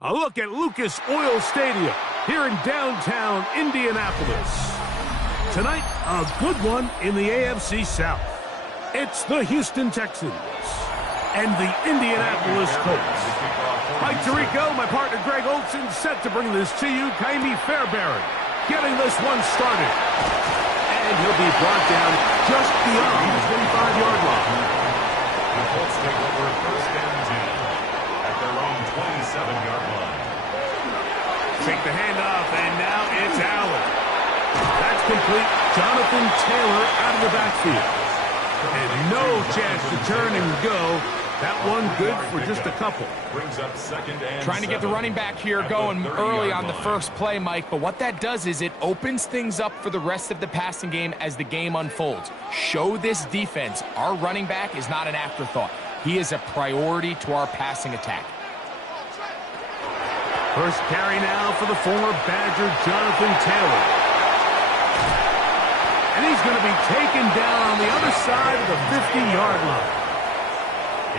A look at Lucas Oil Stadium here in downtown Indianapolis. Tonight, a good one in the AFC South. It's the Houston Texans and the Indianapolis Colts. Mike Tirico, my partner Greg Olson, set to bring this to you. Ka'imi Fairbairn getting this one started. And he'll be brought down just beyond the 25-yard line. The Colts take over first and 10 at their own 27-yard line. Take the handoff, and now it's Allen. That's complete. Jonathan Taylor out of the backfield. And no chance to turn and go. That one good for just a couple. Brings up second and Trying to get the running back here going early on the first play, Mike. But what that does is it opens things up for the rest of the passing game as the game unfolds. Show this defense our running back is not an afterthought. He is a priority to our passing attack. First carry now for the former Badger, Jonathan Taylor. And he's going to be taken down on the other side of the 50-yard line.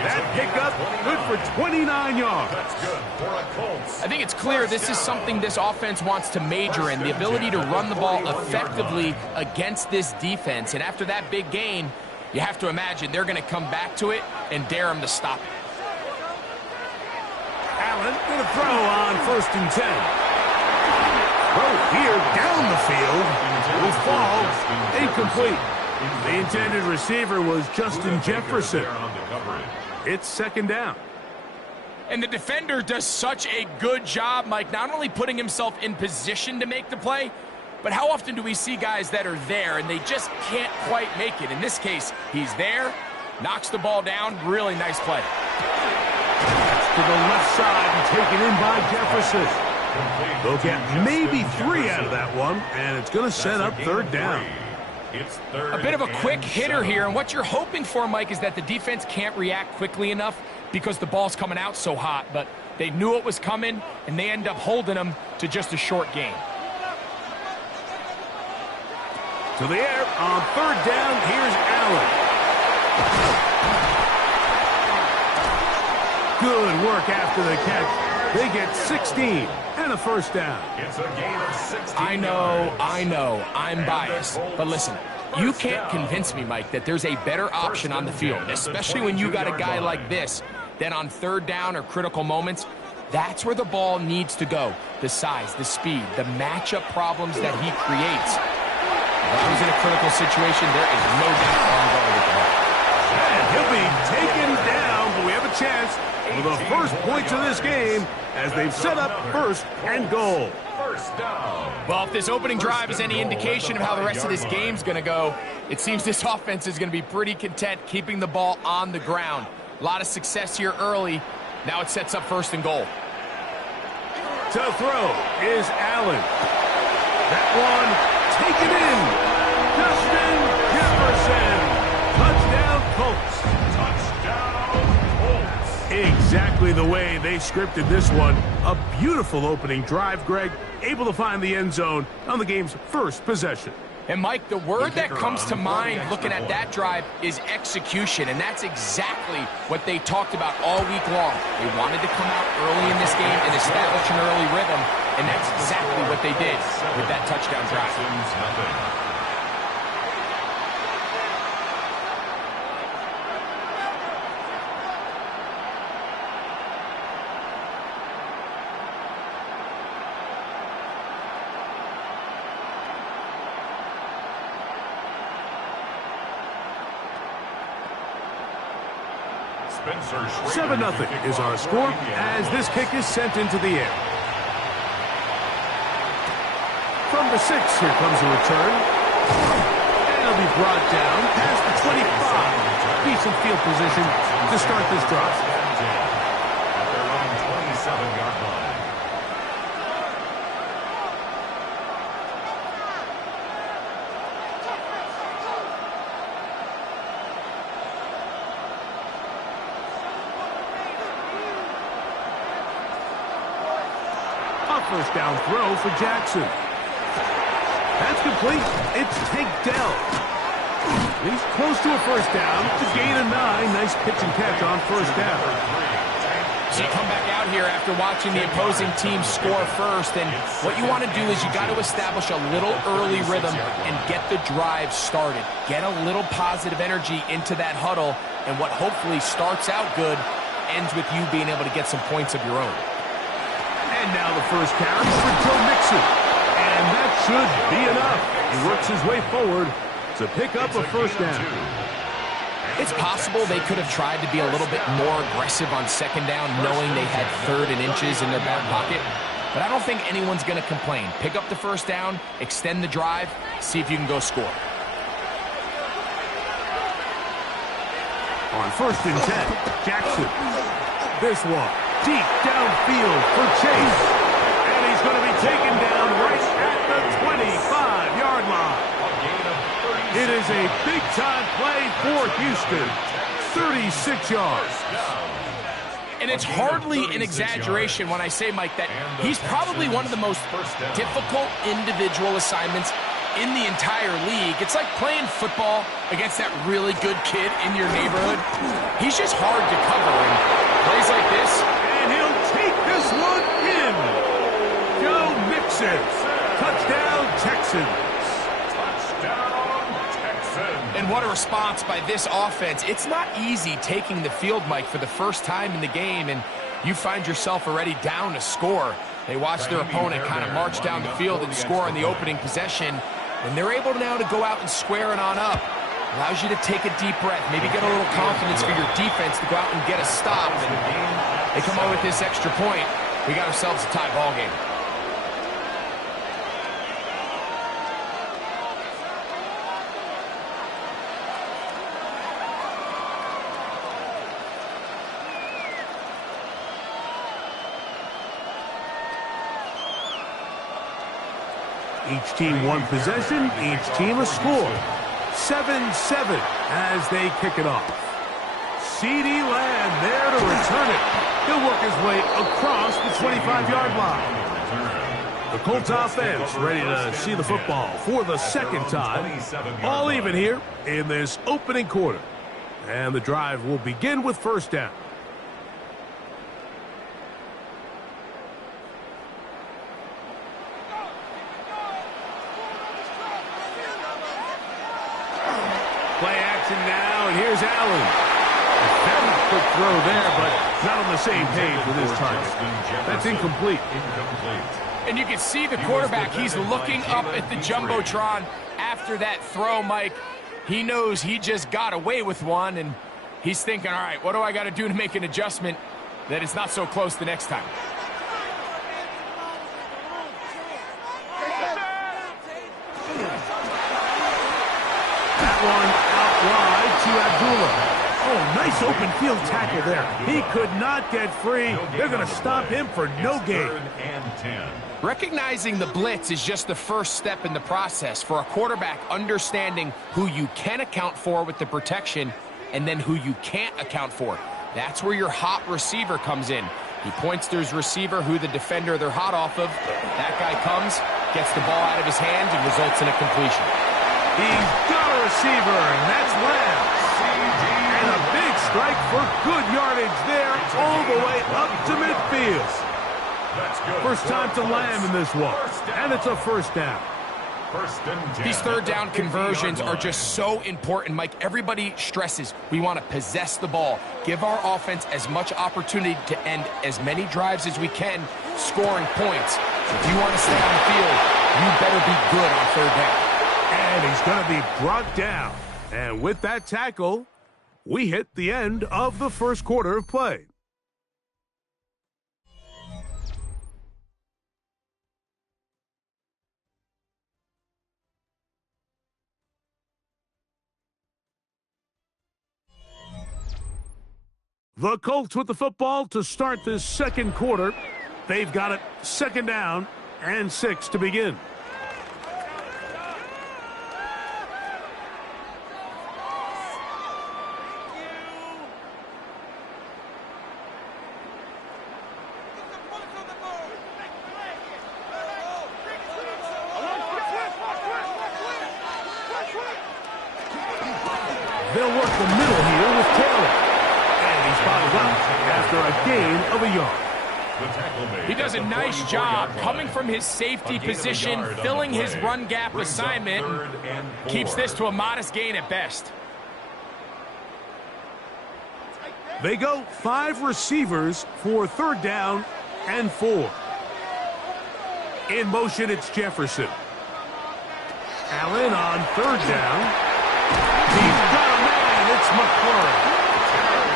That pickup good for 29 yards. That's good for a Colts. I think it's clear this is something this offense wants to major in, the ability to run the ball effectively against this defense. And after that big gain, you have to imagine they're going to come back to it and dare him to stop it. Allen going to throw on first and 10. Throw here down the field. Will fall incomplete. The intended receiver was Justin Jefferson. It's second down. And the defender does such a good job, Mike, not only putting himself in position to make the play, but how often do we see guys that are there and they just can't quite make it? In this case, he's there, knocks the ball down, really nice play. That's to the left side and taken in by Jefferson. They'll get maybe 3 out of that one, and it's going to set up third down. A bit of a quick hitter here, and what you're hoping for, Mike, is that the defense can't react quickly enough because the ball's coming out so hot, but they knew it was coming, and they end up holding them to just a short gain. To the air on third down, here's Allen. Good work after the catch. They get 16 and a first down. It's a gain of 16. I know, I'm biased. But listen, you can't convince me, Mike, that there's a better option on the field, especially when you got a guy like this, than on third down or critical moments. That's where the ball needs to go. The size, the speed, the matchup problems that he creates. If I was in a critical situation, there is no doubt I'm going with the ball. And he'll be taken down, but we have a chance for the first points of this game as they've set up first and goal. First down. Well, if this opening drive is any indication of how the rest of this game's going to go, it seems this offense is going to be pretty content keeping the ball on the ground. A lot of success here early. Now it sets up first and goal. To throw is Allen. That one taken in. Justin Jefferson. Touchdown, Colts. Exactly the way they scripted this one. A beautiful opening drive, Greg. Able to find the end zone on the game's first possession. And, Mike, the word that comes to mind looking at that drive is execution, and that's exactly what they talked about all week long. They wanted to come out early in this game and establish an early rhythm, and that's exactly what they did with that touchdown drive. Spencer Schrader. 7-0 is our score as this kick is sent into the air. From the 6, here comes a return. And it'll be brought down past the 25. Decent field position to start this drive. At their own 27-yard line. First down throw for Jackson. That's complete. It's Tank Dell. He's close to a first down to gain a 9. Nice pitch and catch on first down. So you come back out here after watching the opposing team score first, and what you want to do is you got to establish a little early rhythm and get the drive started. Get a little positive energy into that huddle, and what hopefully starts out good ends with you being able to get some points of your own. And now the first carry for Joe Mixon. And that should be enough. He works his way forward to pick up a first down. It's possible they could have tried to be a little bit more aggressive on second down, knowing they had 3rd and inches in their back pocket. But I don't think anyone's going to complain. Pick up the first down, extend the drive, see if you can go score. On 1st and 10, Jackson. This one deep downfield for Chase. And he's going to be taken down right at the 25-yard line. It is a big-time play for Houston. 36 yards. And it's hardly an exaggeration when I say, Mike, that he's probably one of the most difficult individual assignments in the entire league. It's like playing football against that really good kid in your neighborhood. He's just hard to cover, and plays like this. And he'll take this one in. Joe Mixon. Touchdown, Texans. And what a response by this offense. It's not easy taking the field, Mike, for the first time in the game, and you find yourself already down to score. They watch their opponent kind of march down the field and score on the opening possession, and they're able now to go out and square it on up. Allows you to take a deep breath, maybe get a little confidence for your defense to go out and get a stop. And they come out with this extra point. We got ourselves a tie ball game. Each team one possession, each team a score. 7-7 as they kick it off. CeeDee Lamb there to return it. He'll work his way across the 25-yard line. The Colts offense ready to see the football for the second time. All even here in this opening quarter. And the drive will begin with first down. Play action now, and here's Allen. A very quick throw there, but not on the same page with his target. That's incomplete. And you can see the quarterback, he's looking up at the Jumbotron after that throw, Mike. He knows he just got away with one, and he's thinking, all right, what do I got to do to make an adjustment that it's not so close the next time? That one out wide to Abdullah. Oh, nice open field tackle there. He could not get free. They're going to stop him for no gain. 3rd and 10. Recognizing the blitz is just the first step in the process for a quarterback, understanding who you can account for with the protection and then who you can't account for. That's where your hot receiver comes in. He points to his receiver, who the defender they're hot off of. That guy comes, gets the ball out of his hands, and results in a completion. He's got a receiver, and that's Lamb. And a big strike for good yardage there, all the way up to midfield. First time to Lamb in this one, and it's a first down. These third down conversions are just so important, Mike. Everybody stresses we want to possess the ball, give our offense as much opportunity to end as many drives as we can, scoring points. If you want to stay on the field, you better be good on third down. And he's going to be brought down. And with that tackle, we hit the end of the first quarter of play. The Colts with the football to start this second quarter. They've got it 2nd down and 6 to begin. They'll work the middle here with Taylor. And he's bottled up after a gain of a yard. He does a nice job coming from his safety position, filling his run gap assignment, and keeps this to a modest gain at best. They go 5 receivers for 3rd down and 4. In motion, it's Jefferson. Allen on 3rd down. He's got a man. It's McLaurin.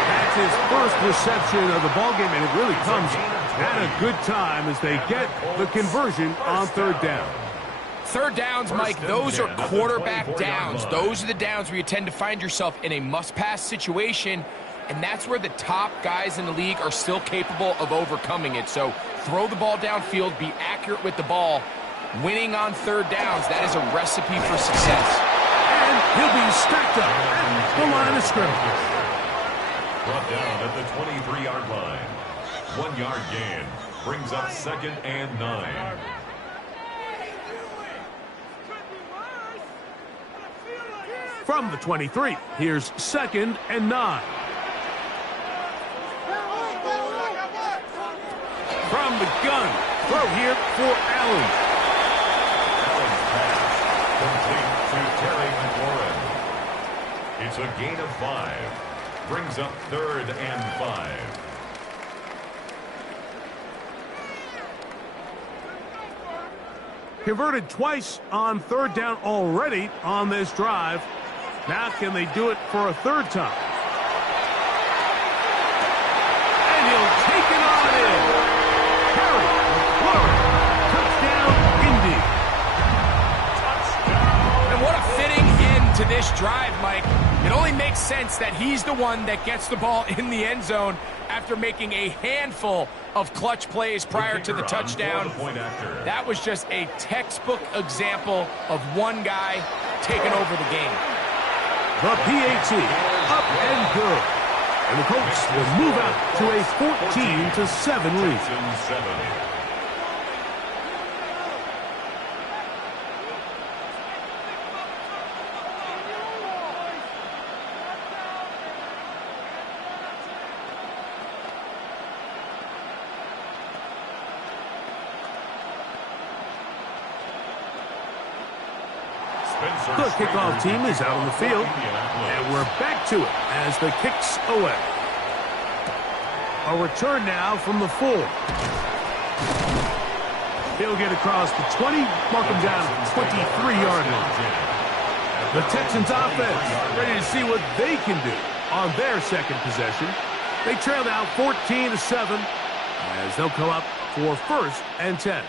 That's his first reception of the ballgame, and it really comes at a good time as they get the conversion on 3rd down. Third downs, Mike, those are quarterback downs. Those are the downs where you tend to find yourself in a must-pass situation, and that's where the top guys in the league are still capable of overcoming it. So throw the ball downfield, be accurate with the ball. Winning on 3rd downs, that is a recipe for success. And he'll be stacked up at the line of scrimmage. Brought down at the 23-yard line. 1-yard gain brings up 2nd and 9. From the 23, here's 2nd and 9. From the gun, throw here for Allen. Complete to Terry McLaurin. It's a gain of 5. Brings up 3rd and 5. Converted twice on 3rd down already on this drive. Now can they do it for a 3rd time? And he'll take it on in. Terry McLaurin. Touchdown, Indy. And what a fitting end to this drive, Mike. It only makes sense that he's the one that gets the ball in the end zone after making a handful of clutch plays prior to the touchdown. That was just a textbook example of one guy taking over the game. The PAT, up and good. And the Colts will move out to a 14-7 lead. The kickoff team is out on the field, and we're back to it as the kick's away. A return now from the 4. He'll get across the 20, mark him down at the 23-yard line. The Texans offense ready to see what they can do on their second possession. They trail now 14-7 as they'll come up for 1st and 10.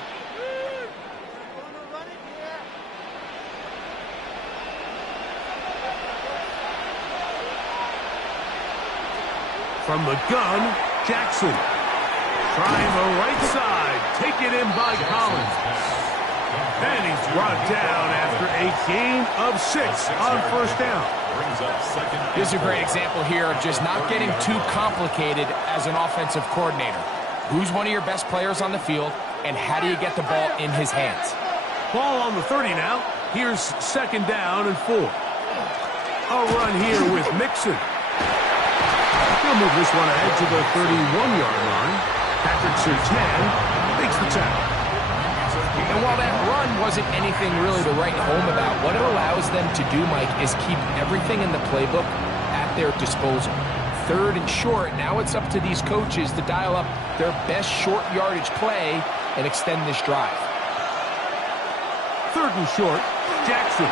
From the gun, Jackson. Trying the right side. Taken in by Collins. And he's brought down after a gain of 6 on first down. This is a great example here of just not getting too complicated as an offensive coordinator. Who's one of your best players on the field, and how do you get the ball in his hands? Ball on the 30 now. Here's second down and 4. A run here with Mixon. He'll move this one ahead to the 31-yard line. Patrick Surtain makes the tackle. And while that run wasn't anything really to write home about, what it allows them to do, Mike, is keep everything in the playbook at their disposal. Third and short, now it's up to these coaches to dial up their best short yardage play and extend this drive. Third and short, Jackson.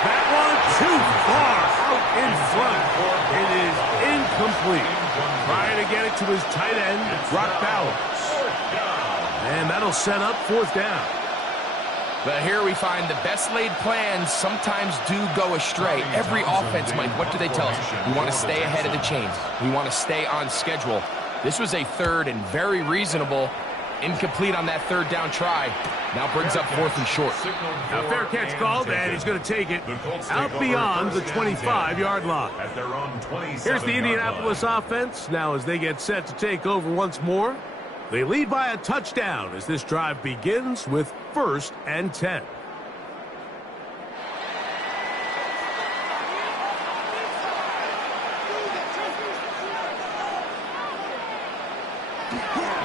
That one too far out in front. It is incomplete. Trying to get it to his tight end, Brock Bowers. And that'll set up fourth down. But here we find the best laid plans sometimes do go astray. Every offense, Mike, what do they tell us? We want to stay ahead of the chains. We want to stay on schedule. This was a third and very reasonable. Incomplete on that third down try. Now brings up fourth and short. A fair catch called, and he's going to take it out beyond the 25-yard line. Here's the Indianapolis offense. Now as they get set to take over once more, they lead by a touchdown as this drive begins with 1st and 10.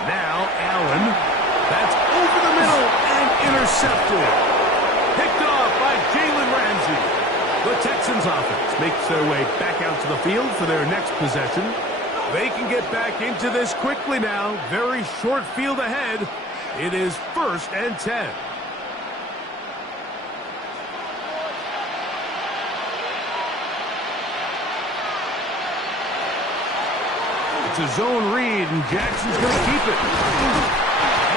Now Allen. That's over the middle and intercepted. Picked off by Jalen Ramsey. The Texans offense makes their way back out to the field for their next possession. They can get back into this quickly now. Very short field ahead. It is 1st and 10. It's a zone read, and Jackson's going to keep it.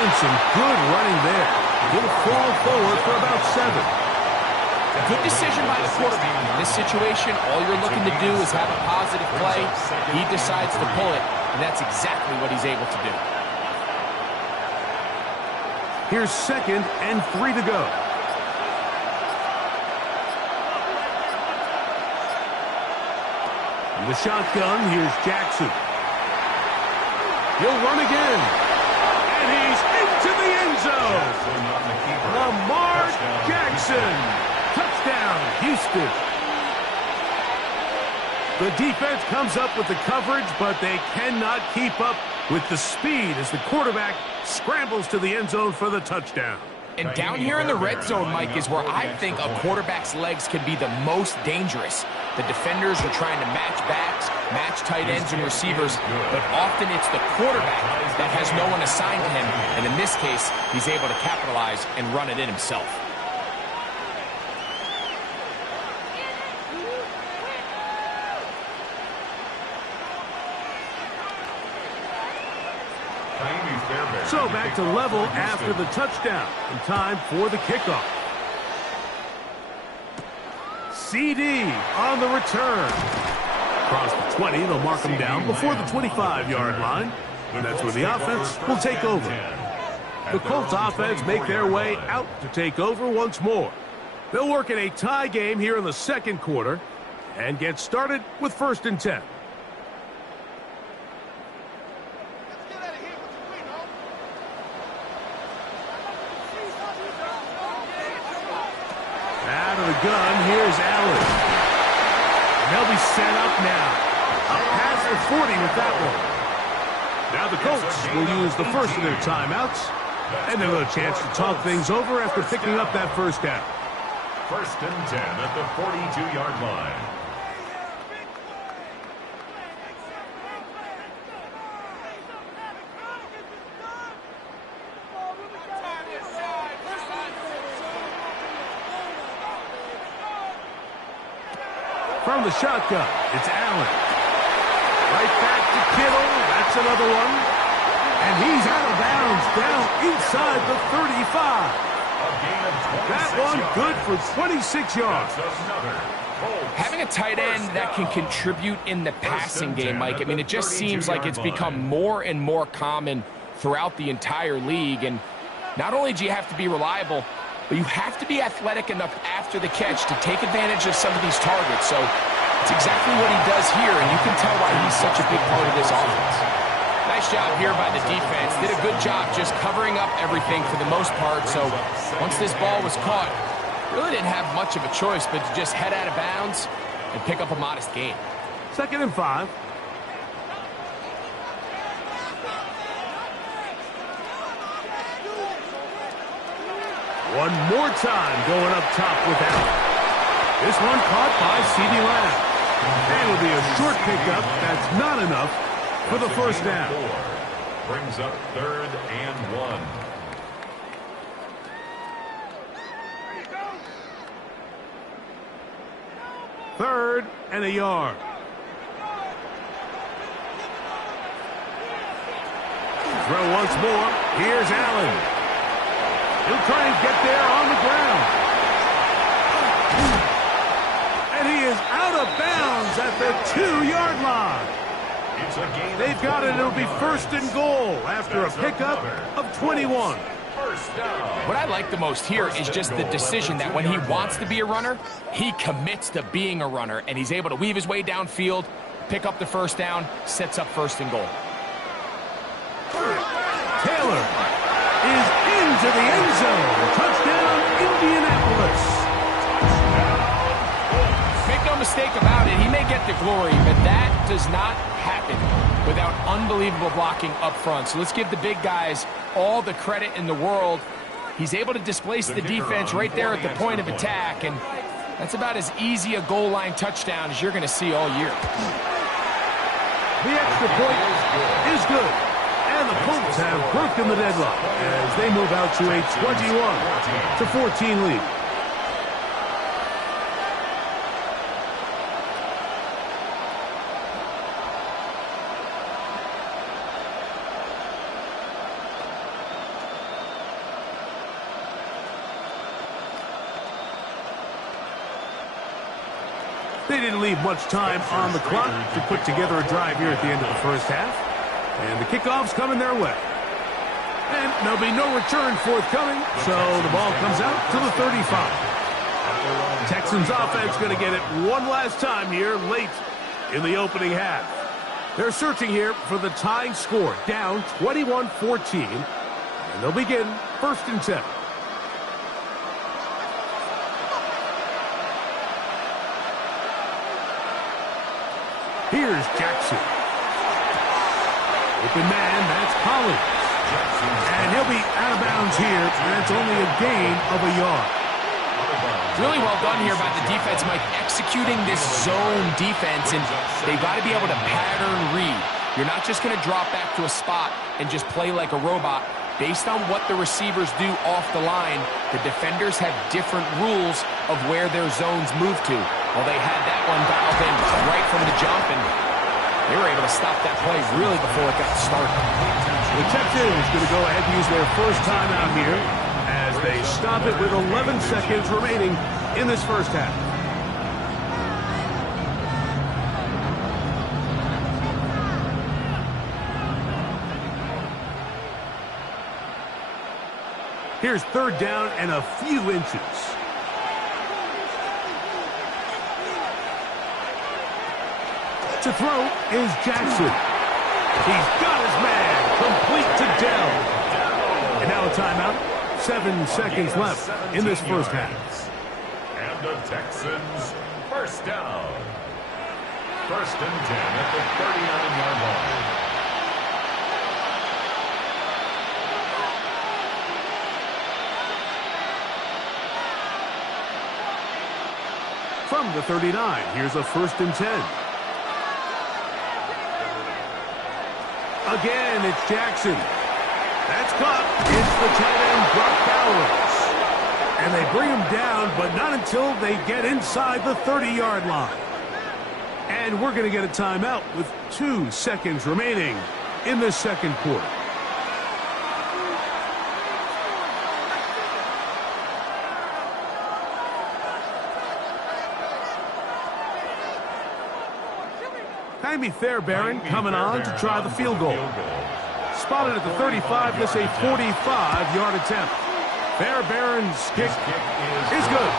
And some good running there. He'll fall forward for about 7. Good decision by the quarterback. In this situation, all you're looking to do is have a positive play. He decides to pull it, and that's exactly what he's able to do. Here's 2nd and 3 to go. In the shotgun, here's Jackson. He'll run again. And he's into the end zone. Lamar Jackson. Touchdown, Houston. The defense comes up with the coverage, but they cannot keep up with the speed as the quarterback scrambles to the end zone for the touchdown. And down here in the red zone, Mike, is where I think a quarterback's legs can be the most dangerous. The defenders are trying to match backs, match tight ends and receivers, but often it's the quarterback that has no one assigned to him, and in this case, he's able to capitalize and run it in himself. So back to level after the touchdown. And time for the kickoff. CD on the return. Across the 20, they'll mark him down before the 25-yard line. And that's where the offense will take over. The Colts offense make their way out to take over once more. They'll work in a tie game here in the second quarter and get started with 1st and 10. Out of the gun, here's Allen. And they'll be set up now. Up past the 40 with that one. Now the Colts will use the first of their timeouts. And they'll have a chance to talk things over after picking up that first down. 1st and 10 at the 42-yard line. From the shotgun, it's Allen. Right back to Kittle. That's another one. And he's out of bounds down inside the 35. That one good for 26 yards. Having a tight end that can contribute in the passing game, Mike, I mean, it just seems like it's become more and more common throughout the entire league. And not only do you have to be reliable, but you have to be athletic enough after the catch to take advantage of some of these targets. So it's exactly what he does here, and you can tell why he's such a big part of this offense. Nice job here by the defense. Did a good job just covering up everything for the most part. So once this ball was caught, really didn't have much of a choice but to just head out of bounds and pick up a modest gain. 2nd and 5. One more time going up top with Allen. This one caught by CeeDee Lamb. And it'll be a short pickup. That's not enough for the first down. Brings up 3rd and 1. Third and a yard. Throw once more. Here's Allen. He'll try and get there on the ground. And he is out of bounds at the 2-yard line. They've got it. It'll be 1st and goal after a pickup of 21. What I like the most here is just the decision that when he wants to be a runner, he commits to being a runner, and he's able to weave his way downfield, pick up the first down, sets up 1st and goal. Taylor is into the end zone. Touchdown, Indianapolis. Make no mistake about it, he may get the glory, but that does not happen without unbelievable blocking up front. So let's give the big guys all the credit in the world. He's able to displace the defense right there at the point of attack, and that's about as easy a goal line touchdown as you're going to see all year. The extra point is good, and the Colts have broken the deadlock as they move out to a 21-14 lead. They didn't leave much time on the clock to put together a drive here at the end of the first half. And the kickoff's coming their way. And there'll be no return forthcoming, so the ball comes out to the 35. Texans offense going to get it one last time here late in the opening half. They're searching here for the tying score, down 21-14. And they'll begin 1st and 10. Here's Jackson. Open man, that's Collins. And he'll be out of bounds here, and it's only a gain of a yard. Really well done here by the defense, Mike, executing this zone defense, and they've got to be able to pattern read. You're not just going to drop back to a spot and just play like a robot. Based on what the receivers do off the line, the defenders have different rules of where their zones move to. Well, they had that one dialed in right from the jump, and they were able to stop that play really before it got started. The Texans going to go ahead and use their first timeout here as they stop it with 11 seconds remaining in this first half. Here's 3rd down and a few inches. To throw is Jackson. He's got his man complete to Dell. And now a timeout. 7 seconds left in this first half. And the Texans first down. 1st and 10 at the 39-yard line. From the 39, here's a 1st and 10. Again, it's Jackson. That's caught. It's the tight end, Brock Bowers. And they bring him down, but not until they get inside the 30-yard line. And we're going to get a timeout with 2 seconds remaining in the second quarter. Ka'imi Fairbairn coming on to try the field goal. Spotted at the 35, this a 45-yard attempt. Fairbairn's kick is good.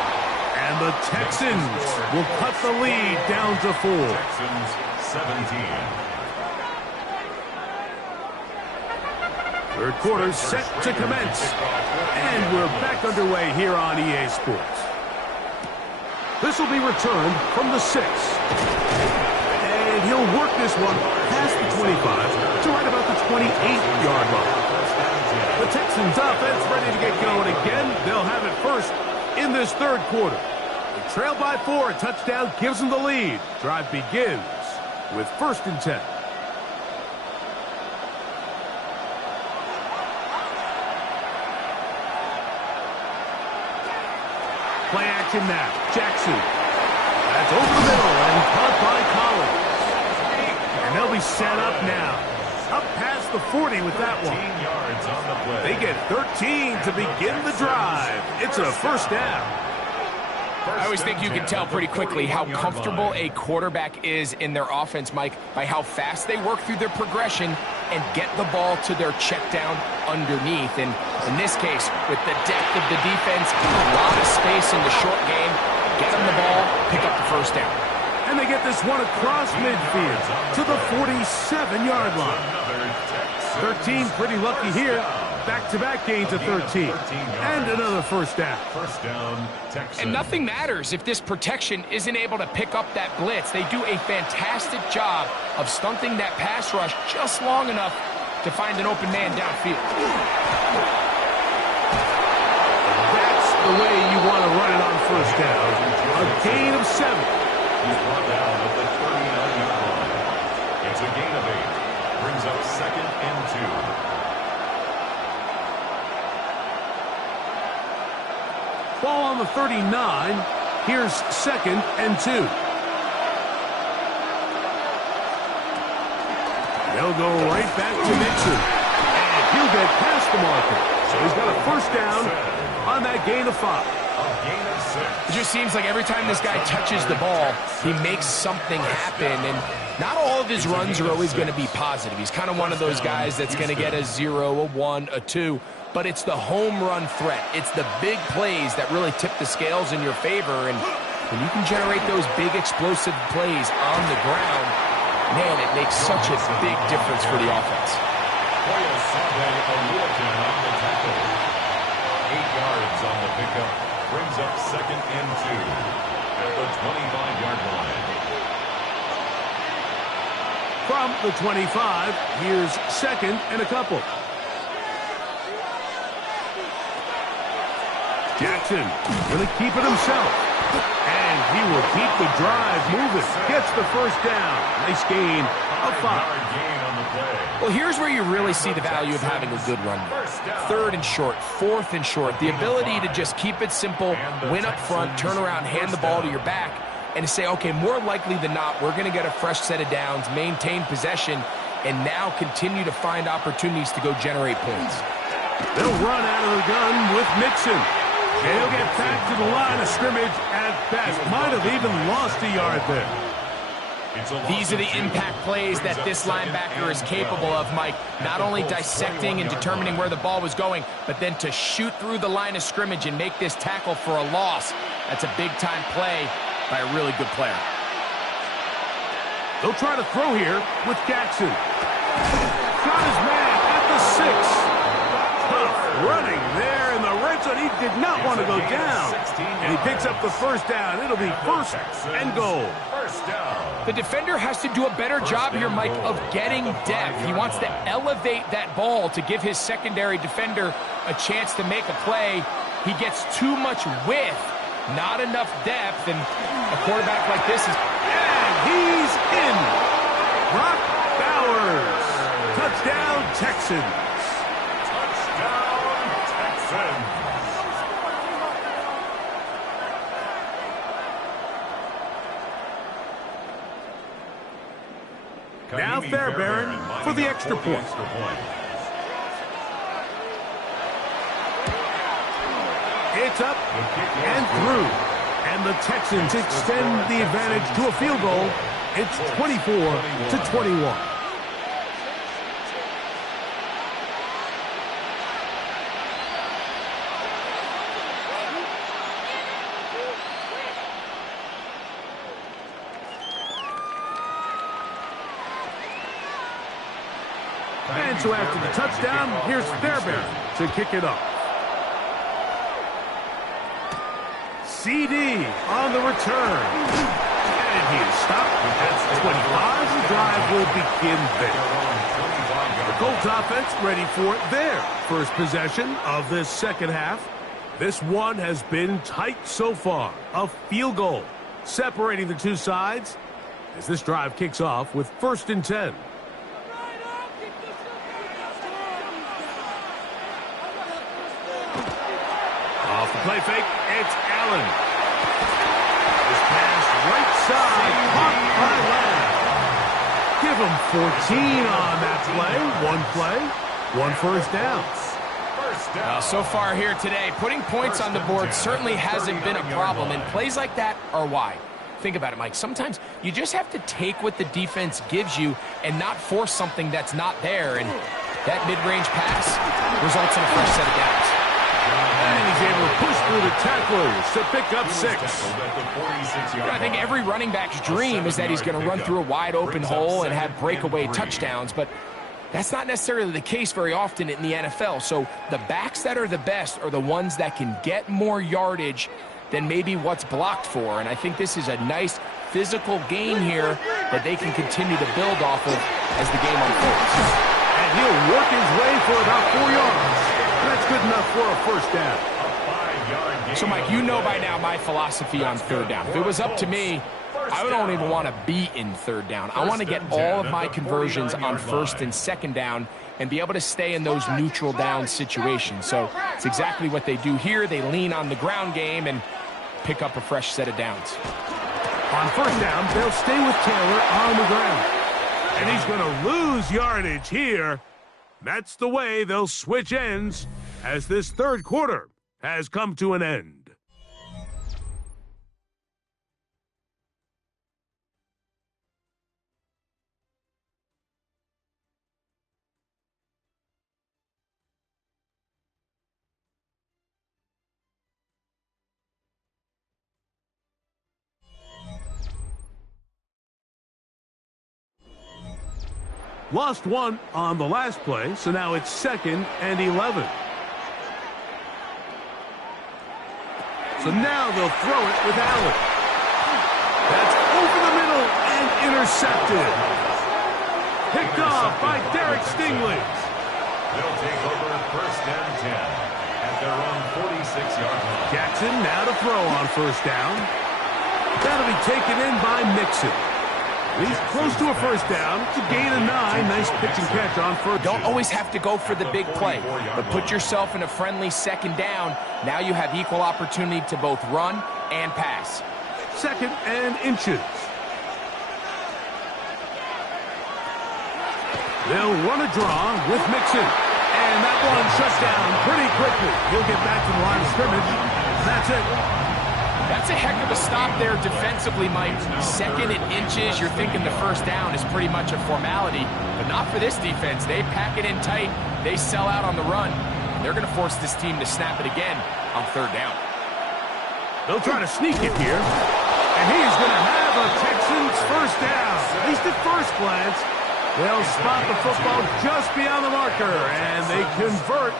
And the Texans will cut the lead down to 4. Texans 17. Third quarter set to commence. And we're back underway here on EA Sports. This will be returned from the 6. And he'll work this one past the 25 to right about the 28-yard line. The Texans offense ready to get going again. They'll have it first in this third quarter. They trail by 4. A touchdown gives them the lead. Drive begins with 1st and 10. Play action now. Jackson. That's over the middle and caught by Collins. And they'll be set up now. Up past the 40 with that one. 13 yards on the play. They get 13 to begin the drive. It's a first down. I always think you can tell pretty quickly how comfortable a quarterback is in their offense, Mike, by how fast they work through their progression and get the ball to their check down underneath. And in this case, with the depth of the defense, a lot of space in the short game, get them the ball, pick up the first down. And they get this one across midfield to the 47-yard line. 13 pretty lucky here. Back-to-back gains of 13. And another first down. First down, Texans. And nothing matters if this protection isn't able to pick up that blitz. They do a fantastic job of stunting that pass rush just long enough to find an open man downfield. That's the way you want to run it on first down. A gain of 7. He's brought down at the 39-yard line. It's a gain of 8. Brings up 2nd and 2. Ball on the 39. Here's 2nd and 2. They'll go right back to Mixon. And he'll get past the marker. So he's got a first down on that gain of 5. A gain of 6. It just seems like every time this guy touches the ball, he makes something happen. And not all of his runs are always going to be positive. He's kind of one of those guys that's going to get a 0, a 1, a 2. But it's the home run threat. It's the big plays that really tip the scales in your favor. And when you can generate those big explosive plays on the ground, man, it makes such a big difference for the offense. Oyosabe Oluokun on the tackle. 8 yards on the pickup. Brings up 2nd and 2 at the 25-yard line. From the 25, here's 2nd and a couple. Jackson going to keep it himself. And he will keep the drive moving. Gets the first down. Nice gain of 5. Gain on the play. Well, here's where you really see the value of having a good run. 3rd and short, 4th and short. The ability to just keep it simple, win up front, turn around, hand the ball to your back, and to say, okay, more likely than not, we're going to get a fresh set of downs, maintain possession, and now continue to find opportunities to go generate points. They'll run out of the gun with Mixon. And he'll get back to the line of scrimmage at best. Might have even lost a yard there. These are the impact plays that this linebacker is capable of, Mike. Not only dissecting and determining where the ball was going, but then to shoot through the line of scrimmage and make this tackle for a loss. That's a big-time play by a really good player. They'll try to throw here with Jackson. Got his man at the 6. Tough running there in the red zone. He did not want to go down. And he picks up the first down. It'll be 1st and goal. First down. The defender has to do a better job here, Mike, of getting depth. He wants to elevate that ball to give his secondary defender a chance to make a play. He gets too much width, not enough depth, and a quarterback like this is... And he's in. Brock Bowers. Touchdown, Texans. Touchdown, Texans. Now Fairbairn for the extra point. It's up and through. And the Texans extend the advantage to a field goal It's 24-21. And so after the touchdown, here's Fairbairn to kick it off. CD on the return. And he is stopped at 25. The drive will begin there. The Colts offense ready for their first possession of this second half. This one has been tight so far. A field goal separating the two sides as this drive kicks off with 1st and 10. Off the play fake, it's Allen. This pass right side, caught by Lamb. Give him 14 on that play. One first down. So far here today, putting points on the board certainly hasn't been a problem, and plays like that are why. Think about it, Mike. Sometimes you just have to take what the defense gives you and not force something that's not there, and that mid-range pass results in a fresh set of downs. And he's able to push through the tacklers to pick up 6. I think every running back's dream is that he's going to run through a wide-open hole and have breakaway touchdowns, but that's not necessarily the case very often in the NFL. So the backs that are the best are the ones that can get more yardage than maybe what's blocked for. And I think this is a nice physical game here that they can continue to build off of as the game unfolds. And he'll work his way for about 4 yards. That's good enough for a first down. So, Mike, you know by now my philosophy on third down. If it was up to me, I don't even want to be in third down. I want to get all of my conversions on 1st and 2nd down and be able to stay in those neutral down situations. So it's exactly what they do here. They lean on the ground game and pick up a fresh set of downs. On 1st down, they'll stay with Taylor on the ground. And he's going to lose yardage here. That's the way they'll switch ends as this third quarter has come to an end. Lost one on the last play, so now it's 2nd and 11. So now they'll throw it with Allen. That's over the middle and intercepted. Picked off by Derek Stingley. They'll take over 1st and 10 at their own 46-yard line. Jackson now to throw on 1st down. That'll be taken in by Mixon. He's close to a first down. It's a gain of 9. Nice pitch and catch on first. Don't always have to go for the big play, but put yourself in a friendly 2nd down. Now you have equal opportunity to both run and pass. 2nd and inches. They'll run a draw with Mixon. And that one shut down pretty quickly. He'll get back to the line of scrimmage. That's it. That's a heck of a stop there defensively, Mike. 2nd and inches, you're thinking the first down is pretty much a formality, but not for this defense. They pack it in tight. They sell out on the run. They're going to force this team to snap it again on 3rd down. They'll try to sneak it here, and he's going to have a Texans first down. At least at first glance, they'll spot the football just beyond the marker, and they convert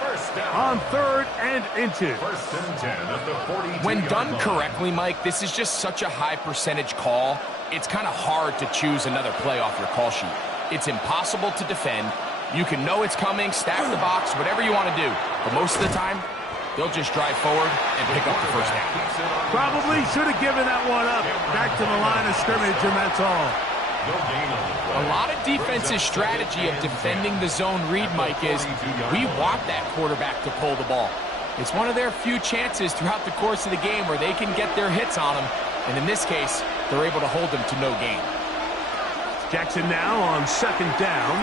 on 3rd and inches. 1st and 10 at the 42. When done correctly, Mike, this is just such a high percentage call. It's kind of hard to choose another play off your call sheet. It's impossible to defend. You can know it's coming, stack the box, whatever you want to do. But most of the time, they'll just drive forward and pick up the first down. Probably should have given that one up. Back to the line of scrimmage, and that's all. A lot of defense's strategy of defending the zone read, Mike, is we want that quarterback to pull the ball. It's one of their few chances throughout the course of the game where they can get their hits on him, and in this case, they're able to hold him to no gain. Jackson now on 2nd down.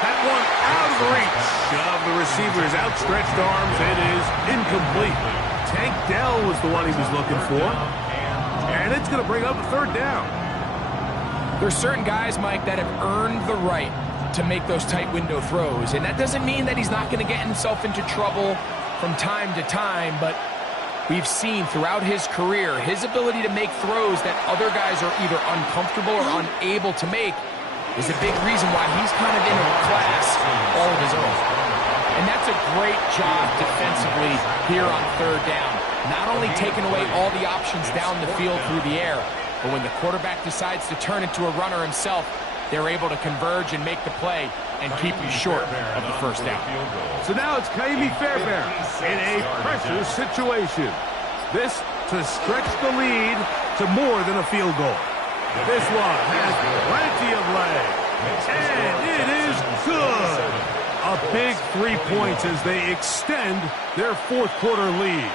That one out of the reach of the receiver's outstretched arms. It is incomplete. Tank Dell was the one he was looking for, and it's going to bring up a 3rd down. There's certain guys, Mike, that have earned the right to make those tight window throws, and that doesn't mean that he's not going to get himself into trouble from time to time, but we've seen throughout his career his ability to make throws that other guys are either uncomfortable or unable to make is a big reason why he's kind of in a class all of his own. And that's a great job defensively here on third down. Not only taking away all the options down the field through the air, but when the quarterback decides to turn into a runner himself, they're able to converge and make the play and keep you short of the first down. So now it's Ka'imi Fairbairn in a pressure situation. This to stretch the lead to more than a field goal. This one has plenty of leg, and it is good. A big 3 points as they extend their fourth quarter lead.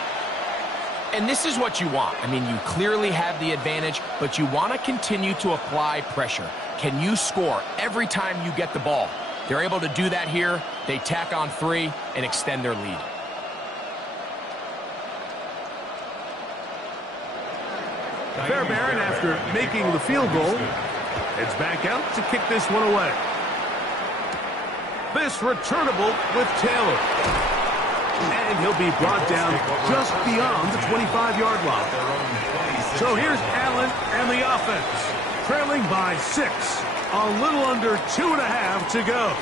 And this is what you want. I mean, you clearly have the advantage, but you want to continue to apply pressure. Can you score every time you get the ball? They're able to do that here. They tack on 3 and extend their lead. Fairbairn, after making the field goal, heads back out to kick this one away. This returnable with Taylor. And he'll be brought down just beyond the 25-yard line. So here's Allen and the offense, trailing by 6. A little under 2.5 to go.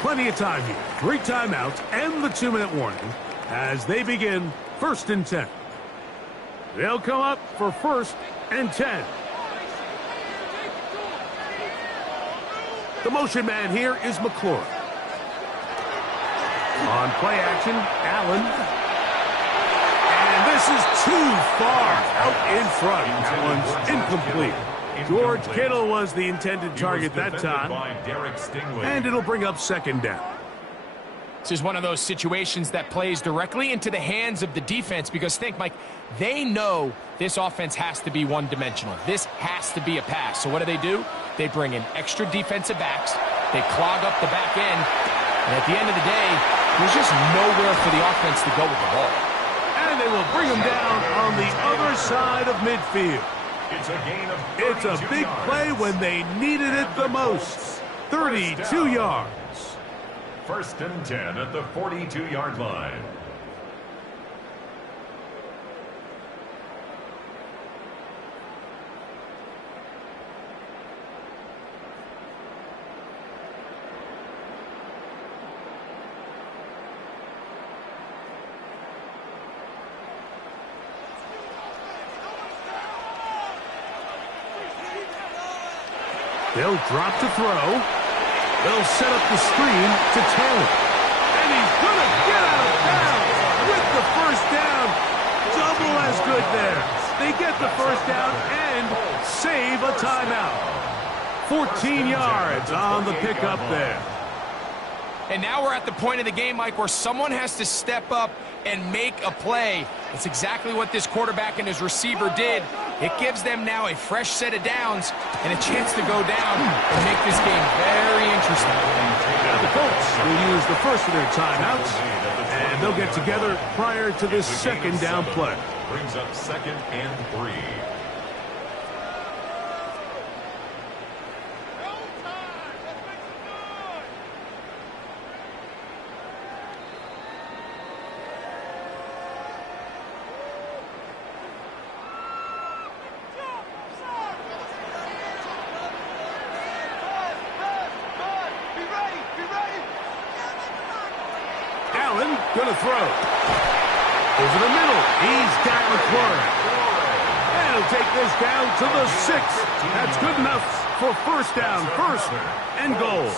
Plenty of time here. 3 timeouts and the 2-minute warning as they begin 1st and 10. They'll come up for 1st and 10. The motion man here is McLaurin. On play action, Allen. And this is too far out in front. That one's incomplete. George Kittle was the intended target that time. And it'll bring up 2nd down. This is one of those situations that plays directly into the hands of the defense because think, Mike, they know this offense has to be one-dimensional. This has to be a pass. So what do? They bring in extra defensive backs. They clog up the back end. And at the end of the day, there's just nowhere for the offense to go with the ball. And they will bring him down on the other side of midfield. It's a gain of 32 It's a big yards. play when they needed it the most. 32 yards. 1st and 10 at the 42-yard line. They'll drop to throw. They'll set up the screen to Taylor. And he's going to get out of bounds with the 1st down. Double as good there. They get the 1st down and save a timeout. 14 yards on the pickup there. And now we're at the point of the game, Mike, where someone has to step up and make a play. That's exactly what this quarterback and his receiver did. It gives them now a fresh set of downs and a chance to go down and make this game very interesting. Now the Colts will use the first of their timeouts, and they'll get together prior to this 2nd down play. Brings up 2nd and 3. Allen gonna throw. Over the middle, he's got McLaurin. And he'll take this down to the 6. That's good enough for 1st down, 1st and goal.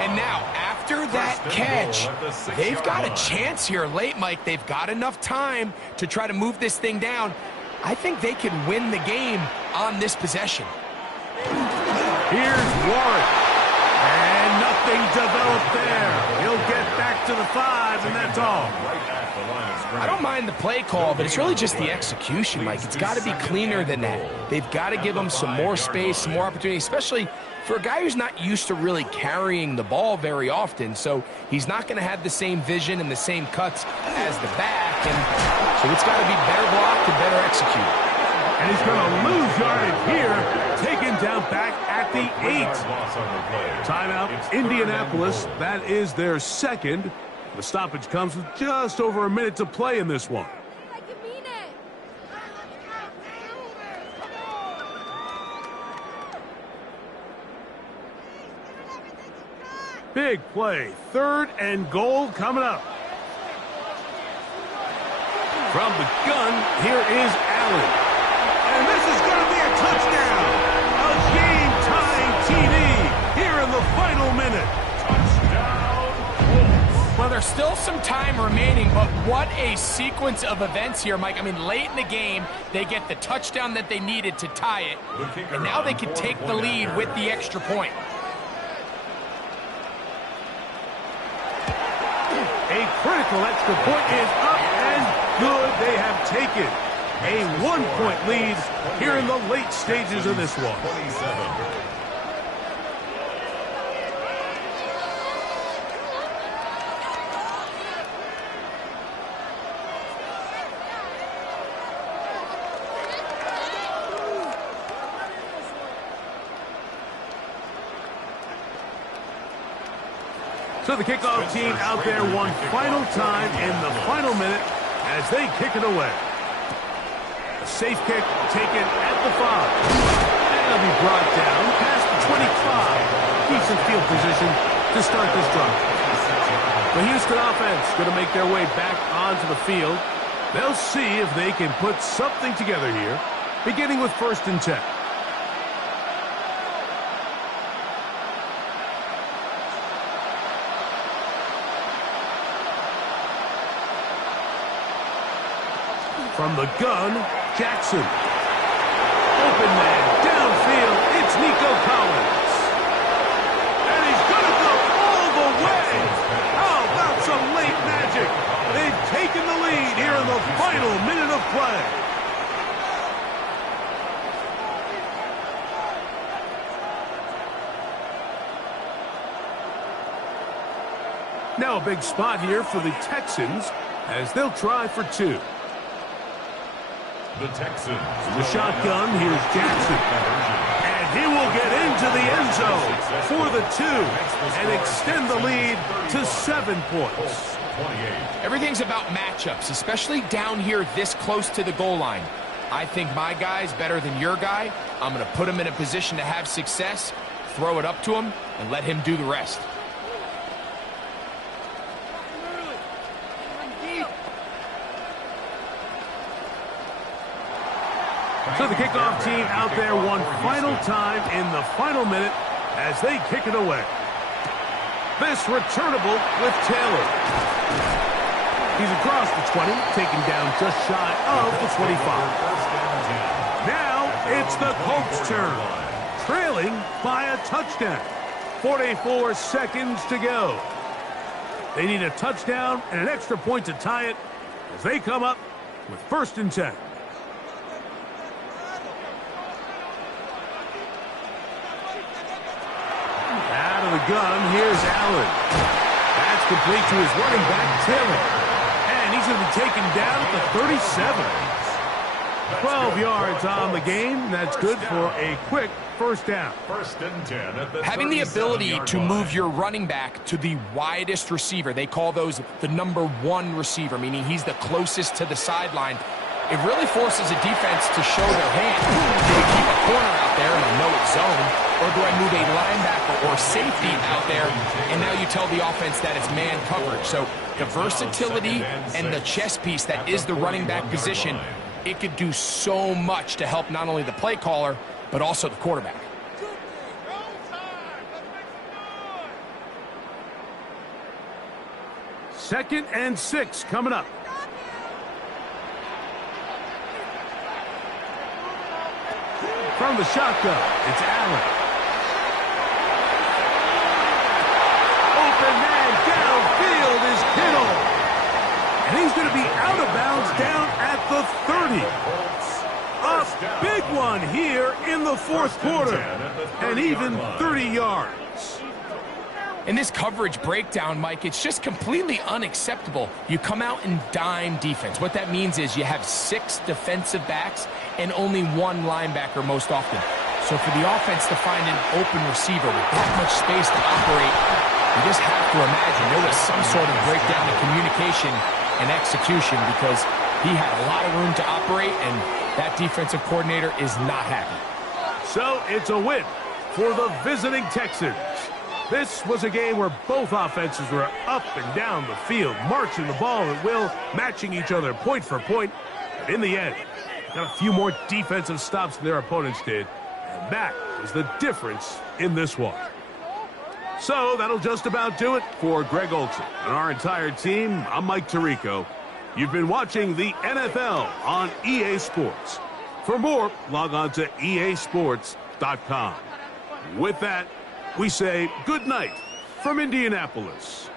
And now, after that catch, they've got a chance here late, Mike. They've got enough time to try to move this thing down. I think they can win the game on this possession. Here's Warren. And nothing developed there. He'll get back to the 5, and that's all. I don't mind the play call, but it's really just the execution, Mike. It's got to be cleaner than that. They've got to give him some more space, some more opportunity, especially for a guy who's not used to really carrying the ball very often. So he's not going to have the same vision and the same cuts as the back. And so it's got to be better blocked and better executed. And he's going to lose yardage here. Take down back at the 8. Timeout, Indianapolis. That is their second. The stoppage comes with just over a minute to play in this one. Big play. 3rd and goal coming up. From the gun, here is Allen. And this is going to be a touchdown. A game-tying TD here in the final minute. Touchdown. Well, there's still some time remaining, but what a sequence of events here, Mike. I mean, late in the game, they get the touchdown that they needed to tie it, and now they can take the lead with the extra point. A critical extra point is up and good. They have taken a 1-point lead here in the late stages of this one. 27. So the kickoff team out there one final time in the final minute as they kick it away. A safe kick taken at the 5. And it'll be brought down past the 25. Decent field position to start this drive. The Houston offense going to make their way back onto the field. They'll see if they can put something together here, beginning with 1st and 10. From the gun, Jackson. Open man, downfield, it's Nico Collins. And he's going to go all the way. How about some late magic? They've taken the lead here in the final minute of play. Now a big spot here for the Texans as they'll try for 2. The Texans. The shotgun, here's Jackson. And he will get into the end zone for the 2 and extend the lead to 7 points. Everything's about matchups, especially down here this close to the goal line. I think my guy's better than your guy. I'm going to put him in a position to have success, throw it up to him, and let him do the rest. So the kickoff team out there one final time in the final minute as they kick it away. This returnable with Taylor. He's across the 20, taken down just shy of the 25. Now it's the Colts' turn, trailing by a touchdown. 44 seconds to go. They need a touchdown and an extra point to tie it as they come up with 1st and 10. Out of the gun, here's Allen. That's complete to his running back, Taylor. And he's going to be taken down at the 37. 12 yards on the game. That's good for a quick 1st down. 1st and 10 at the Having the ability to move your running back to the widest receiver, they call those the number 1 receiver, meaning he's the closest to the sideline. It really forces a defense to show their hand. Do we keep a corner out there in a no zone, or do I move a linebacker or safety out there, and now you tell the offense that it's man coverage? So the versatility and the chess piece that is the running back position, it could do so much to help not only the play caller, but also the quarterback. Second and 6 coming up. From the shotgun, it's Allen. Open man downfield is Kittle. And he's going to be out of bounds down at the 30. A big one here in the 4th quarter. And even 30 yards. In this coverage breakdown, Mike, it's just completely unacceptable. You come out in dime defense. What that means is you have 6 defensive backs and only 1 linebacker most often. So for the offense to find an open receiver with that much space to operate, you just have to imagine there was some sort of breakdown in communication and execution because he had a lot of room to operate, and that defensive coordinator is not happy. So it's a win for the visiting Texans. This was a game where both offenses were up and down the field, marching the ball at will, matching each other point for point. But in the end, got a few more defensive stops than their opponents did. And that was the difference in this one. So that'll just about do it for Greg Olsen and our entire team. I'm Mike Tirico. You've been watching the NFL on EA Sports. For more, log on to easports.com. With that, we say good night from Indianapolis.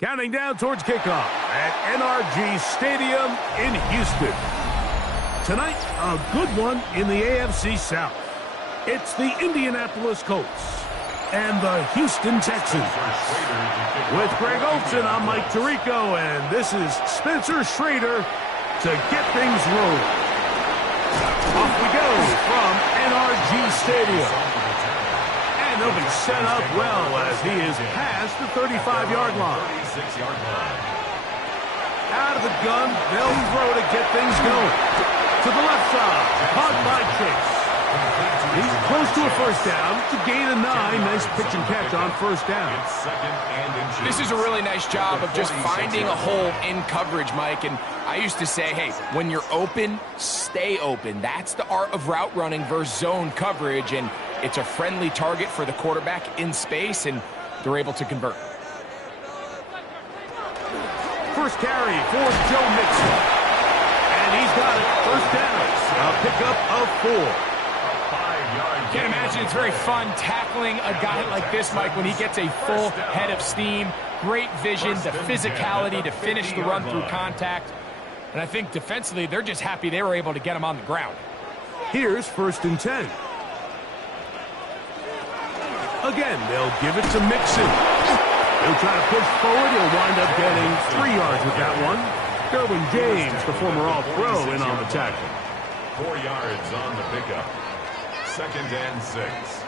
Counting down towards kickoff at NRG Stadium in Houston. Tonight, a good one in the AFC South. It's the Indianapolis Colts and the Houston Texans. With Greg Olsen, I'm Mike Tirico, and this is Spencer Schrader to get things rolling. Off we go from NRG Stadium. And they'll be set up well as he is past the 35-yard line. Out of the gun, they'll throw to get things going. To the left side, caught by Chase. He's close to a first down to gain a 9. Nice pitch and catch on first down. This is a really nice job of just finding a hole in coverage, Mike. And I used to say, hey, when you're open, stay open. That's the art of route running versus zone coverage. And it's a friendly target for the quarterback in space, and they're able to convert. First carry for Joe Mixon. And he's got it. First down. A pickup of 4. Can't imagine it's very fun tackling a guy like this, Mike, when he gets a full head of steam. Great vision, the physicality to finish the run through contact. And I think defensively, they're just happy they were able to get him on the ground. Here's 1st and 10. Again, they'll give it to Mixon. He'll try to push forward. He'll wind up getting 3 yards with that one. Derwin James, the former All-Pro, in on the tackle. 4 yards on the pickup. 2nd and 6.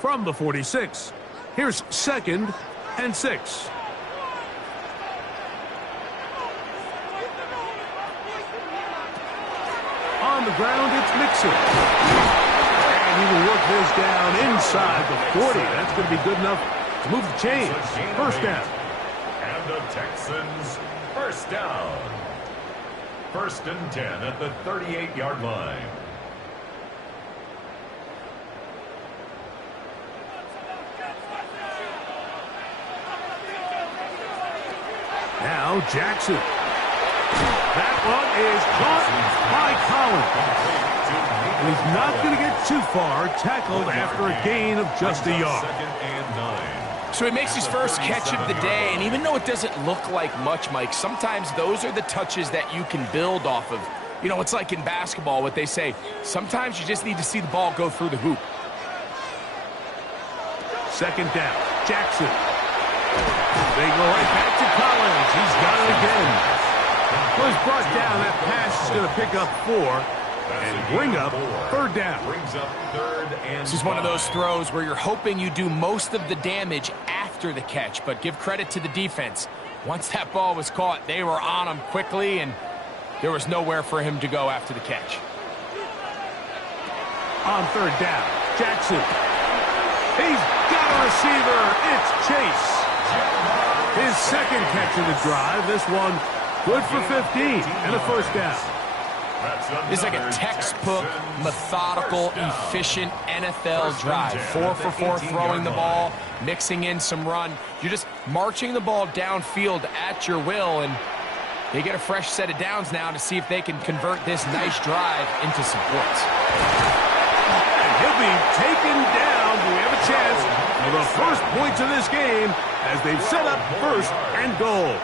From the 46, here's 2nd and 6. On the ground, it's Mixon. And he will work this down inside the 40. That's going to be good enough to move the chains. First down. And the Texans, first down. 1st and 10 at the 38-yard line. Now Jackson. That one is caught by Collins. And he's not going to get too far, tackled after a gain of just a yard. 2nd and 9. So he makes his first catch of the day, and even though it doesn't look like much, Mike, sometimes those are the touches that you can build off of. You know, it's like in basketball, what they say, sometimes you just need to see the ball go through the hoop. 2nd down, Jackson. They go right back to Collins. He's got it again. Well, he's brought down. That pass is going to pick up 4 and bring up 3rd down. Brings up 3rd and 5. This is one of those throws where you're hoping you do most of the damage after the catch, but give credit to the defense. Once that ball was caught, they were on him quickly, and there was nowhere for him to go after the catch. On 3rd down, Jackson. He's got a receiver. It's Chase. His 2nd catch of the drive. This one good for 15 and a first down. It's like a textbook, methodical, efficient NFL drive. 4 for 4 throwing the ball, mixing in some run. You're just marching the ball downfield at your will, and they get a fresh set of downs now to see if they can convert this nice drive into some points. And he'll be taken down. We have a chance for the first points of this game as they've set up 1st and goal.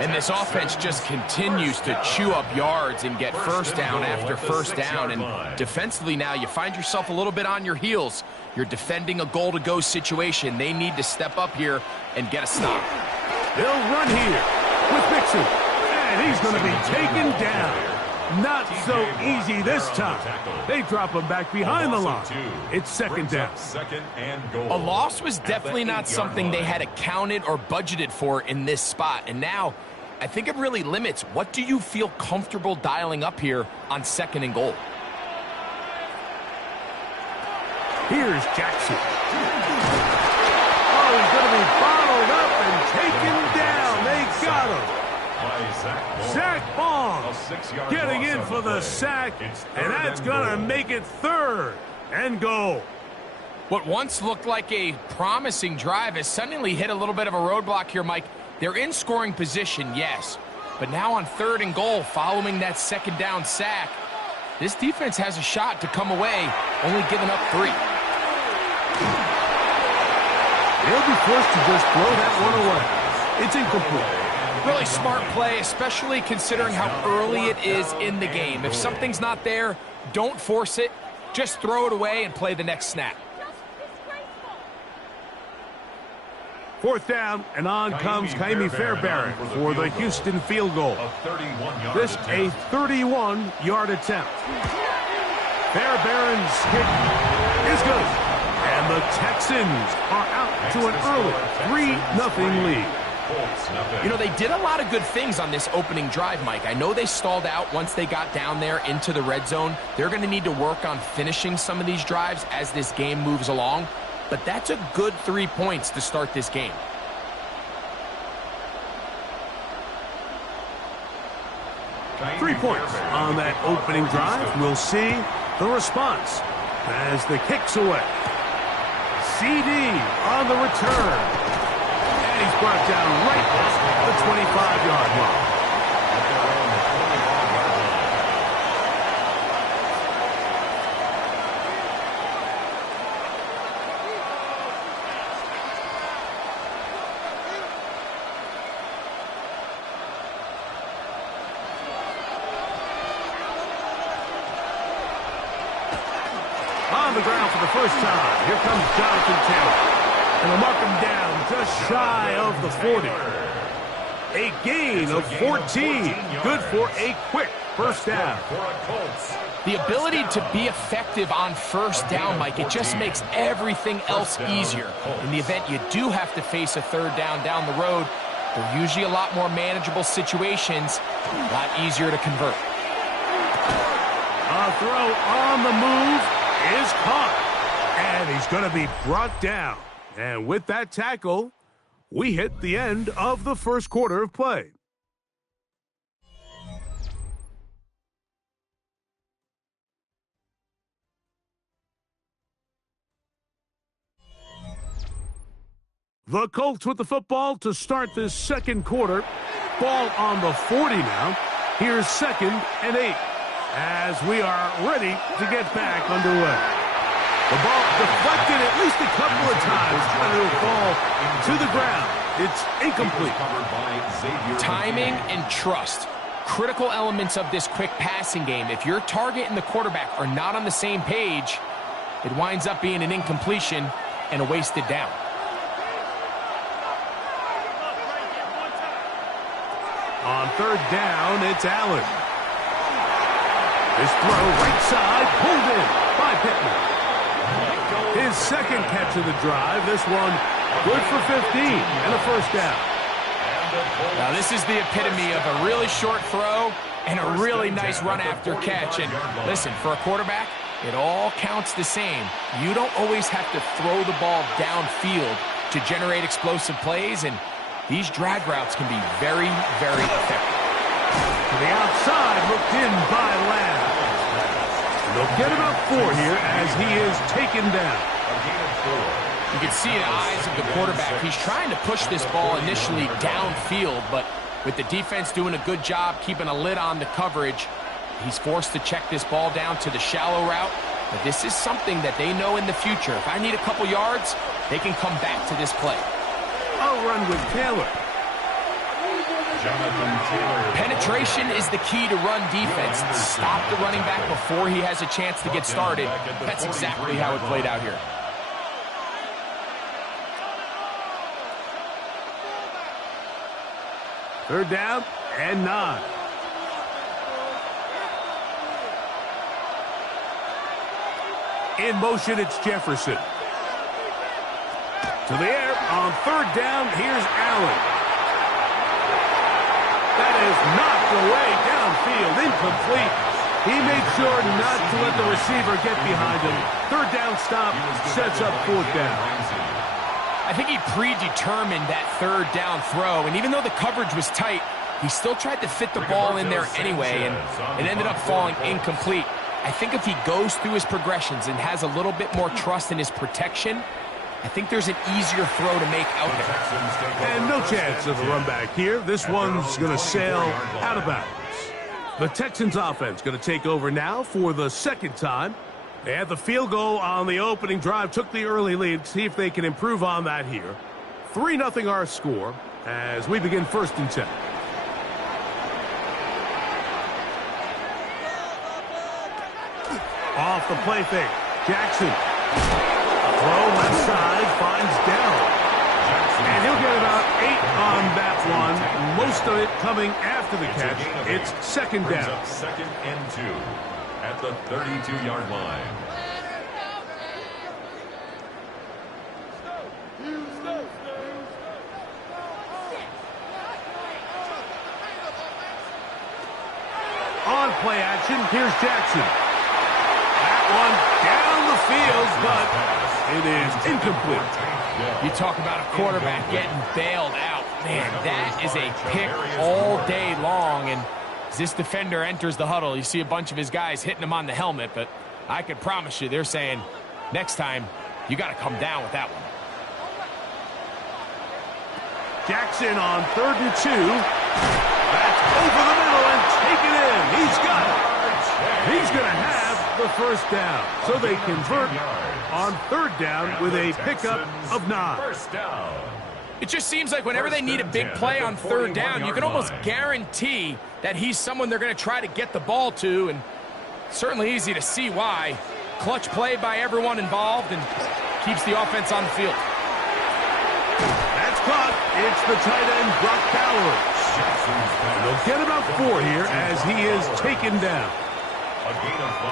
And this offense just continues to chew up yards and get first down after first down. And defensively now, you find yourself a little bit on your heels. You're defending a goal-to-go situation. They need to step up here and get a stop. They'll run here with Mixon. And he's going to be taken down. Not so easy this time. They drop him back behind the line. It's 2nd down. 2nd and goal. A loss was definitely not something they had accounted or budgeted for in this spot. And now, I think it really limits. What do you feel comfortable dialing up here on 2nd and goal? Here's Jackson. Oh, he's going to be bottled up and taken down. They got him. by Zach Zach Baun A 6-yard getting loss in on for the play. sack, It's and third that's and going to goal. make it 3rd and goal. What once looked like a promising drive has suddenly hit a little bit of a roadblock here, Mike. They're in scoring position, yes. But now on 3rd and goal, following that 2nd down sack, this defense has a shot to come away, only giving up 3. They'll be forced to just throw that one away. It's incomplete. Really smart play, especially considering how early it is in the game. If something's not there, don't force it. Just throw it away and play the next snap. 4th down, and on comes Ka'imi Fairbairn for the Houston field goal. A 31-yard This a attempt. 31-yard attempt. Fairbairn's hit is good. And the Texans are out to an early 3-0 lead. Colts, nothing. You know, they did a lot of good things on this opening drive, Mike. I know they stalled out once they got down there into the red zone. They're going to need to work on finishing some of these drives as this game moves along. But that's a good 3 points to start this game. Ka'imi 3 points Fairbairn on that kicking off opening for drive. Houston. We'll see the response as the kick's away. CD on the return. And he's brought down right at the 25-yard line. At their own 25-yard line. On the ground for the first time. Here comes Jonathan Taylor. And they'll mark him down just shy of the 40. A gain of 14. Good for a quick first down. For a Colts. The ability to be effective on first down, Mike, it just makes everything else easier. In the event you do have to face a 3rd down the road, they're usually a lot more manageable situations, a lot easier to convert. A throw on the move is caught. And he's going to be brought down. And with that tackle, we hit the end of the first quarter of play. The Colts with the football to start this second quarter. Ball on the 40 now. Here's 2nd and 8 as we are ready to get back underway. The ball deflected at least a couple of times, trying to fall to the ground. It's incomplete. Covered by Xavier Timing McKinney. and trust, critical elements of this quick passing game. If your target and the quarterback are not on the same page, it winds up being an incompletion and a wasted down. On 3rd down, it's Allen. His throw right side, pulled in by Pittman. His 2nd catch of the drive. This one good for 15 and a first down. Now, this is the epitome of a really short throw and a really nice run after catch. And listen, for a quarterback, it all counts the same. You don't always have to throw the ball downfield to generate explosive plays, and these drag routes can be very, very effective. To the outside, hooked in by Lamb. They'll get about 4 here as he is taken down. A gain of 4. You can see in the eyes of the quarterback, he's trying to push this ball initially downfield, but with the defense doing a good job keeping a lid on the coverage, he's forced to check this ball down to the shallow route. But this is something that they know in the future. If I need a couple yards, they can come back to this play. A run with Taylor. Jonathan Taylor. Penetration is the key to run defense. Stop the running back before he has a chance to get started. That's exactly how it played out here. Third down and 9. In motion, it's Jefferson. To the air on 3rd down. Here's Allen. That is knocked away downfield, incomplete. He made sure not to let the receiver get behind him. 3rd down stop sets up 4th down. I think he predetermined that 3rd down throw, and even though the coverage was tight, He still tried to fit the ball in there anyway, and it ended up falling incomplete. I think if he goes through his progressions and has a little bit more trust in his protection, I think there's an easier throw to make out there. And no chance of a run back here. This one's going to sail out of bounds. The Texans offense going to take over now for the second time. They had the field goal on the opening drive, took the early lead. See if they can improve on that here. 3-0 our score as we begin 1st and 10. Off the play fake. Jackson. Throw left side, finds Dell. And he'll get about 8 on that one. Most of it coming after the catch. It's 2nd down. 2nd and 2 at the 32-yard line. On play action, here's Jackson. One down the field, but it is incomplete. You talk about a quarterback getting bailed out. Man, that is a pick all day long. And as this defender enters the huddle, you see a bunch of his guys hitting him on the helmet. But I can promise you, they're saying, next time, you got to come down with that one. Jackson on 3rd and 2. That's over the middle and taken in. He's got it. He's going to have the 1st down. So they convert on 3rd down with a pickup of 9. 1st down. It just seems like whenever they need a big play on 3rd down, you can almost guarantee that he's someone they're going to try to get the ball to, and certainly easy to see why. Clutch play by everyone involved and keeps the offense on the field. That's caught. It's the tight end, Brock Bowers. They'll get about 4 here as he is taken down.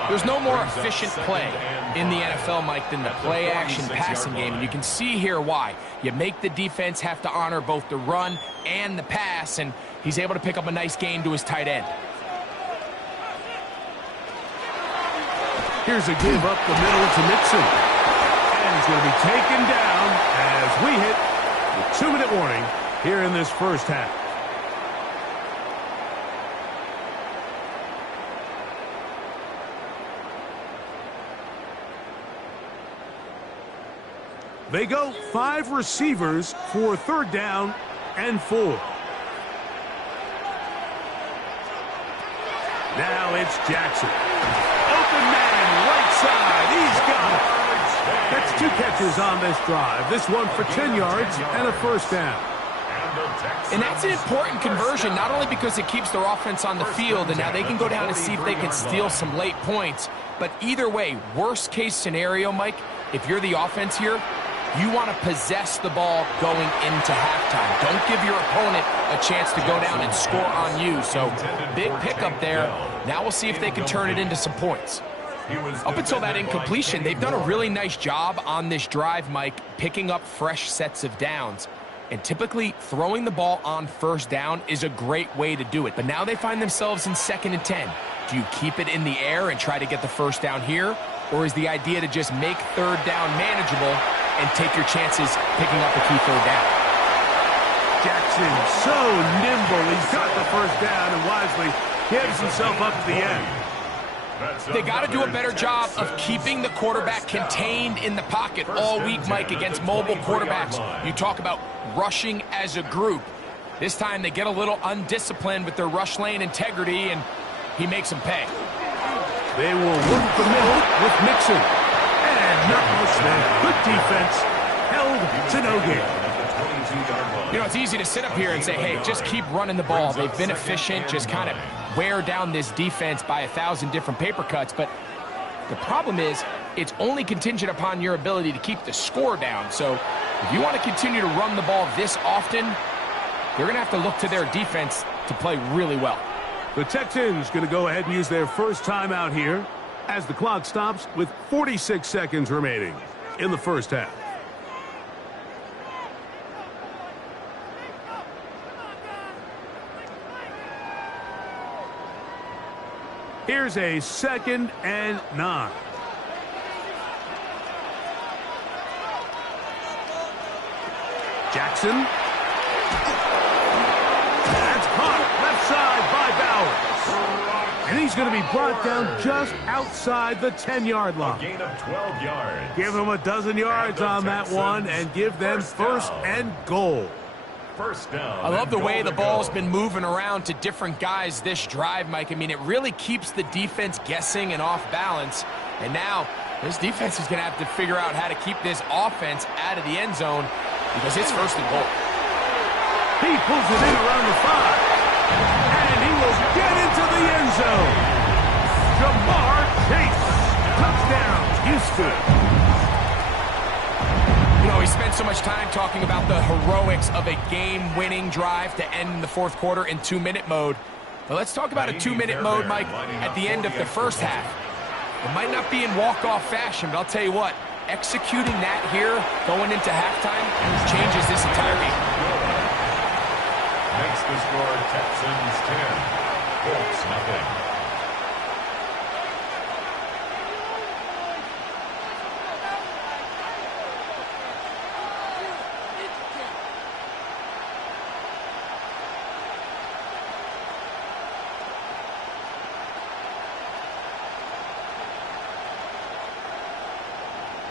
There's no more efficient play in the NFL, Mike, than the play-action passing game, and you can see here why. You make the defense have to honor both the run and the pass, and he's able to pick up a nice gain to his tight end. Here's a give up the middle to Mixon. And he's going to be taken down as we hit the 2-minute warning here in this 1st half. They go 5 receivers for 3rd down and 4. Now it's Jackson. Open man, right side. He's got it. That's 2 catches on this drive. This one for 10 yards and a 1st down. And that's an important conversion, not only because it keeps their offense on the field, and now they can go down and see if they can steal some late points. But either way, worst case scenario, Mike, if you're the offense here, you want to possess the ball going into halftime. Don't give your opponent a chance to go down and score on you. So big pickup there. Now we'll see if they can turn it into some points. Up until that incompletion, they've done a really nice job on this drive, Mike, picking up fresh sets of downs. And typically, throwing the ball on 1st down is a great way to do it. But now they find themselves in 2nd and 10. Do you keep it in the air and try to get the 1st down here? Or is the idea to just make 3rd down manageable and take your chances picking up the key 3rd down? Jackson, so nimble. He's got the 1st down and wisely gives himself up to the end. They got to do a better job of keeping the quarterback contained in the pocket all week, Mike, against mobile quarterbacks. You talk about rushing as a group. This time they get a little undisciplined with their rush lane integrity, and he makes them pay. They will work the middle with Mixon. And not much there. Good defense. Held to no gain. You know, it's easy to sit up here and say, hey, just keep running the ball. They've been efficient. Just kind of wear down this defense by 1,000 different paper cuts. But the problem is it's only contingent upon your ability to keep the score down. So if you want to continue to run the ball this often, you're going to have to look to their defense to play really well. The Texans going to go ahead and use their 1st timeout here as the clock stops with 46 seconds remaining in the 1st half. Here's a 2nd and 9. Jackson. That's caught. He's going to be brought down just outside the 10-yard A line. gain of 12 yards. Give them a dozen yards on that one and give them first and goal. First down. I love the way the ball's go. been moving around to different guys this drive, Mike. I mean, it really keeps the defense guessing and off balance. And now this defense is going to have to figure out how to keep this offense out of the end zone because it's first and goal. He pulls it in around the 5. And he will get into the end zone. Jamar Chase. Touchdown, Houston. You know, we spent so much time talking about the heroics of a game-winning drive to end the fourth quarter in 2-minute mode. But let's talk about a 2-minute mode, Mike, at the end of the first half. It might not be in walk-off fashion, but I'll tell you what, executing that here going into halftime changes this entire game. Makes the score Texans 10, Colts nothing.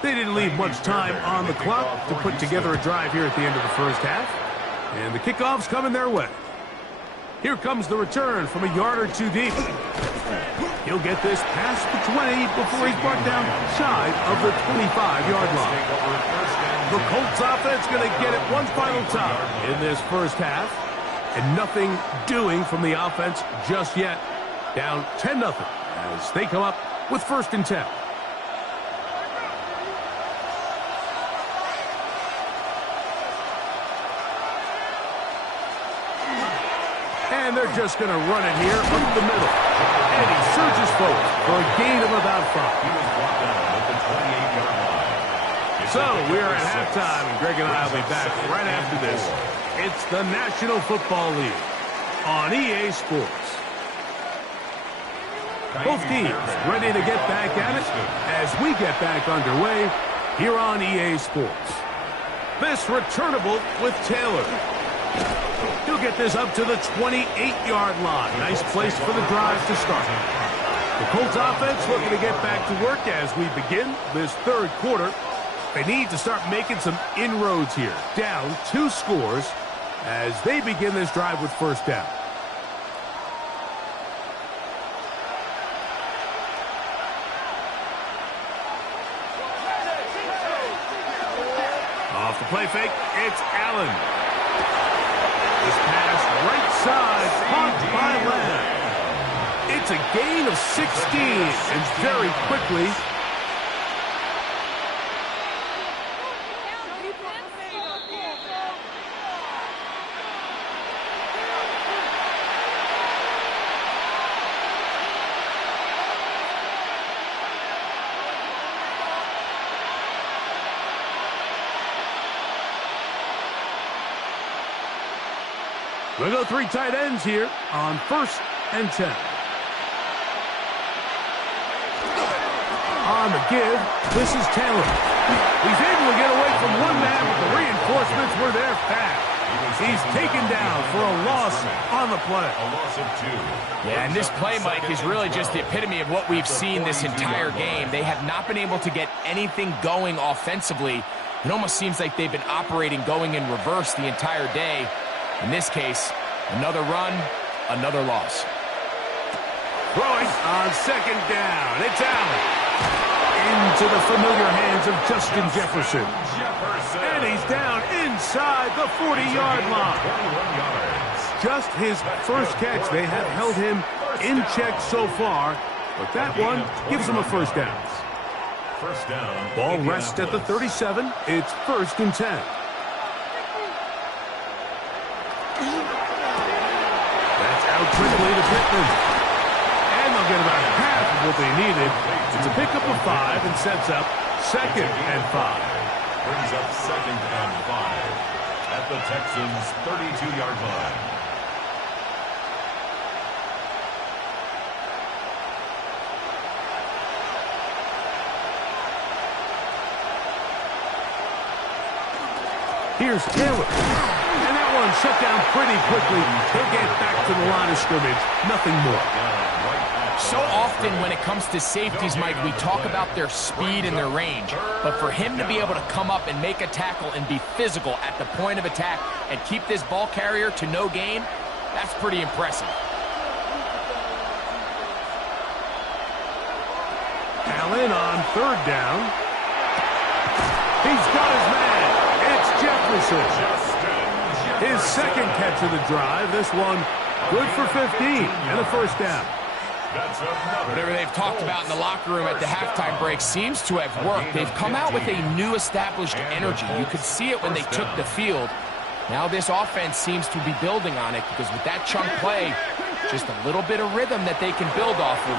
They didn't leave much time on the clock to put together a drive here at the end of the first half. And the kickoff's coming their way. Here comes the return from a yard or two deep. He'll get this past the 20 before he's brought down shy of the 25-yard line. The Colts offense going to get it one final time in this first half. And nothing doing from the offense just yet. Down 10-0 as they come up with first and 10. And they're just going to run it here up the middle. And he surges forward for a gain of about 5. He was brought down at the 28-yard line. So we are at halftime, and Greg and I will be back right after this. It's the National Football League on EA Sports. Both teams ready to get back at it as we get back underway here on EA Sports. This returnable with Taylor. He'll get this up to the 28-yard line. Nice place for the drive to start. The Colts offense looking to get back to work as we begin this third quarter. They need to start making some inroads here. Down 2 scores as they begin this drive with first down. Off the play fake, it's Allen. This pass right side, caught by Lamb. It's a gain of 16, and very quickly. We'll go 3 tight ends here on first and 10. On the give, this is Taylor. He's able to get away from one man, but the reinforcements were there fast. He's taken down for a loss on the play. A loss of 2. Yeah, and this play, Mike, is really just the epitome of what we've seen this entire game. They have not been able to get anything going offensively. It almost seems like they've been operating going in reverse the entire day. In this case, another run, another loss. Throwing on second down. It's Allen. Into the familiar hands of Justin Jefferson. And he's down inside the 40-yard line. 21 yards. Just his first catch. They have held him in check so far, but that one gives him a first down. First down. Ball rests at the 37. It's first and 10. That's out quickly to Pittman. And they'll get about half of what they needed. It's a pickup of 5 and sets up second and 5. Brings up second and 5 at the Texans' 32-yard line. Here's Taylor. And that one shut down pretty quickly. He'll get back to the line of scrimmage. Nothing more. Down right at So often when it comes to safeties, Mike, we talk about their speed and their range. But for him to be able to come up and make a tackle and be physical at the point of attack and keep this ball carrier to no gain, that's pretty impressive. Allen on third down. He's got his man. It's Jefferson. His second catch of the drive. This one good for 15 and a first down. Whatever they've talked about in the locker room at the halftime break seems to have worked. They've come out with a new established energy. You could see it when they took the field. Now this offense seems to be building on it because with that chunk play, just a little bit of rhythm that they can build off of.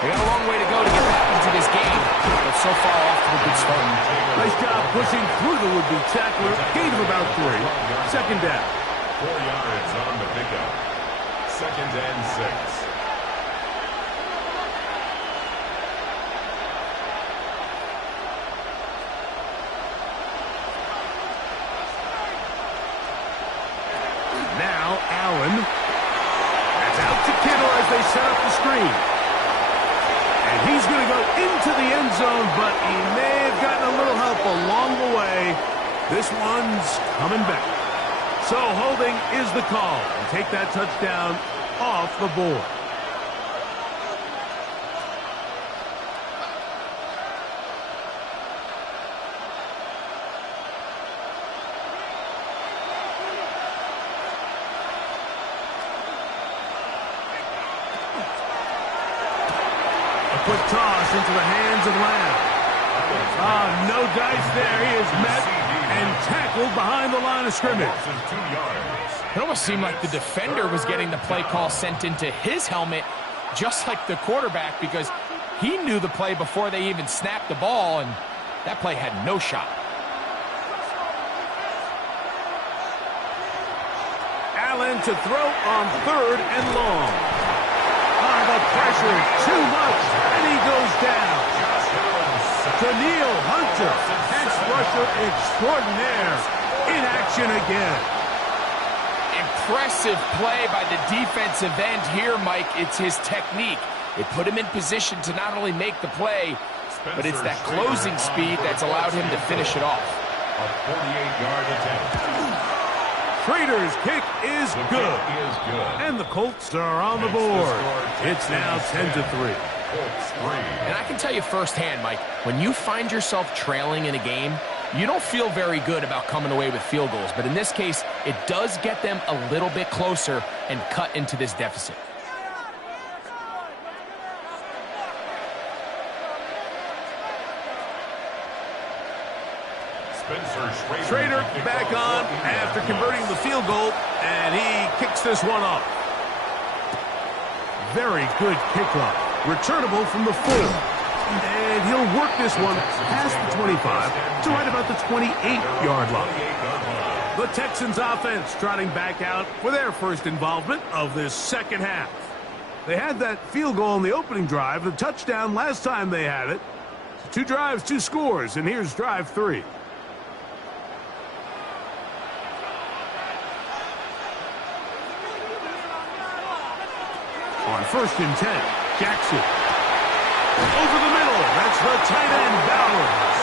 They got a long way to go to get back into this game, but so far off to a good start. Nice job pushing through the would-be tackler. Gain of about 3. Second down. 4 yards on the pickup. Second and 6. Now Allen. That's out to Kittle as they set up the screen. And he's going to go into the end zone, but he may have gotten a little help along the way. This one's coming back. So holding is the call. And take that touchdown off the board. Quick toss into the hands of Lamb. No dice there. He is met and tackled behind the line of scrimmage. It almost seemed like the defender was getting the play call sent into his helmet, just like the quarterback, because he knew the play before they even snapped the ball, and that play had no shot. Allen to throw on third and long. The pressure too much, and he goes down. Danielle Hunter, pass rusher extraordinaire, in action again. Impressive play by the defensive end here, Mike. It's his technique. It put him in position to not only make the play, but it's that closing speed that's allowed him to finish it off. A 48-yard attempt. Schrader's kick is good. And the Colts are on the board. It's now 10-3. And I can tell you firsthand, Mike, when you find yourself trailing in a game, you don't feel very good about coming away with field goals. But in this case, it does get them a little bit closer and cut into this deficit. Schrader back on after converting the field goal, and he kicks this one off. Very good kickoff. Returnable from the 4. And he'll work this one past the 25 to right about the 28-yard line. The Texans offense trotting back out for their first involvement of this second half. They had that field goal in the opening drive, the touchdown last time they had it. 2 drives, 2 scores, and here's drive 3. On first and 10, Jackson. Over the middle, that's the tight end, Bowers.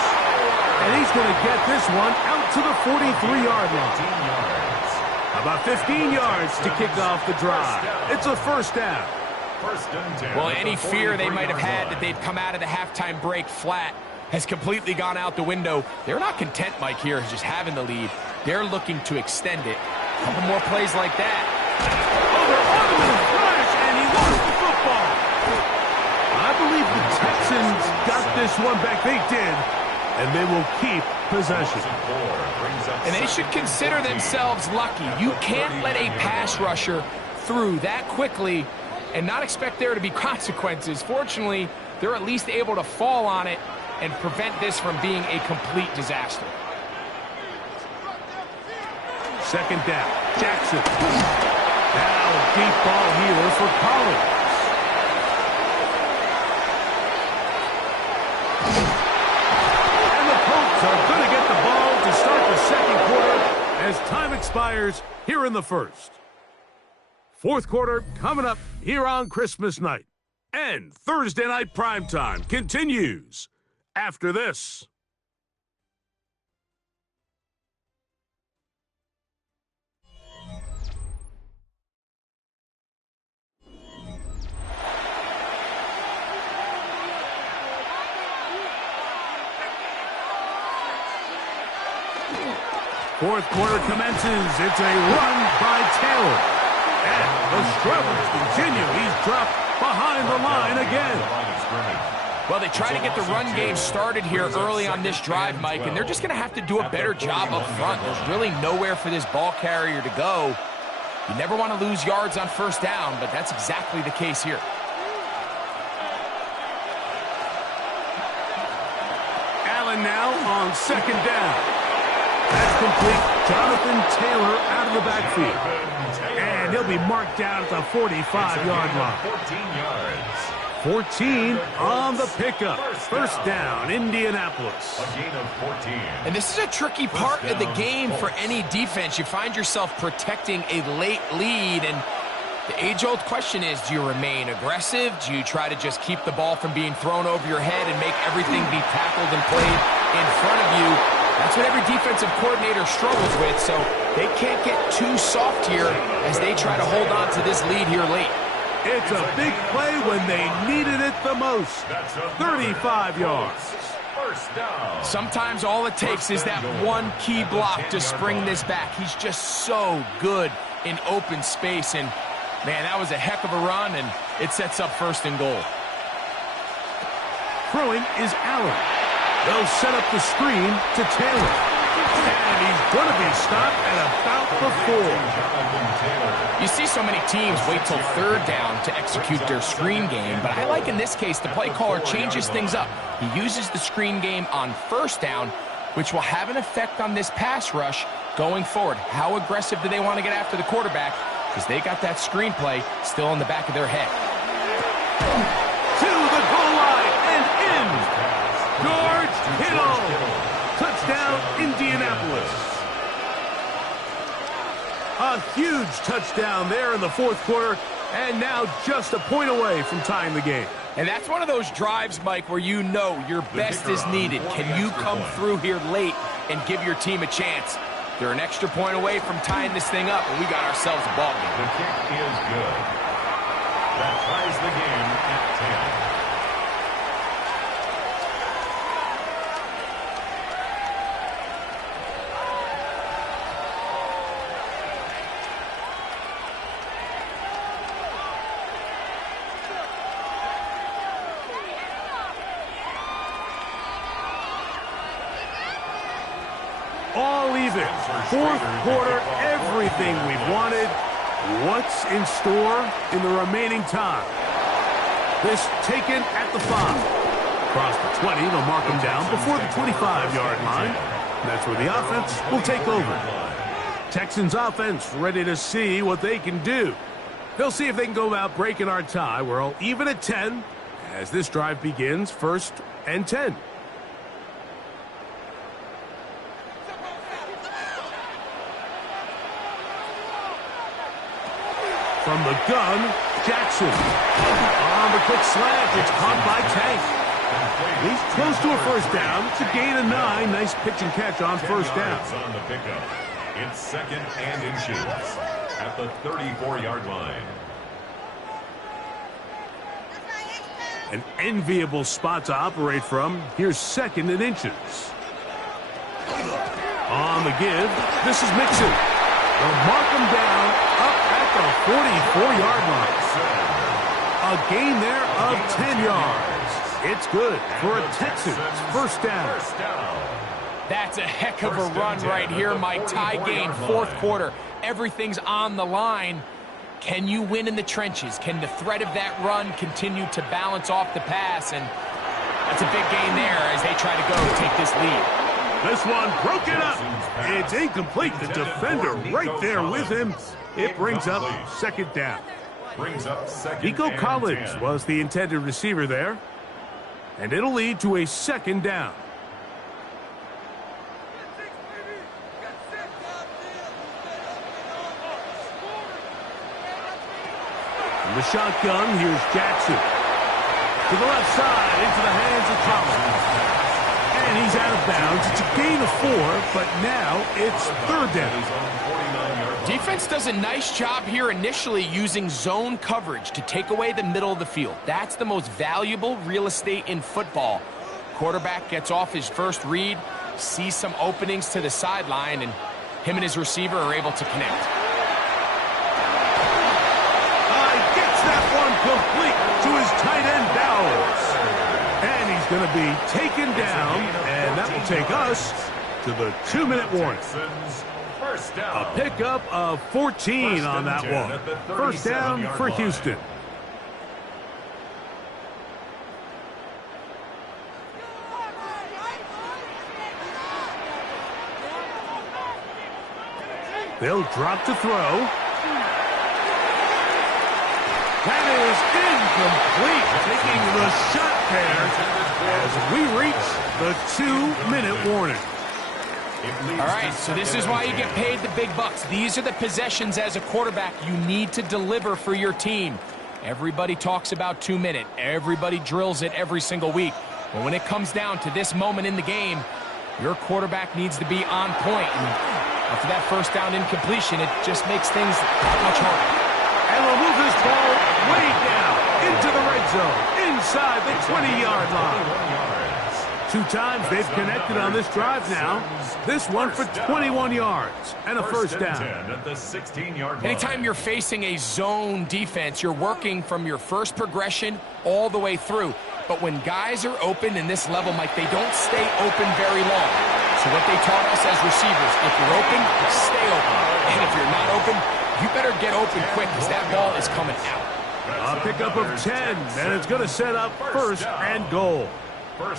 And he's going to get this one out to the 43-yard line. About 15 yards to kick off the drive. It's a first down. Well, any fear they might have had that they'd come out of the halftime break flat has completely gone out the window. They're not content, Mike, here, just having the lead. They're looking to extend it. A couple more plays like that. I believe the Texans got this one back. They did, and they will keep possession. And they should consider themselves lucky. You can't let a pass rusher through that quickly and not expect there to be consequences. Fortunately, they're at least able to fall on it and prevent this from being a complete disaster. Second down, Jackson. Now a deep ball here for Collins. Are going to get the ball to start the second quarter as time expires here in the first. Fourth quarter coming up here on Christmas night. And Thursday Night Primetime continues after this. Fourth quarter commences. It's a run by Taylor. And the struggles continue. He's dropped behind the line again. Well, they try to get the run game started here early on this drive, Mike, and they're just going to have to do a better job up front. There's really nowhere for this ball carrier to go. You never want to lose yards on first down, but that's exactly the case here. Allen now on second down. That's complete. Jonathan Taylor out of the backfield. And he'll be marked down at the 45-yard line. 14 on the pickup. First down, Indianapolis. A gain of 14. And this is a tricky part of the game for any defense. You find yourself protecting a late lead, and the age-old question is, do you remain aggressive? Do you try to just keep the ball from being thrown over your head and make everything be tackled and played in front of you? That's what every defensive coordinator struggles with, so they can't get too soft here as they try to hold on to this lead here late. It's a big play when they needed it the most. 35 yards. First down. Sometimes all it takes is that one key block to spring this back. He's just so good in open space, and man, that was a heck of a run, and it sets up first and goal. Throwing is Allen. They'll set up the screen to Taylor. And he's going to be stopped at about the 4. You see so many teams wait till third down to execute their screen game, but I like in this case the play caller changes things up. He uses the screen game on first down, which will have an effect on this pass rush going forward. How aggressive do they want to get after the quarterback? Because they got that screen play still in the back of their head. To the goal line and in. George Kittle. Touchdown, Indianapolis. A huge touchdown there in the fourth quarter, and now just a point away from tying the game. And that's one of those drives, Mike, where you know your best is needed. Can you come through here late and give your team a chance? They're an extra point away from tying this thing up, and we got ourselves a ball game. The kick is good. That ties the game at 10. All even. Fourth quarter, everything we've wanted. What's in store in the remaining time? This taken at the 5. Across the 20, they'll mark them down before the 25-yard line. That's where the offense will take over. Texans offense ready to see what they can do. They'll see if they can go about breaking our tie. We're all even at 10 as this drive begins, 1st and 10. From the gun, Jackson. On the quick slant, it's caught by Tank. He's close to a first down. It's a gain of 9. Nice pitch and catch on first down. On the pickup. It's 2nd and inches at the 34-yard line. An enviable spot to operate from. Here's 2nd and inches. On the give, this is Mixon. They'll mark him down up at the 44-yard line. A gain there of 10 yards. It's good for a Texans first down. That's a heck of a run right here, Mike. Tie game, fourth quarter. Everything's on the line. Can you win in the trenches? Can the threat of that run continue to balance off the pass? And that's a big gain there as they try to go take this lead. This one broken up. It's incomplete. The defender right there with him. It brings up 2nd down. Nico Collins was the intended receiver there. And it'll lead to a 2nd down. From the shotgun, here's Jackson. to the left side into the hands of Collins. And he's out of bounds. It's a gain of 4, but now it's third down. Defense does a nice job here initially using zone coverage to take away the middle of the field. That's the most valuable real estate in football. Quarterback gets off his first read, sees some openings to the sideline, and him and his receiver are able to connect. Gets that one complete to his tight end, Bowers. And he's going to be taken down, and that will take us to the 2-minute warning. A pickup of 14 on that one. First down for Houston. They'll drop to throw. That is incomplete, taking the shot there as we reach the 2-minute warning. All right, so this is why you get paid the big bucks. These are the possessions as a quarterback you need to deliver for your team. Everybody talks about 2-minute. Everybody drills it every single week. But when it comes down to this moment in the game, your quarterback needs to be on point. And after that first down incompletion, it just makes things that much harder. And we'll move this ball way down into the red zone, inside the 20-yard line. 2 times they've connected on this drive now. This one for 21 yards and a first down. Anytime you're facing a zone defense, you're working from your first progression all the way through. But when guys are open in this level, Mike, they don't stay open very long. So what they taught us as receivers, if you're open, stay open. And if you're not open, you better get open quick because that ball is coming out. A pickup of 10, and it's going to set up first and goal. I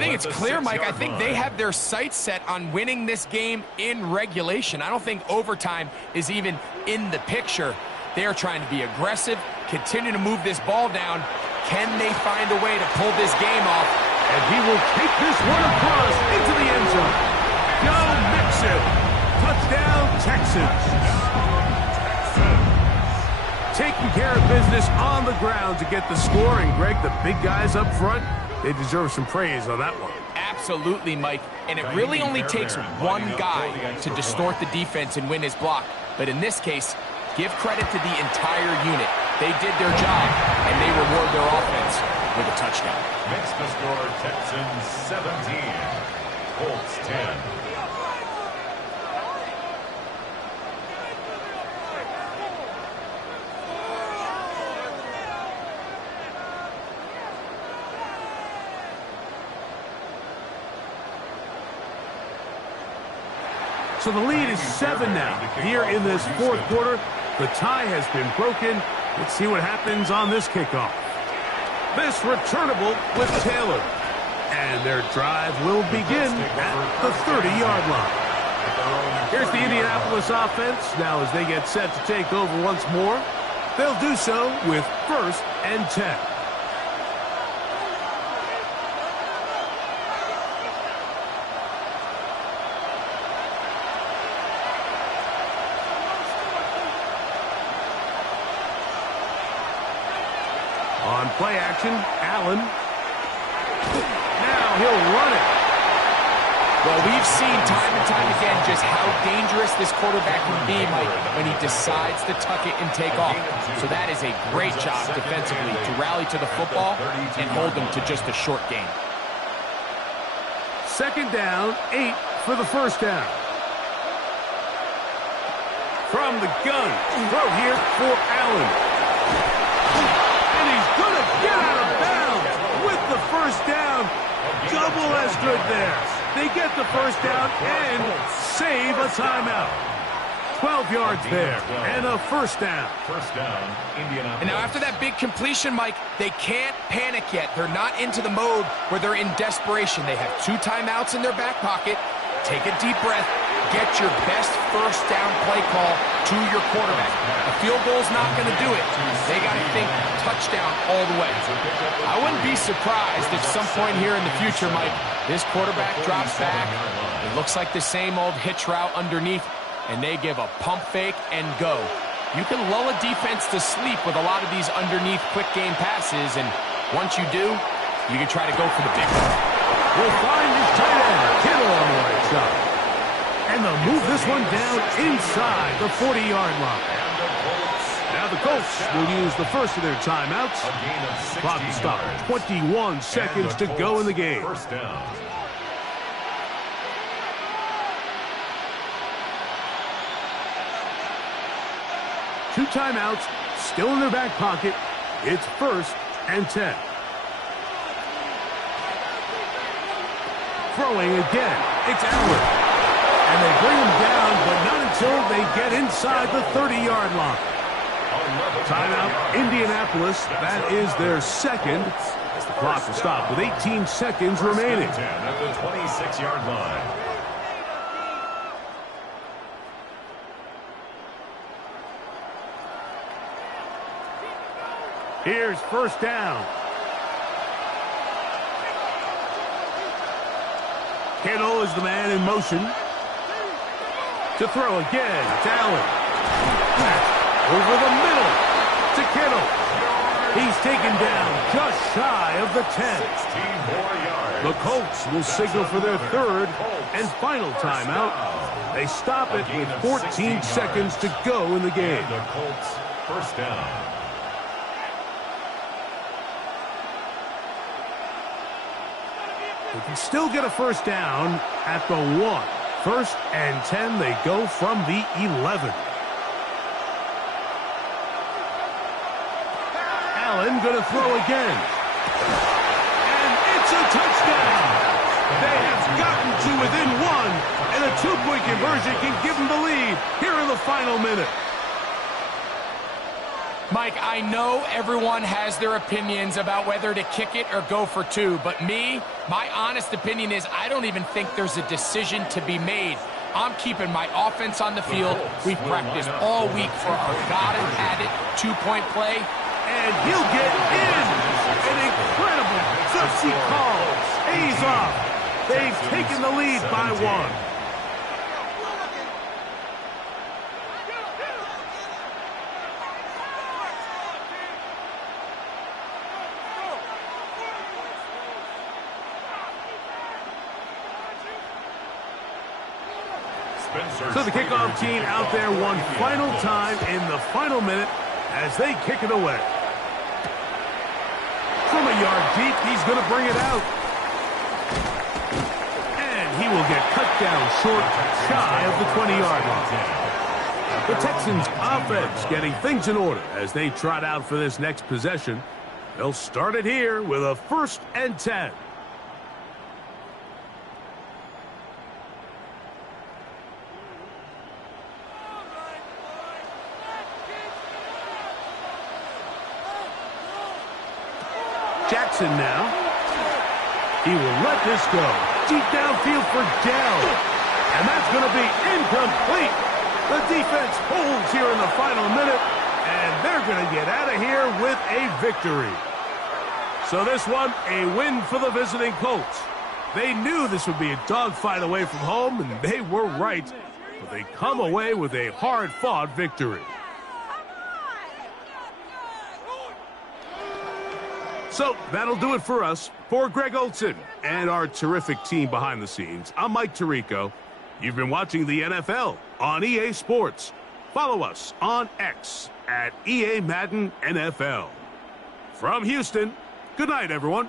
think it's clear, Mike. I think they have their sights set on winning this game in regulation. I don't think overtime is even in the picture. They are trying to be aggressive, continue to move this ball down. Can they find a way to pull this game off? And he will take this one across into the end zone. Go Mixon. Touchdown, Texans. Taking care of business on the ground to get the score. And, Greg, the big guys up front, they deserve some praise on that one. Absolutely, Mike. And it really only takes one guy to distort the defense and win his block. But in this case, give credit to the entire unit. They did their job, and they reward their offense with a touchdown. Makes the score Texans 17, Colts 10. So the lead is 7 now. Here in this fourth quarter, the tie has been broken. Let's see what happens on this kickoff. This returnable with Taylor. And their drive will begin at the 30-yard line. Here's the Indianapolis offense. Now as they get set to take over once more, they'll do so with 1st and 10. On play action, Allen. Now he'll run it. Well, we've seen time and time again just how dangerous this quarterback can be, Mike, when he decides to tuck it and take off. So that is a great job defensively to rally to the football and hold them to just a short game. 2nd down, 8 for the first down. From the gun, throw here for Allen. Going to get out of bounds with the first down. Double as good there. They get the first down and save a timeout. 12 yards there and a first down. First down, Indianapolis. And now after that big completion, Mike, they can't panic yet. They're not into the mode where they're in desperation. They have 2 timeouts in their back pocket. Take a deep breath. Get your best first down play call to your quarterback. A field goal's not going to do it. They got to think touchdown all the way. I wouldn't be surprised if some point here in the future, Mike, this quarterback drops back. It looks like the same old hitch route underneath, and they give a pump fake and go. You can lull a defense to sleep with a lot of these underneath quick game passes, and Once you do, you can try to go for the big one. We'll find his tight end, Kittle, on the right side. And they'll move this one down inside the 40-yard line. Now the Colts will use the first of their timeouts. Clock stopped. 21 seconds to go in the game. First down. Two timeouts still in their back pocket. It's 1st and 10. Throwing again. It's Allen. And they bring him down, but not until they get inside the 30-yard line. Timeout, Indianapolis. That is their second. The clock will stop with 18 seconds remaining. 10 at the 26-yard line. Here's first down. Kittle is the man in motion. To throw again, it's Allen. Over the middle to Kittle. He's taken down just shy of the 10. 16 more yards. The Colts will signal for their third and final timeout. They stop it with 14 seconds to go in the game. And the Colts first down. They can still get a first down at the 1. 1st and 10, they go from the 11. Allen going to throw again. And it's a touchdown. They have gotten to within 1, and a 2-point conversion can give them the lead here in the final minute. Mike, I know everyone has their opinions about whether to kick it or go for 2, but my honest opinion is I don't even think there's a decision to be made. I'm keeping my offense on the field. We've practiced all week for our God-and-had-it 2-point play. And he'll get in. An incredible gutsy call. Pays off. They've taken the lead by 1. So the kickoff team out there one final time in the final minute as they kick it away. From a yard deep, he's going to bring it out. And he will get cut down short, shy of the 20-yard line. The Texans offense getting things in order as they trot out for this next possession. They'll start it here with a 1st and 10. Jackson now. He will let this go. Deep downfield for Dell. And that's going to be incomplete. The defense holds here in the final minute, and they're going to get out of here with a victory. So this one, a win for the visiting Colts. They knew this would be a dogfight away from home, and they were right. But they come away with a hard-fought victory. So that'll do it for us. For Greg Olsen and our terrific team behind the scenes, I'm Mike Tirico. You've been watching the NFL on EA Sports. Follow us on X at EA Madden NFL. From Houston, good night, everyone.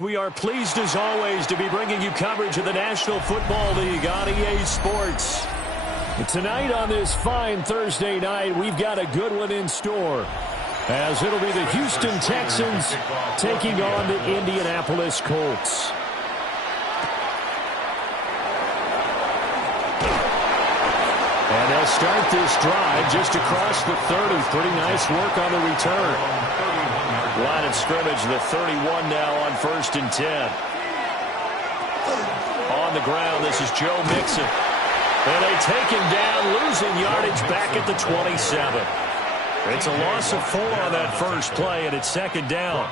We are pleased, as always, to be bringing you coverage of the National Football League on EA Sports. Tonight on this fine Thursday night, we've got a good one in store, as it'll be the Houston Texans taking on the Indianapolis Colts. And they'll start this drive just across the 30. Pretty nice work on the return. Line of scrimmage, the 31 now on 1st and 10. On the ground, this is Joe Mixon. And they take him down, losing yardage back at the 27. It's a loss of 4 on that first play, and it's 2nd down.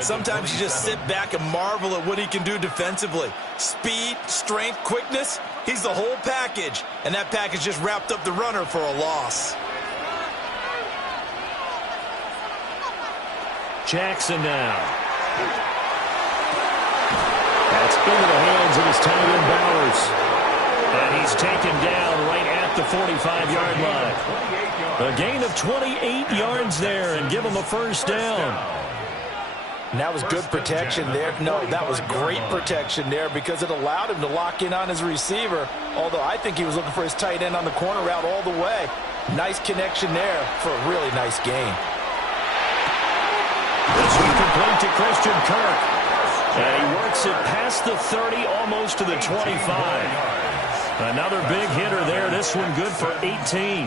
Sometimes you just sit back and marvel at what he can do defensively. Speed, strength, quickness, he's the whole package. And that package just wrapped up the runner for a loss. Jackson now. That's into the hands of his tight end Bowers. And he's taken down right at the 45-yard line. A gain of 28 yards there and give him a 1st down. And that was good protection there. No, that was great protection there because it allowed him to lock in on his receiver. Although I think he was looking for his tight end on the corner route all the way. Nice connection there for a really nice gain. This one complete to Christian Kirk. And he works it past the 30, almost to the 25. Another big hitter there. This one good for 18.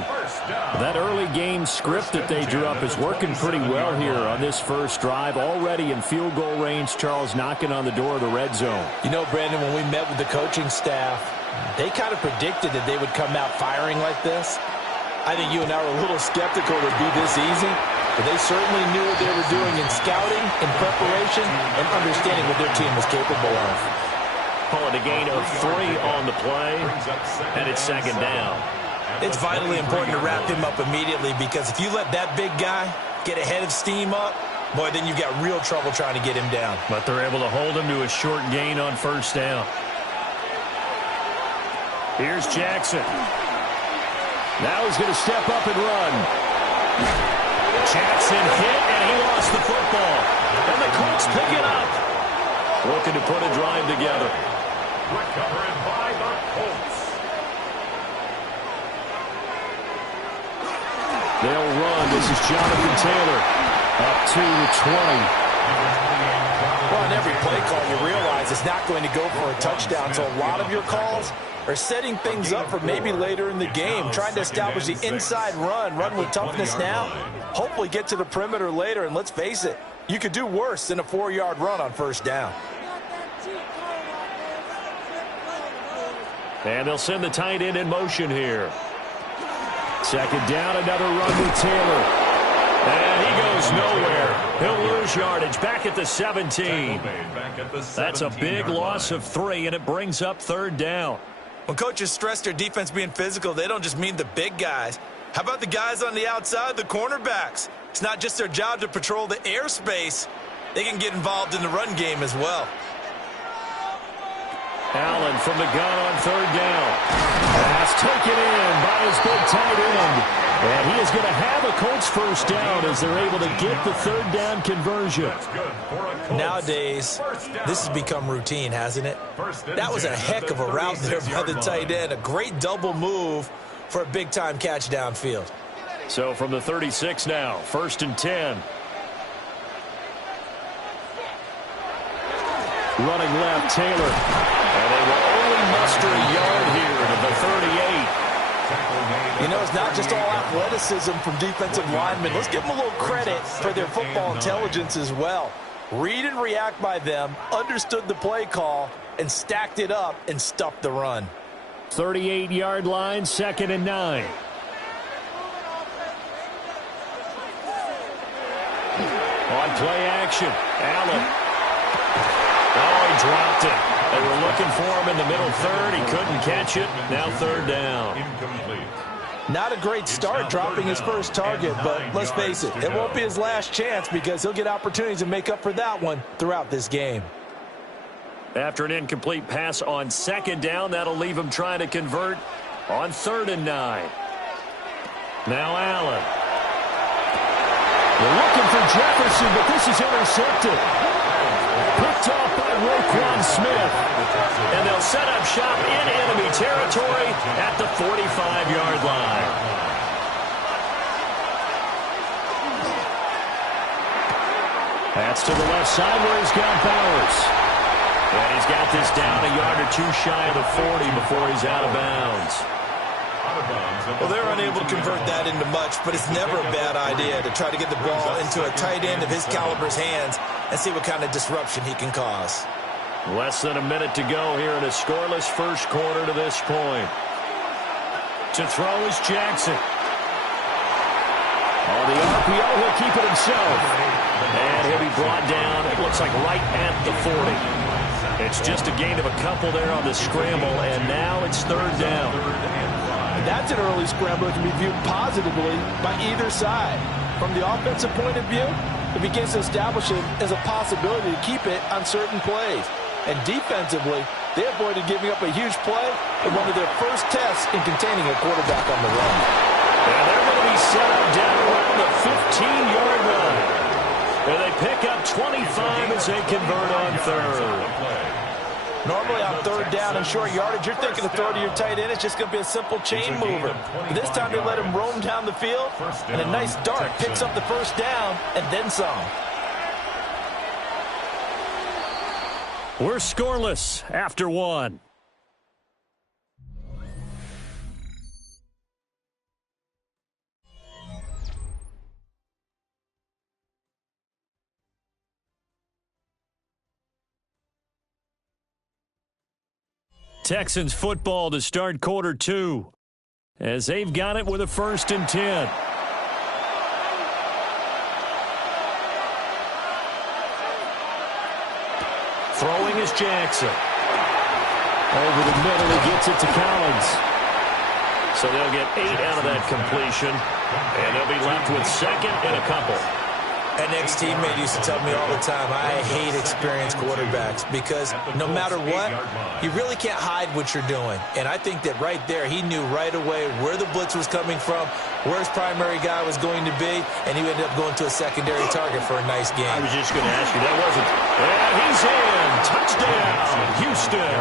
That early game script that they drew up is working pretty well here on this first drive. Already in field goal range, Charles knocking on the door of the red zone. You know, Brandon, when we met with the coaching staff, they kind of predicted that they would come out firing like this. I think you and I were a little skeptical it would be this easy. But they certainly knew what they were doing in scouting, in preparation, and understanding what their team was capable of. Calling a gain of 3 on the play, and it's 2nd down. It's vitally important to wrap him up immediately because if you let that big guy get ahead of steam up, boy, then you've got real trouble trying to get him down. But they're able to hold him to a short gain on 1st down. Here's Jackson. Now he's going to step up and run. Jackson hit, and he lost the football. And the Colts pick it up. Looking to put a drive together. Recovered by the Colts. They'll run. This is Jonathan Taylor. Up to the 20. Well, on every play call, you realize it's not going to go for a touchdown. So a lot of your calls are setting things up for maybe later in the game, trying to establish the inside run with toughness now, hopefully get to the perimeter later, and let's face it, you could do worse than a 4-yard run on 1st down. And they'll send the tight end in motion here. 2nd down, another run with Taylor. And he goes nowhere. He'll lose yardage back at the 17. That's a big loss of 3, and it brings up 3rd down. When coaches stress their defense being physical, they don't just mean the big guys. How about the guys on the outside, the cornerbacks? It's not just their job to patrol the airspace. They can get involved in the run game as well. Allen from the gun on 3rd down. Pass taken in by his big tight end. And he is going to have a Colts 1st down as they're able to get the 3rd down conversion. Nowadays, this has become routine, hasn't it? That was a heck of a route there by the tight end. A great double move for a big-time catch downfield. So from the 36 now, 1st and 10. Running left, Taylor. And they will only muster a yard here to the 38. You know, it's not just all athleticism from defensive linemen. Let's give them a little credit for their football intelligence as well. Read and react by them, understood the play call, and stacked it up and stuffed the run. 38-yard line, 2nd and 9. On play action, Allen. Oh, he dropped it. They were looking for him in the middle third. He couldn't catch it. Now 3rd down. Incomplete. Not a great start dropping his first target, but let's face it, it won't be his last chance because he'll get opportunities to make up for that one throughout this game. After an incomplete pass on 2nd down, that'll leave him trying to convert on 3rd and 9. Now Allen. They're looking for Jefferson, but this is intercepted. Picked off by Roquan Smith. And they'll set up shop in enemy territory at the 45-yard line. That's to the left side where he's got Bowers. And he's got this down a yard or two shy of the 40 before he's out of bounds. Well, they're unable to convert that into much, but it's never a bad idea to try to get the ball into a tight end of his caliber's hands and see what kind of disruption he can cause. Less than a minute to go here in a scoreless first quarter to this point. To throw is Jackson. On the RPO, he'll keep it himself. And he'll be brought down, it looks like right at the 40. It's just a gain of a couple there on the scramble, and now it's 3rd down. That's an early scramble that can be viewed positively by either side. From the offensive point of view, it begins to establish it as a possibility to keep it on certain plays. And defensively, they avoided giving up a huge play in one of their first tests in containing a quarterback on the run. And they're going to be set up down around the 15-yard line. And they pick up 25 as they convert on 3rd. Normally on 3rd down and short yardage, you're thinking of throw to your tight end. It's just going to be a simple chain mover. But this time they let him roam down the field, and a nice dart picks up the 1st down and then some. We're scoreless after 1. Texans football to start quarter 2 as they've got it with a 1st and 10. Throwing is Jackson. Over the middle, he gets it to Collins. So they'll get 8 out of that completion, and they'll be left with 2nd and a couple. An ex-teammate used to tell me all the time, I hate experienced quarterbacks because no matter what, you really can't hide what you're doing. And I think that right there, he knew right away where the blitz was coming from, where his primary guy was going to be, and he ended up going to a secondary target for a nice game. I was just going to ask you, that wasn't. And he's in. Touchdown, Houston.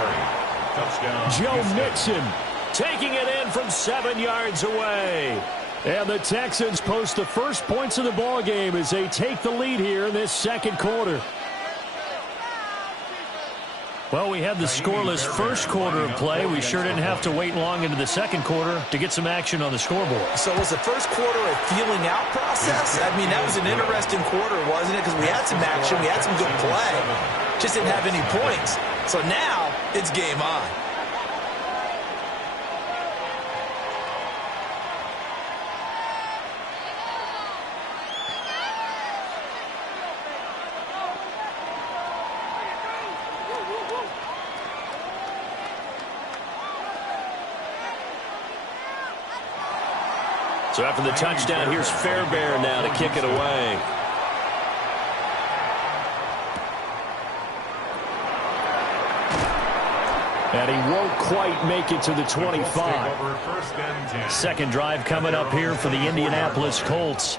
Touchdown, Joe Houston. Mixon taking it in from 7 yards away. And the Texans post the first points of the ball game as they take the lead here in this 2nd quarter. Well, we had the scoreless first quarter of play. We sure didn't have to wait long into the 2nd quarter to get some action on the scoreboard. So was the first quarter a feeling out process? I mean, that was an interesting quarter, wasn't it? Because we had some action, we had some good play, just didn't have any points. So now it's game on. So after the touchdown, here's Fairbairn now to kick it away. And he won't quite make it to the 25. Second drive coming up here for the Indianapolis Colts.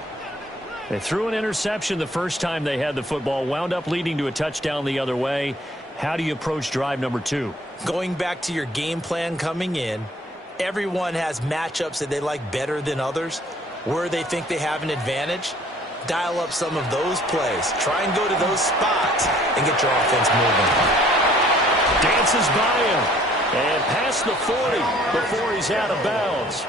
They threw an interception the first time they had the football, wound up leading to a touchdown the other way. How do you approach drive number 2? Going back to your game plan coming in, everyone has matchups that they like better than others, where they think they have an advantage. dial up some of those plays. Try and go to those spots and get your offense moving. Dances by him and past the 40 before he's out of bounds.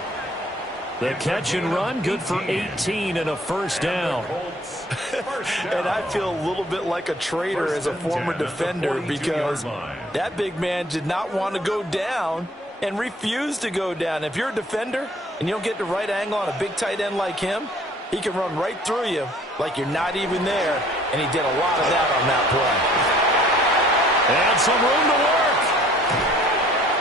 The catch and run, good for 18 and a first down. And I feel a little bit like a traitor as a former defender because that big man did not want to go down and refused to go down. If you're a defender and you don't get the right angle on a big tight end like him, he can run right through you like you're not even there, and he did a lot of that on that play. And some room to work.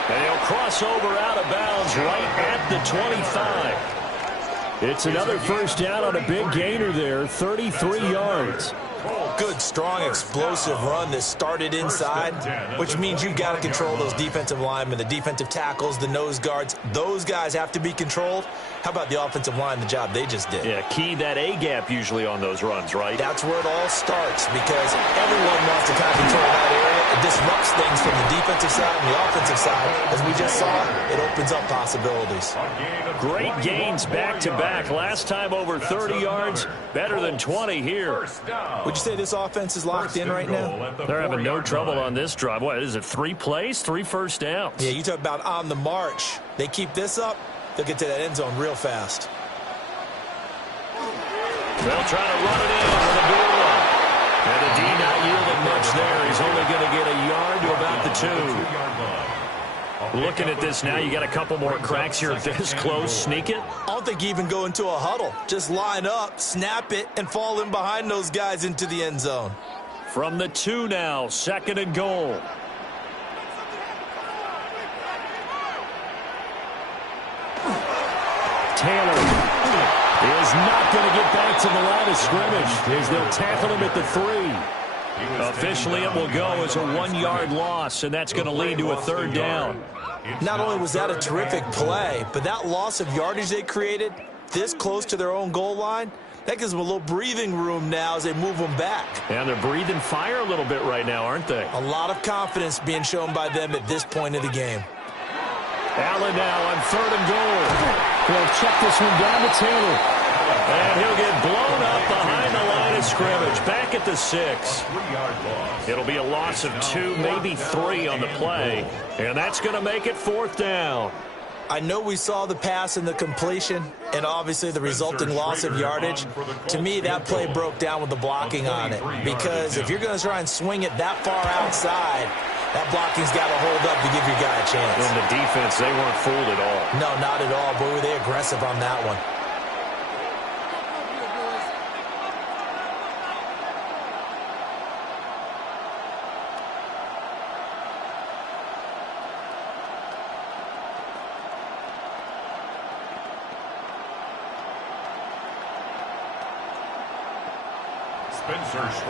And he'll cross over out of bounds right at the 25. It's another first down on a big gainer there, 33 yards. Good, strong, explosive run that started inside, which means you've got to control those defensive linemen, the defensive tackles, the nose guards. Those guys have to be controlled. How about the offensive line, the job they just did? Yeah, key that A-gap usually on those runs, right? That's where it all starts because everyone wants to kind of control that area. It disrupts things from the defensive side and the offensive side. As we just saw, it opens up possibilities. Great gains back-to-back. Last time over 30 yards, better than 20 here. Would you say this offense is locked in right now? They're having no trouble on this drive. What is it, 3 plays, 3 first downs? Yeah, you talk about on the march. They keep this up, they'll get to that end zone real fast. They'll try to run it in with a good one. And the D not yielding much there. He's only going to get a yard to about the 2. Looking at this now, you got a couple more cracks here this close. Sneak it? I don't think you even go into a huddle. Just line up, snap it, and fall in behind those guys into the end zone. From the 2 now, 2nd and goal. Taylor is not going to get back to the line of scrimmage as they'll tackle him at the 3. Officially, it will go as a 1-yard loss, and that's going to lead to a 3rd down. Not only was that a terrific play, but that loss of yardage they created this close to their own goal line, that gives them a little breathing room now as they move them back. And they're breathing fire a little bit right now, aren't they? A lot of confidence being shown by them at this point of the game. Allen now on 3rd and goal. He'll check this one down to Taylor. And he'll get blown up behind the line of scrimmage. Back at the 6. It'll be a loss of 2, maybe 3 on the play. And that's going to make it 4th down. I know we saw the pass and the completion and obviously the resulting loss of yardage. To me, that play broke down with the blocking on it. Because if you're going to try and swing it that far outside, that blocking's got to hold up to give your guy a chance. In the defense, they weren't fooled at all. No, not at all. Boy, were they aggressive on that one.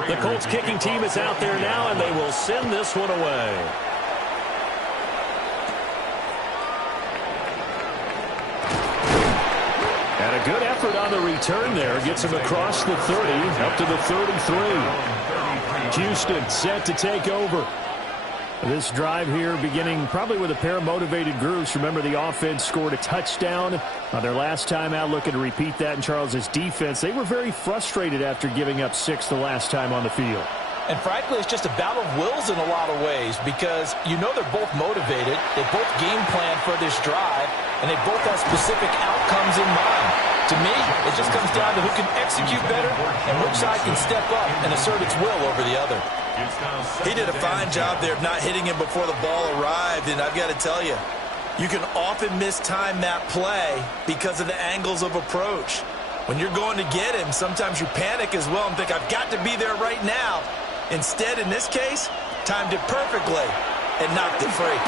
The Colts kicking team is out there now, and they will send this one away. And a good effort on the return there. Gets him across the 30, up to the 33. Houston set to take over. This drive here beginning probably with a pair of motivated groups. Remember, the offense scored a touchdown on their last time out. Looking to repeat that in Charles's defense. They were very frustrated after giving up 6 the last time on the field. And frankly, it's just a battle of wills in a lot of ways because you know they're both motivated. They both game plan for this drive, and they both have specific outcomes in mind. To me, it just comes down to who can execute better and which side can step up and assert its will over the other. He did a fine job there of not hitting him before the ball arrived, and I've got to tell you, you can often mistime that play because of the angles of approach. When you're going to get him, sometimes you panic as well and think, I've got to be there right now. Instead, in this case, timed it perfectly and knocked it free.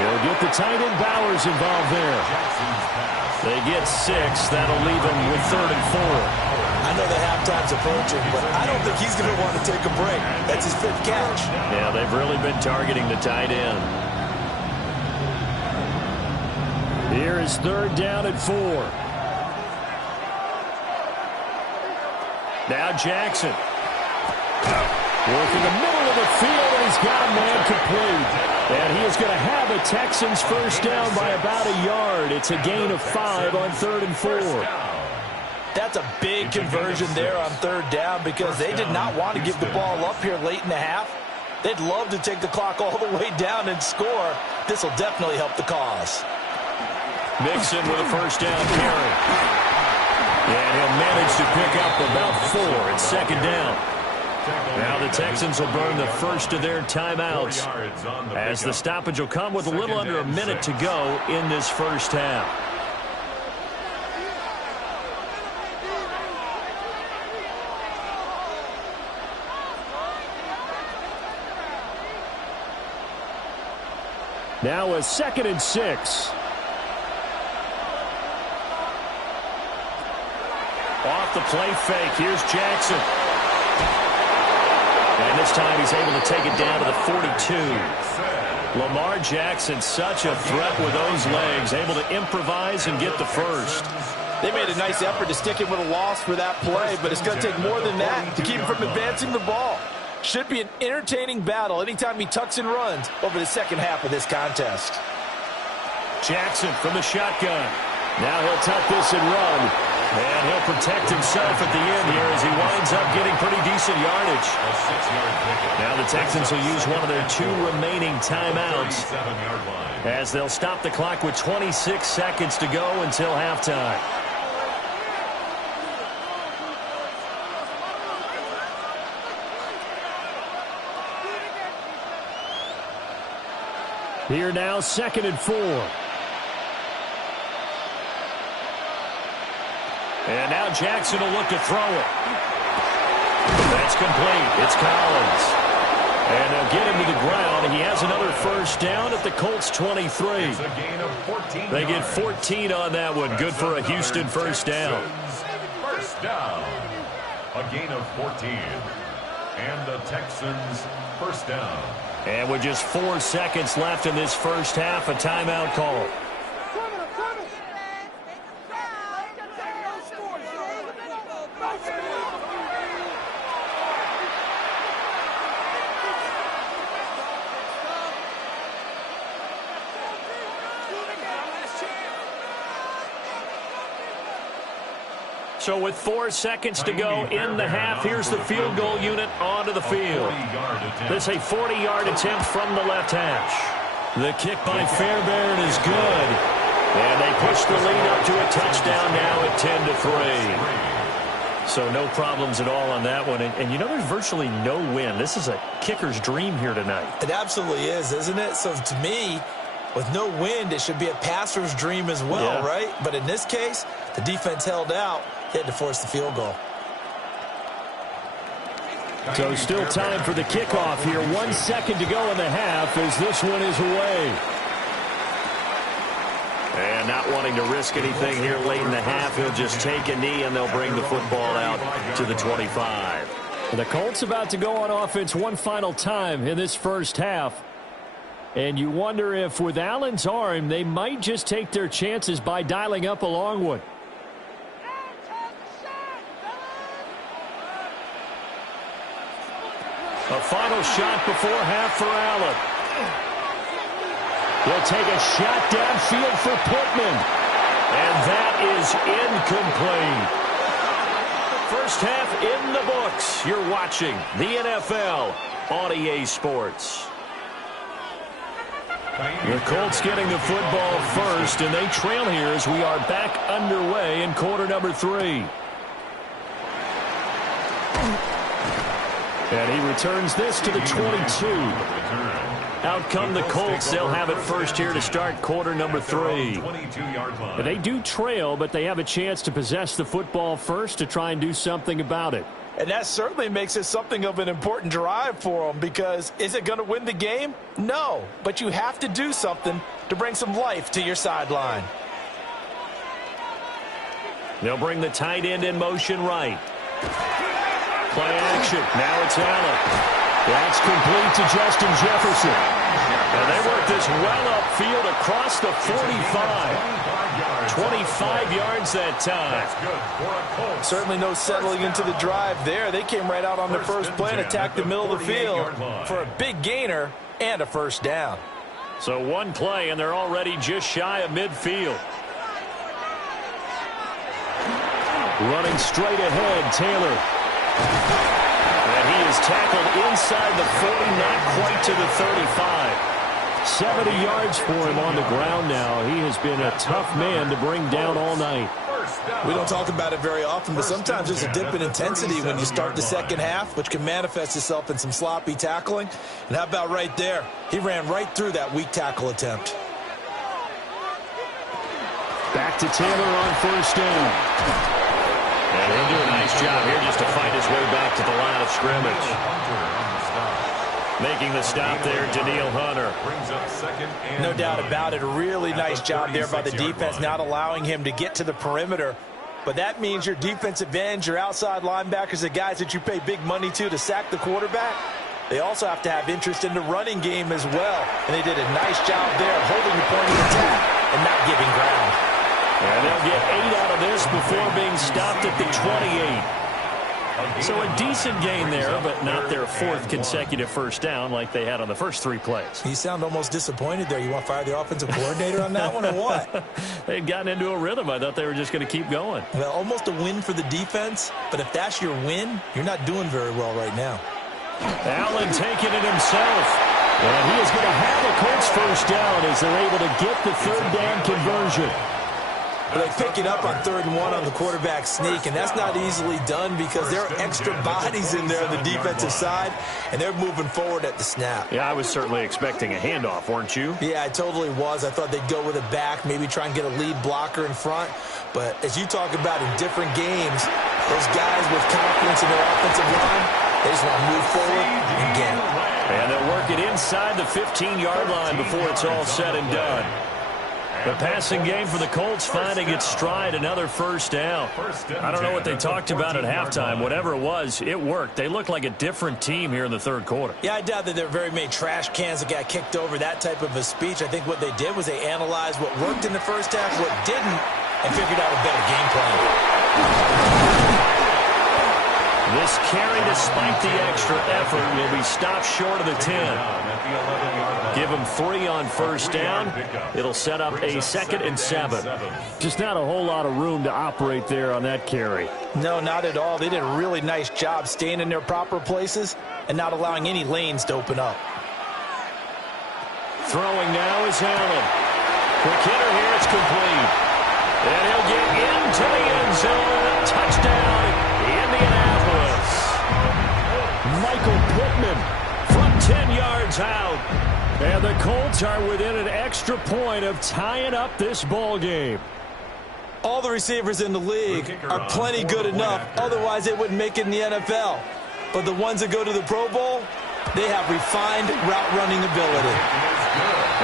He'll get the tight end Bowers involved there. They get 6. That'll leave him with 3rd and 4. I know the halftime's approaching, but I don't think he's going to want to take a break. That's his 5th catch. Yeah, they've really been targeting the tight end. Here is 3rd down at 4. Now Jackson. Working the middle of the field, and he's got a man complete. And he is going to have a Texans first down by about a yard. It's a gain of 5 on 3rd and 4. That's a big conversion there on third down because they did not want to give the ball up here late in the half. They'd love to take the clock all the way down and score. This will definitely help the cause. Mixon with a first down carry. And he'll manage to pick up about 4 at second down. Now the Texans will burn the first of their timeouts as the stoppage will come with a little under a minute to go in this first half. Now a 2nd and 6. Off the play fake. Here's Jackson. And this time he's able to take it down to the 42. Lamar Jackson, such a threat with those legs, able to improvise and get the first. They made a nice effort to stick him with a loss for that play, but it's going to take more than that to keep him from advancing the ball. Should be an entertaining battle anytime he tucks and runs over the second half of this contest. Jackson from the shotgun. Now he'll tuck this and run. And he'll protect himself at the end here as he winds up getting pretty decent yardage. Now the Texans will use one of their 2 remaining timeouts as they'll stop the clock with 26 seconds to go until halftime. Here now, 2nd and 4. And now Jackson will look to throw it. That's complete. It's Collins. And they'll get him to the ground. He has another first down at the Colts 23. They get 14 on that one. Good for a Houston first down. First down. A gain of 14. And the Texans first down. And with just 4 seconds left in this first half, a timeout call. So with 4 seconds to go in the half, here's the field goal unit onto the field. This is a 40-yard attempt from the left hash. The kick by Fairbairn is good. And they push the lead up to a touchdown now at 10-3. So no problems at all on that one. And you know, there's virtually no wind. This is a kicker's dream here tonight. It absolutely is, isn't it? So to me, with no wind, it should be a passer's dream as well, right? But in this case, the defense held out. They had to force the field goal. So still time for the kickoff here. 1 second to go in the half as this one is away. And not wanting to risk anything here late in the half, he'll just take a knee and they'll bring the football out to the 25. The Colts about to go on offense one final time in this first half. And you wonder if with Allen's arm, they might just take their chances by dialing up a long one. A final shot before half for Allen. He'll take a shot downfield for Pittman. And that is incomplete. First half in the books. You're watching the NFL on EA Sports. The Colts getting the football first, and they trail here as we are back underway in quarter number 3. And he returns this to the 22. Out come the Colts. They'll have it first here to start quarter number 3. And they do trail, but they have a chance to possess the football first to try and do something about it. And that certainly makes it something of an important drive for them, because is it going to win the game? No, but you have to do something to bring some life to your sideline. They'll bring the tight end in motion right. Play action. Now it's Allen. That's complete to Justin Jefferson. And they work this well upfield across the 45. 25 yards that time. Certainly no settling into the drive there. They came right out on the first play and attacked the middle of the field for a big gainer and a first down. So one play, and they're already just shy of midfield. Running straight ahead, Taylor. And he is tackled inside the 40, not quite to the 35. 70 yards for him on the ground now. He has been a tough man to bring down all night. We don't talk about it very often, but sometimes there's a dip in intensity when you start the second half, which can manifest itself in some sloppy tackling. And how about right there? He ran right through that weak tackle attempt. Back to Taylor on first down. And he'll do a nice job here just to fight his way back to the line of scrimmage. Making the stop there, Danielle Hunter. No doubt about it. A really nice job there by the defense, not allowing him to get to the perimeter. But that means your defensive ends, your outside linebackers, the guys that you pay big money to sack the quarterback, they also have to have interest in the running game as well. And they did a nice job there of holding the point of attack and not giving ground. And they'll get 8 out of this before being stopped at the 28. So a decent gain there, but not their 4th consecutive first down like they had on the first 3 plays. You sound almost disappointed there. You want to fire the offensive coordinator on that one or what? They'd gotten into a rhythm. I thought they were just going to keep going. Well, almost a win for the defense, but if that's your win, you're not doing very well right now. Allen taking it himself. And he is going to have a Colts first down as they're able to get the 3rd down conversion. But they pick it up on 3rd and 1 on the quarterback sneak, and that's not easily done because there are extra bodies in there on the defensive side, and they're moving forward at the snap. Yeah, I was certainly expecting a handoff, weren't you? Yeah, I totally was. I thought they'd go with it back, maybe try and get a lead blocker in front. But as you talk about in different games, those guys with confidence in their offensive line, they just want to move forward and get it. And they'll work it inside the 15-yard line before it's all said and done. The passing game for the Colts finding its stride, another first down. I don't know what they talked about at halftime. Whatever it was, it worked. They looked like a different team here in the 3rd quarter. Yeah, I doubt that there were very many trash cans that got kicked over, that type of a speech. I think what they did was they analyzed what worked in the first half, what didn't, and figured out a better game plan. This carry, despite the extra effort, will be stopped short of the 10. Give him 3 on first down. It'll set up a 2nd and 7. Just not a whole lot of room to operate there on that carry. No, not at all. They did a really nice job staying in their proper places and not allowing any lanes to open up. Throwing now is Allen. Quick hitter here, it's complete. And he'll get into the end zone. Touchdown, Indianapolis. Michael Pittman from 10 yards out. And the Colts are within an extra point of tying up this ball game. All the receivers in the league are plenty good enough. Otherwise, they wouldn't make it in the NFL. But the ones that go to the Pro Bowl, they have refined route running ability.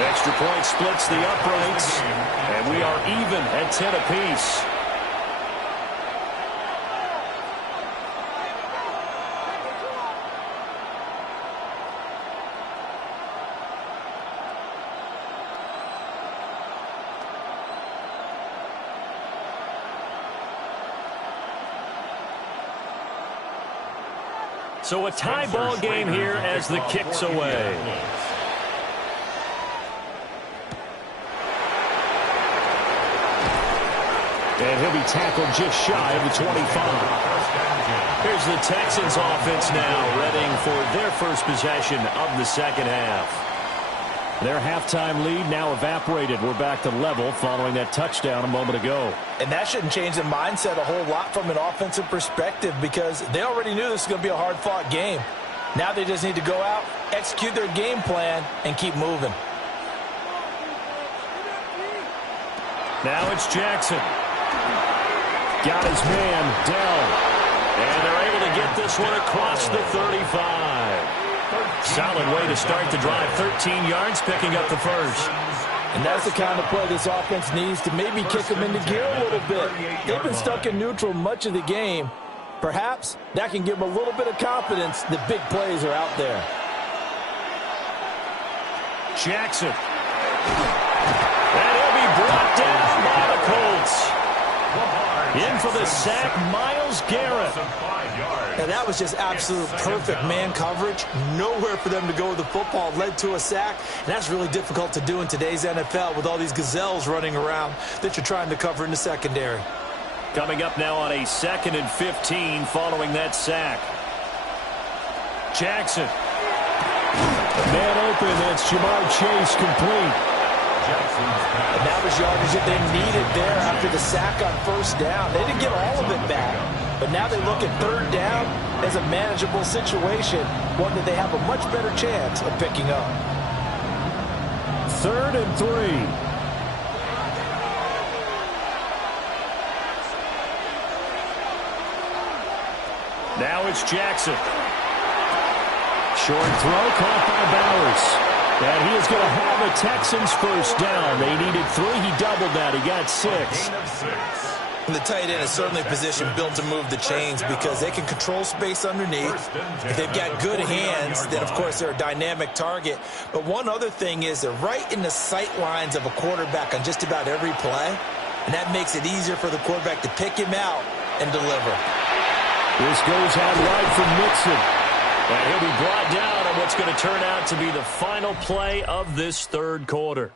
Extra point splits the uprights. And we are even at 10 apiece. So a tie ball game here as the kick's away. And he'll be tackled just shy of the 25. Here's the Texans offense now, readying for their first possession of the second half. Their halftime lead now evaporated. We're back to level following that touchdown a moment ago. And that shouldn't change the mindset a whole lot from an offensive perspective because they already knew this was going to be a hard-fought game. Now they just need to go out, execute their game plan, and keep moving. Now it's Jackson. Got his man, Dell. And they're able to get this one across the 35. Solid way to start the drive. 13 yards, picking up the first. And that's the kind of play this offense needs to maybe kick them into gear a little bit. They've been stuck in neutral much of the game. Perhaps that can give them a little bit of confidence that big plays are out there. Jackson. And he'll be brought down by the Colts. In for the sack, Myles Garrett. And that was just absolute perfect man coverage. Nowhere for them to go with the football. Led to a sack. And that's really difficult to do in today's NFL with all these gazelles running around that you're trying to cover in the secondary. Coming up now on a 2nd and 15 following that sack. Jackson. Man open. That's Jamar Chase complete. And that was yardage that they needed there after the sack on first down. They didn't get all of it back, but now they look at third down as a manageable situation, one that they have a much better chance of picking up. 3rd and 3. Now it's Jackson. Short throw caught by Bowers. And he is going to have a Texans first down. They needed 3. He doubled that. He got 6. And the tight end is certainly a position built to move the chains because they can control space underneath. If they've got good hands, then, of course, they're a dynamic target. But one other thing is they're right in the sight lines of a quarterback on just about every play. And that makes it easier for the quarterback to pick him out and deliver. This goes out right from Mixon. And he'll be brought down on what's going to turn out to be the final play of this third quarter.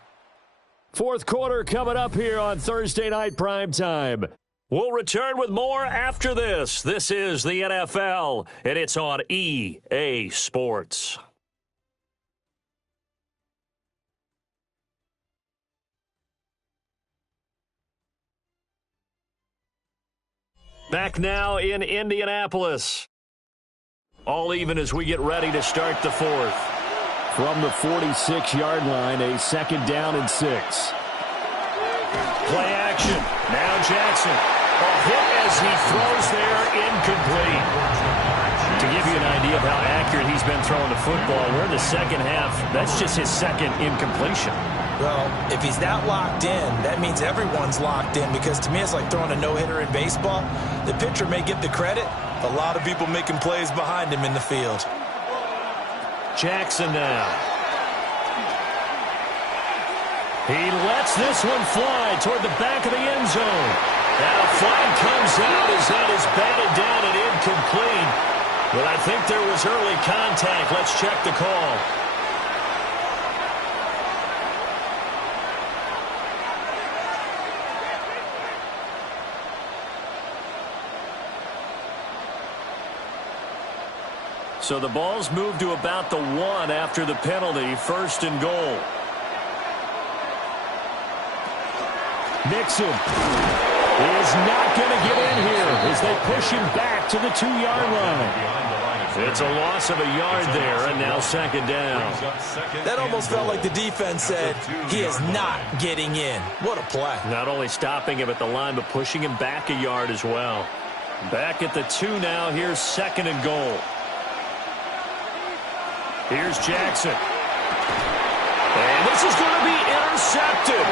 Fourth quarter coming up here on Thursday Night Primetime. We'll return with more after this. This is the NFL, and it's on EA Sports. Back now in Indianapolis. All even as we get ready to start the fourth. From the 46-yard line, a 2nd down and 6. Play action. Now Jackson. A hit as he throws there, incomplete. To give you an idea of how accurate he's been throwing the football, we're in the second half. That's just his 2nd incompletion. Well, if he's not locked in, that means everyone's locked in because to me it's like throwing a no-hitter in baseball. The pitcher may get the credit. A lot of people making plays behind him in the field. Jackson now. He lets this one fly toward the back of the end zone. Now a flag comes out as that is batted down and incomplete. But I think there was early contact. Let's check the call. So the ball's moved to about the 1 after the penalty, 1st and goal. Mixon is not going to get in here as they push him back to the 2-yard line. It's a loss of a yard there, and now 2nd down. That almost felt like the defense said he is not getting in. What a play. Not only stopping him at the line, but pushing him back a yard as well. Back at the 2 now. Here's 2nd and goal. Here's Jackson. And this is going to be intercepted.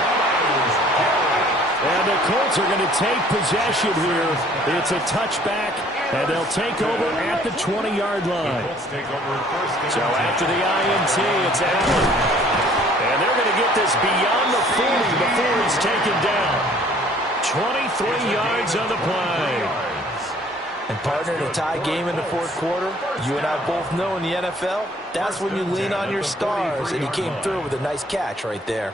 And the Colts are going to take possession here. It's a touchback, and they'll take over at the 20-yard line. So after the INT, it's Allen. And they're going to get this beyond the 40 before he's taken down. 23 yards on the play. And partner, in a tie game in the fourth quarter, you and I both know in the NFL, that's when you lean on your stars, and he came through with a nice catch right there.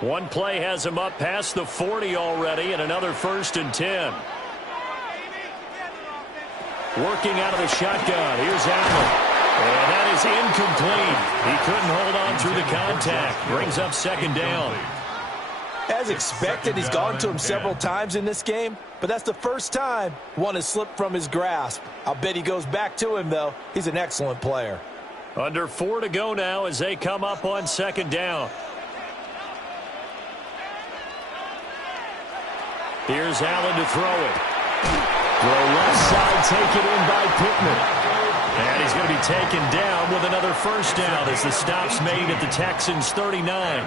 One play has him up past the 40 already, and another 1st and 10. Working out of the shotgun. Here's Allen. And that is incomplete. He couldn't hold on through the contact. Brings up 2nd down. As expected, he's gone to him several times in this game, but that's the first time one has slipped from his grasp. I'll bet he goes back to him, though. He's an excellent player. Under 4 to go now as they come up on 2nd down. Here's Allen to throw it. Throw left side, taken in by Pittman. And he's going to be taken down with another 1st down as the stop's made at the Texans' 39.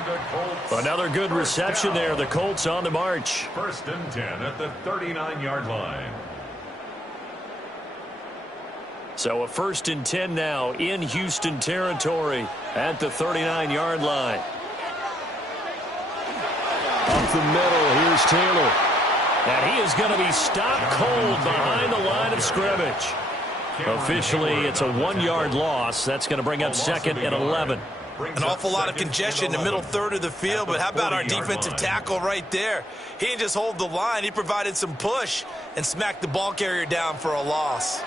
Another good reception there. The Colts on the march. 1st and 10 at the 39-yard line. So a 1st and 10 now in Houston territory at the 39-yard line. Up the middle, here's Taylor. And he is going to be stopped cold behind the line of scrimmage. Officially, it's a 1-yard loss. That's going to bring up 2nd and 11. An awful lot of congestion in the middle third of the field, but how about our defensive tackle right there? He didn't just hold the line, he provided some push and smacked the ball carrier down for a loss.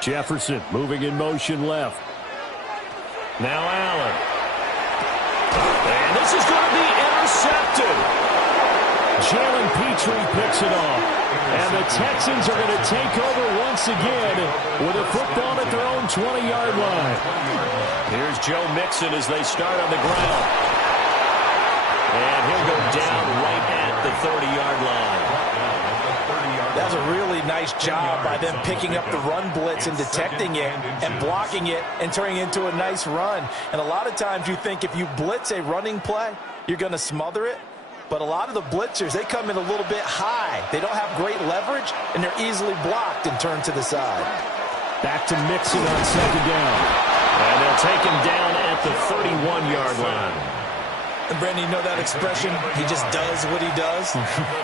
Jefferson moving in motion left. Now Allen. And this is going to be intercepted. Jalen Petrie picks it off. And the Texans are going to take over once again with a football at their own 20-yard line. Here's Joe Mixon as they start on the ground. And he'll go down right at the 30-yard line. That was a really nice job by them picking up the run blitz and detecting it and blocking it and turning it into a nice run. And a lot of times you think if you blitz a running play, you're going to smother it. But a lot of the blitzers, they come in a little bit high. They don't have great leverage, and they're easily blocked and turned to the side. Back to Mixon on second down. And they'll take him down at the 31-yard line. And Brandon, you know that expression? He just does what he does?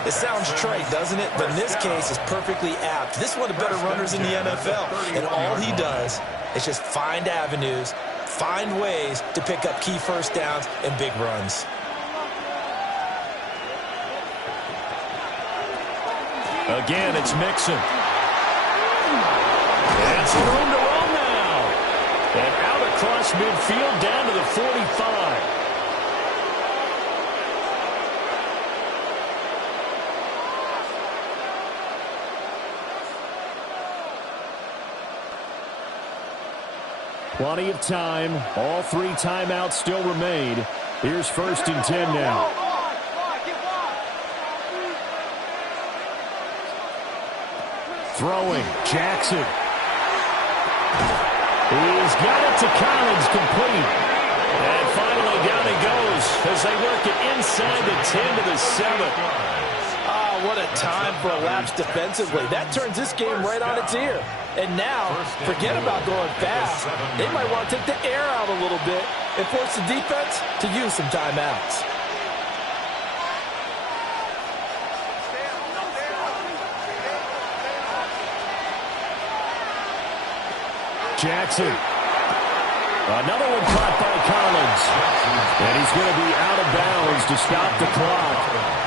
It sounds trite, doesn't it? But in this case, it's perfectly apt. This is one of the better runners in the NFL. And all he does is just find avenues, find ways to pick up key first downs and big runs. Again, it's Mixon. And some room to roam now. And out across midfield down to the 45. Plenty of time. All 3 timeouts still remain. Here's 1st and 10 now. Throwing, Jackson. He's got it to Collins, complete. And finally down he goes as they work it inside the 10 to the 7. Oh, what a time for a lapse defensively. That turns this game right on its ear. And now, forget about going fast. They might want to take the air out a little bit and force the defense to use some timeouts. Jackson. Another one caught by Collins. And he's going to be out of bounds to stop the clock.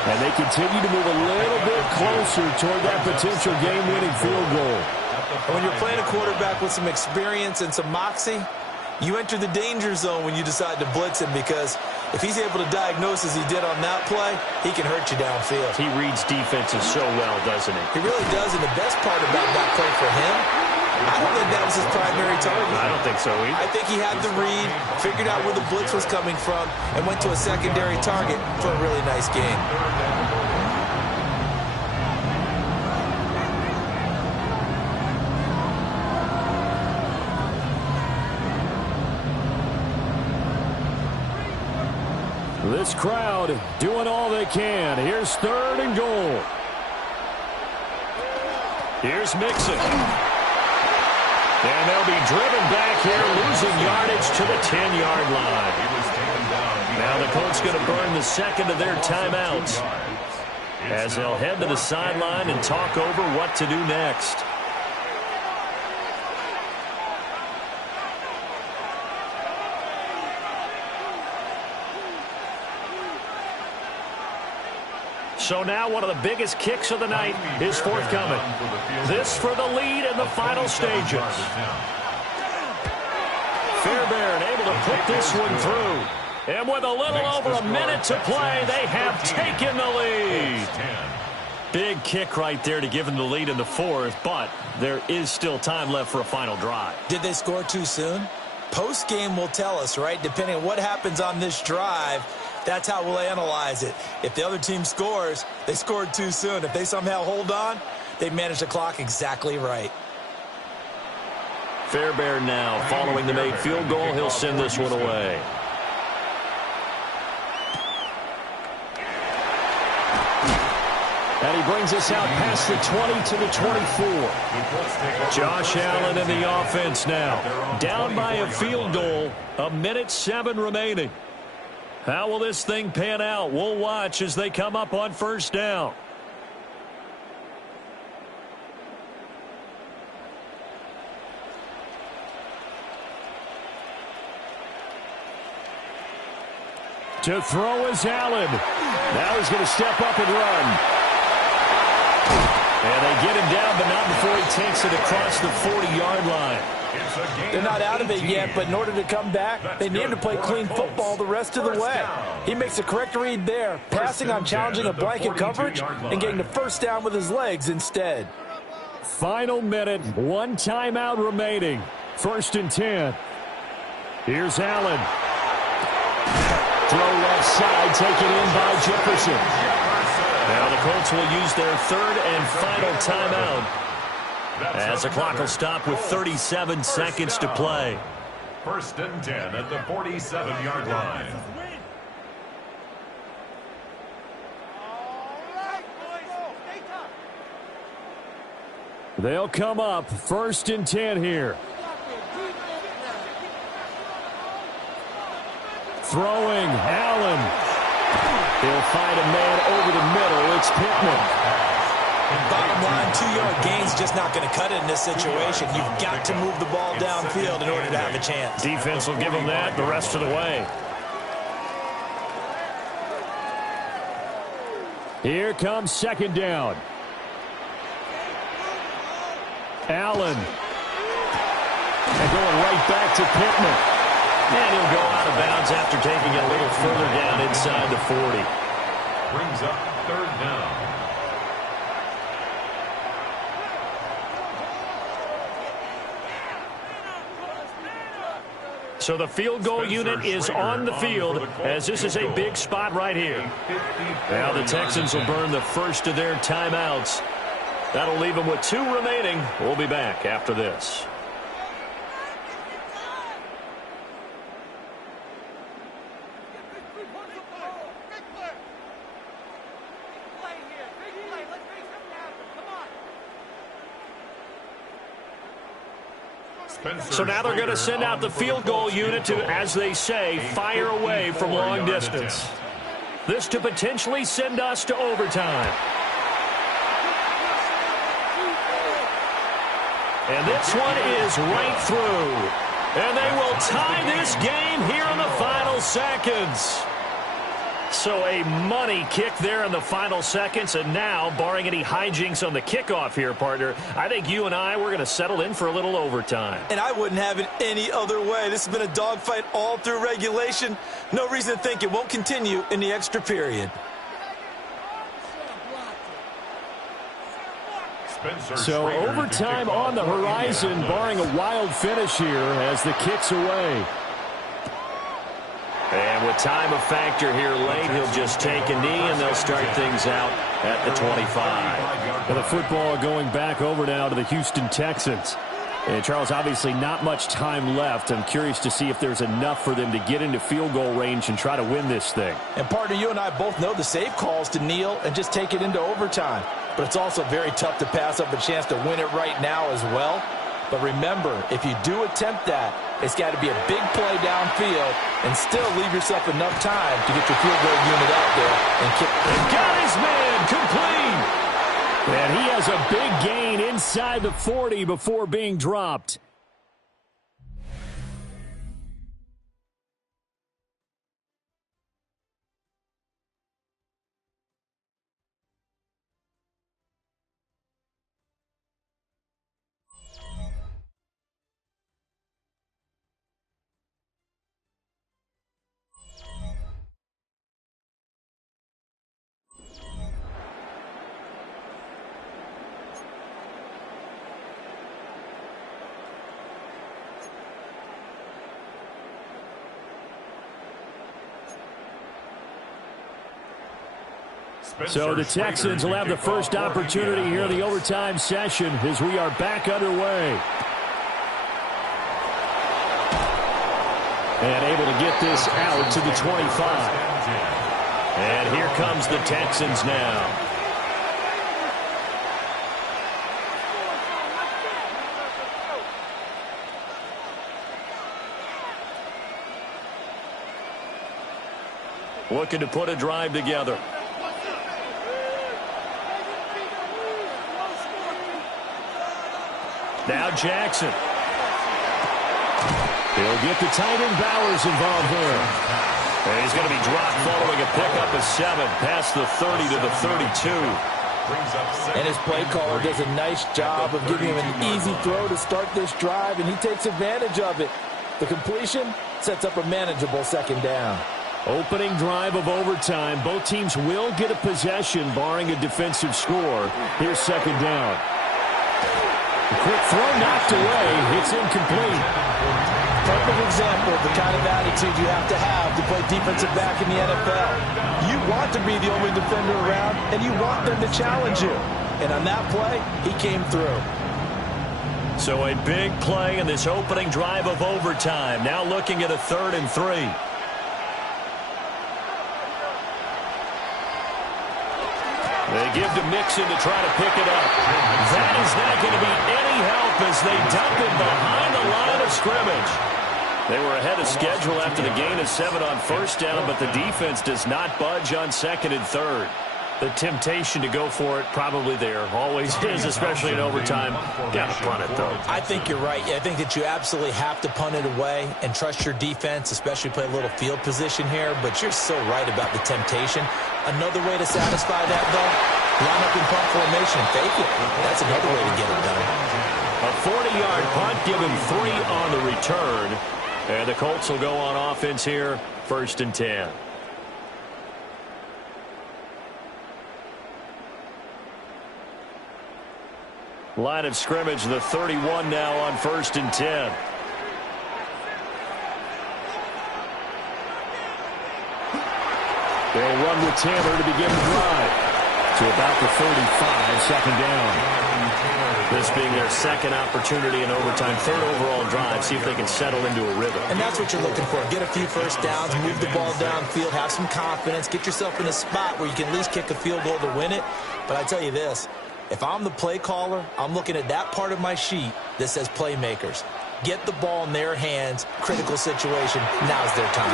And they continue to move a little bit closer toward that potential game-winning field goal. When you're playing a quarterback with some experience and some moxie, you enter the danger zone when you decide to blitz him, because if he's able to diagnose as he did on that play, he can hurt you downfield. He reads defenses so well, doesn't he? He really does, and the best part about that play for him, I don't think that was his primary target. I don't think so either. I think he had the read, figured out where the blitz was coming from, and went to a secondary target for a really nice game. This crowd doing all they can. Here's 3rd and goal. Here's Mixon. And they'll be driven back here, losing yardage to the 10-yard line. Now the Colts going to burn the second of their timeouts as they'll head to the sideline and talk over what to do next. So now one of the biggest kicks of the night is forthcoming. This for the lead in the final stages. Fairbairn able to put this one through. And with a little over a minute to play, they have taken the lead. Big kick right there to give them the lead in the 4th, but there is still time left for a final drive. Did they score too soon? Post-game will tell us, right? Depending on what happens on this drive, that's how we'll analyze it. If the other team scores, they scored too soon. If they somehow hold on, they manage the clock exactly right. Fairbairn now following the made field goal. He'll send this one away. And he brings us out past the 20 to the 24. Josh Allen in the offense now. Down by a field goal. 1:07 remaining. How will this thing pan out? We'll watch as they come up on 1st down. To throw is Allen. Now he's going to step up and run. And they get him down, but not before he takes it across the 40-yard line. They're not out of it yet, but in order to come back, they need to play clean football the rest of the way. He makes a correct read there, passing on challenging a blanket coverage and getting the first down with his legs instead. Final minute, one timeout remaining. 1st and 10. Here's Allen. Throw left side, taken in by Jefferson. Now the Colts will use their 3rd and final timeout, as the clock will stop with 37 seconds to play. 1st and 10 at the 47-yard line. They'll come up 1st and 10 here. Throwing, Allen. He'll find a man over the middle. It's Pittman. Bottom line, 2-yard gain's just not going to cut it in this situation. You've got to move the ball downfield in order to have a chance. Defense will give them that the rest of the way. Here comes 2nd down. Allen. And going right back to Pittman. And he'll go out of bounds after taking it a little further down inside the 40. Brings up 3rd down. So the field goal unit is on the field, as this is a big spot right here. Now the Texans will burn the first of their timeouts. That'll leave them with 2 remaining. We'll be back after this. So now they're going to send out the field goal unit to, as they say, fire away from long distance. This to potentially send us to overtime. And this one is right through. And they will tie this game here in the final seconds. So a money kick there in the final seconds. And now, barring any hijinks on the kickoff here, partner, I think you and I, we're going to settle in for a little overtime. And I wouldn't have it any other way. This has been a dogfight all through regulation. No reason to think it won't continue in the extra period. So overtime on the horizon, barring a wild finish here as the kick's away. And with time a factor here late, he'll just take a knee and they'll start things out at the 25. And the football going back over now to the Houston Texans. And Charles, obviously not much time left. I'm curious to see if there's enough for them to get into field goal range and try to win this thing. And partner, you and I both know the safe calls to kneel and just take it into overtime. But it's also very tough to pass up a chance to win it right now as well. But remember, if you do attempt that, it's got to be a big play downfield and still leave yourself enough time to get your field goal unit out there and kick. And got his man complete. And he has a big gain inside the 40 before being dropped. So the Texans will have the first opportunity here in the overtime session as we are back underway. And able to get this out to the 25. And here comes the Texans now. Looking to put a drive together. Now Jackson. He'll get the tight end Bowers involved there. And he's going to be dropped following a pickup of 7 past the 30 to the 32. And his play caller does a nice job of giving him an easy throw to start this drive, and he takes advantage of it. The completion sets up a manageable second down. Opening drive of overtime. Both teams will get a possession, barring a defensive score. Here's second down. A quick throw knocked away. It's incomplete. Perfect example of the kind of attitude you have to play defensive back in the NFL. You want to be the only defender around, and you want them to challenge you. And on that play, he came through. So a big play in this opening drive of overtime. Now looking at a 3rd and 3. They give to Mixon to try to pick it up. That is not going to be any help as they dump him behind the line of scrimmage. They were ahead of schedule after the gain of 7 on first down, but the defense does not budge on 2nd and 3rd. The temptation to go for it probably there. Always is, especially in overtime. Got to punt it, though. I think you're right. I think that you absolutely have to punt it away and trust your defense, especially play a little field position here. But you're so right about the temptation. Another way to satisfy that, though, line up in punt formation and fake it. That's another way to get it done. A 40-yard punt, given 3 on the return. And the Colts will go on offense here, 1st and 10. Line of scrimmage, the 31 now on 1st and 10. They'll run with Tanner to begin the drive. To about the 35, second down. This being their second opportunity in overtime, 3rd overall drive. See if they can settle into a rhythm. And that's what you're looking for. Get a few first downs, move the ball downfield, have some confidence, get yourself in a spot where you can at least kick a field goal to win it. But I tell you this, if I'm the play caller, I'm looking at that part of my sheet that says playmakers. Get the ball in their hands, critical situation, now's their time.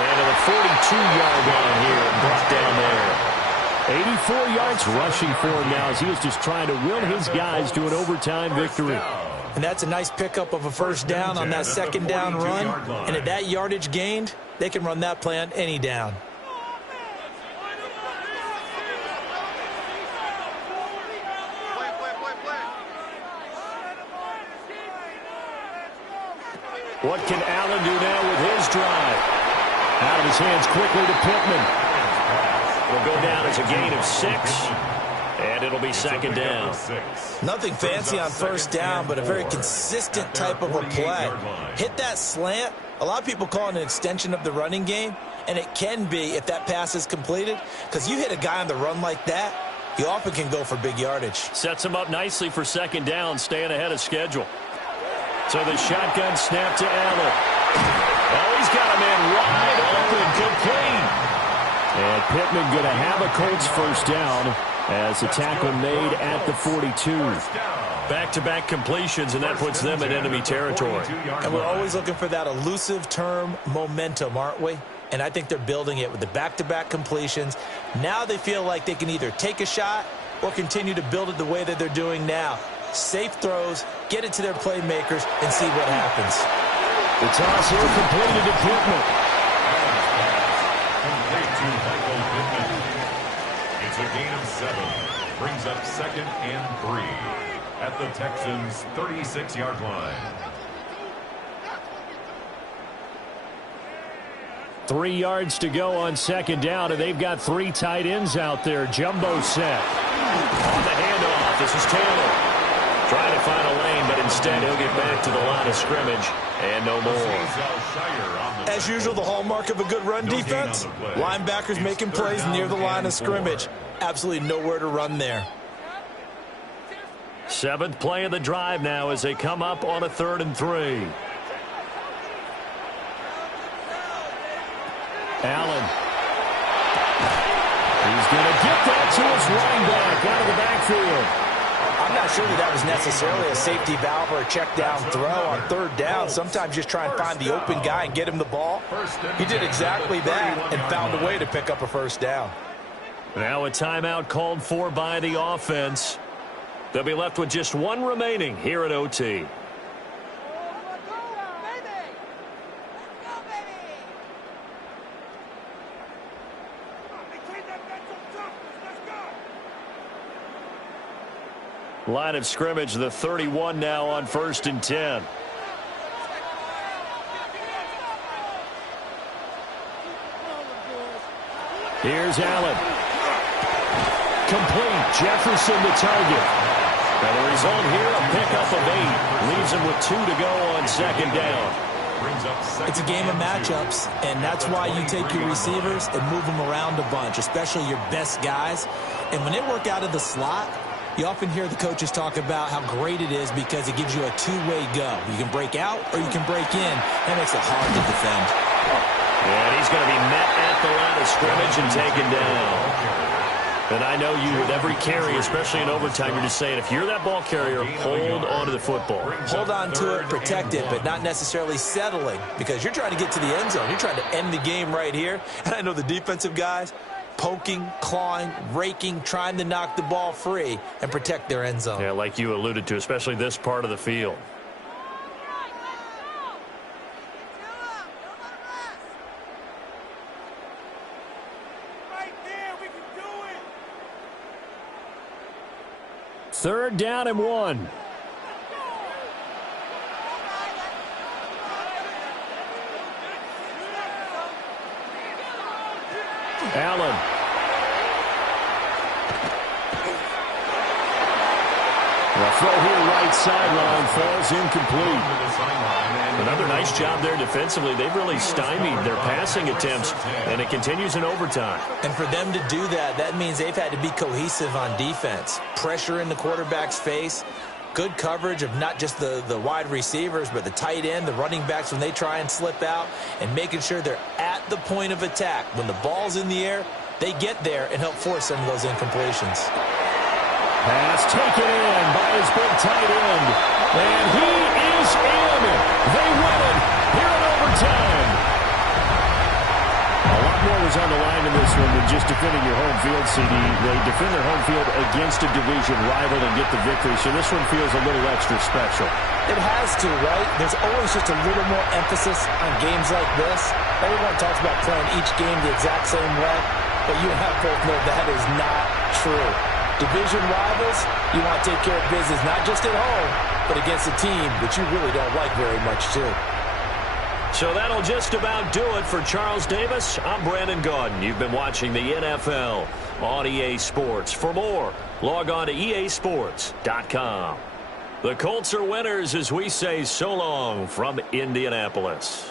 And to the 42-yard line here, brought down there. 84 yards rushing for him now as he was just trying to will his guys to an overtime victory. And that's a nice pickup of a first down on that second down run. And at that yardage gained, they can run that play on any down. What can Allen do now with his drive? Out of his hands quickly to Pittman. It'll go down as a gain of 6, and it'll be second down. Nothing fancy on first down, but a very consistent type of a play. Hit that slant. A lot of people call it an extension of the running game, and it can be if that pass is completed, because you hit a guy on the run like that, you often can go for big yardage. Sets him up nicely for second down, staying ahead of schedule. So the shotgun snap to Allen. Oh, he's got a man wide open, complete. And Pittman going to have a Colts first down as the tackle made at the 42. Back-to-back completions, and that puts them in enemy territory. And we're always looking for that elusive term momentum, aren't we? And I think they're building it with the back-to-back completions. Now they feel like they can either take a shot or continue to build it the way that they're doing now. Safe throws, get it to their playmakers, and see what happens. The toss here completed to Pittman. It's a gain of 7. Brings up 2nd and 3 at the Texans' 36-yard line. 3 yards to go on second down, and they've got 3 tight ends out there. Jumbo set. On the handoff, this is Taylor. Trying to find a lane, but instead he'll get back to the line of scrimmage and no more. As usual, the hallmark of a good run defense, linebackers making plays near the line of scrimmage. Absolutely nowhere to run there. 7th play of the drive now as they come up on a 3rd and 3. Allen. He's going to get that to his running back out of the backfield. I'm not sure that was necessarily a safety valve or a check down throw on 3rd down. Sometimes just try and find the open guy and get him the ball. He did exactly that and found a way to pick up a first down. Now a timeout called for by the offense. They'll be left with just 1 remaining here at OT. Line of scrimmage, the 31 now on 1st and 10. Here's Allen. Complete. Jefferson the target. And the result here, a pickup of 8. Leaves him with 2 to go on 2nd down. It's a game of matchups, and that's why you take your receivers and move them around a bunch, especially your best guys. And when they work out of the slot, you often hear the coaches talk about how great it is because it gives you a two-way go. You can break out or you can break in. That makes it hard to defend. And he's going to be met at the line of scrimmage and taken down. And I know you, with every carry, especially in overtime, you're just saying, if you're that ball carrier, hold on to the football. Hold on to it, protect it, but not necessarily settling, because you're trying to get to the end zone. You're trying to end the game right here. And I know the defensive guys, poking, clawing, raking, trying to knock the ball free and protect their end zone. Yeah, like you alluded to, especially this part of the field. Third down and 1. Allen. The throw here right sideline falls incomplete. Another nice job there defensively. They've really stymied their passing attempts, and it continues in overtime. And for them to do that, that means they've had to be cohesive on defense. Pressure in the quarterback's face, good coverage of not just the wide receivers, but the tight end, the running backs when they try and slip out, and making sure they're at the point of attack. When the ball's in the air, they get there and help force some of those incompletions. Pass taken in by his big tight end. And he is in. They win it here in overtime. A lot more was on the line in this one than just defending your home field, CD. They defend their home field against a division rival and get the victory. So this one feels a little extra special. It has to, right? There's always just a little more emphasis on games like this. Everyone talks about playing each game the exact same way, but you and I both know that is not true. Division rivals, you want to take care of business not just at home, but against a team that you really don't like very much too. So that'll just about do it for Charles Davis. I'm Brandon Gaudin. You've been watching the NFL on EA Sports. For more, log on to easports.com. The Colts are winners as we say so long from Indianapolis.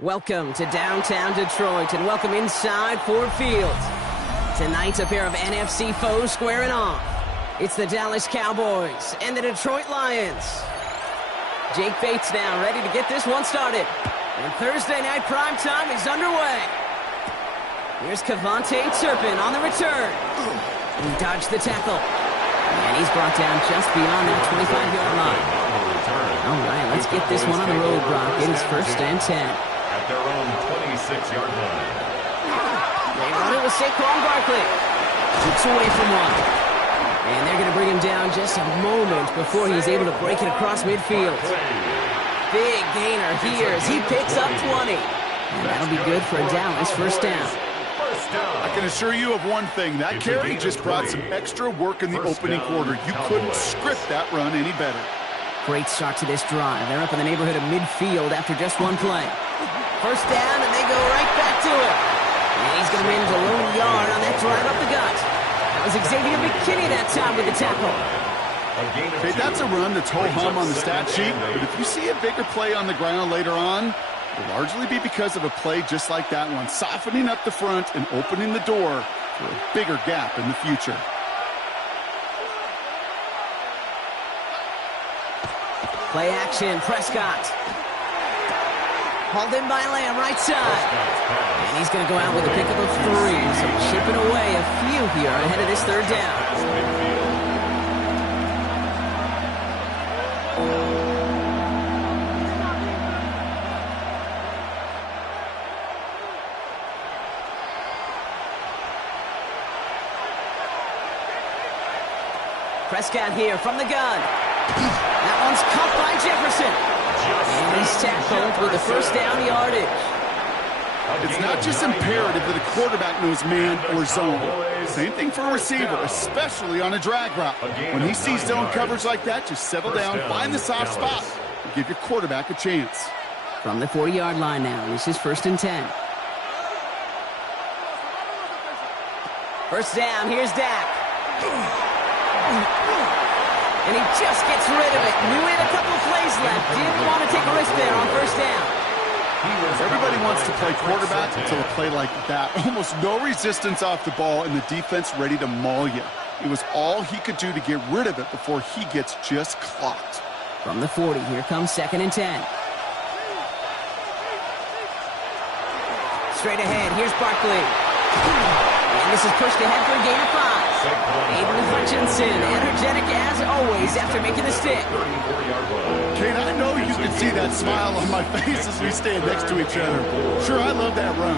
Welcome to downtown Detroit and welcome inside Ford Field. Tonight, a pair of NFC foes squaring off. It's the Dallas Cowboys and the Detroit Lions. Jake Bates now ready to get this one started. And Thursday night primetime is underway. Here's Kevontae Turpin on the return. He dodged the tackle. And he's brought down just beyond that 25-yard line. All right, let's get this one on the road, Brock. It is 1st and 10. At their own 26-yard line. They run it with Saquon Barkley. Keeps away from one. And they're going to bring him down just a moment before he's able to break it across midfield. Big gainer here as he picks up 20. And that'll be good for a Dallas first down. I can assure you of one thing. That carry just brought some extra work in the opening quarter. You couldn't script that run any better. Great start to this drive. They're up in the neighborhood of midfield after just one play. First down, and they go right back to it. And he's going to manage a lone yard on that drive up the gut. That was Xavier McKinney that time with the tackle. Okay, that's a run that's ho-hum on the stat sheet, but if you see a bigger play on the ground later on, it'll largely be because of a play just like that one, softening up the front and opening the door for a bigger gap in the future. Play action, Prescott. Hauled in by Lamb, right side. And he's going to go out with a pickup of 3. So chipping away a few here ahead of this third down. Prescott here from the gun. That one's caught by Jefferson. And he's tackled with the first down yardage. It's not just imperative that a quarterback knows man or zone. Same thing for a receiver, especially on a drag route. When he sees zone coverage like that, just settle down, find the soft spot, and give your quarterback a chance. From the 40-yard line now, this is 1st and 10. First down, here's Dak. And he just gets rid of it. Knew he had a couple of plays left. Didn't want to take a risk there on first down. Everybody wants to play quarterback until a play like that. Almost no resistance off the ball and the defense ready to maul you. It was all he could do to get rid of it before he gets just clocked. From the 40, here comes 2nd and 10. Straight ahead, here's Barkley. And this is pushed ahead for a gain of 5. Aiden Hutchinson, energetic as always after making the stick. Kate, I know you can see that smile on my face as we stand next to each other. Sure, I love that run.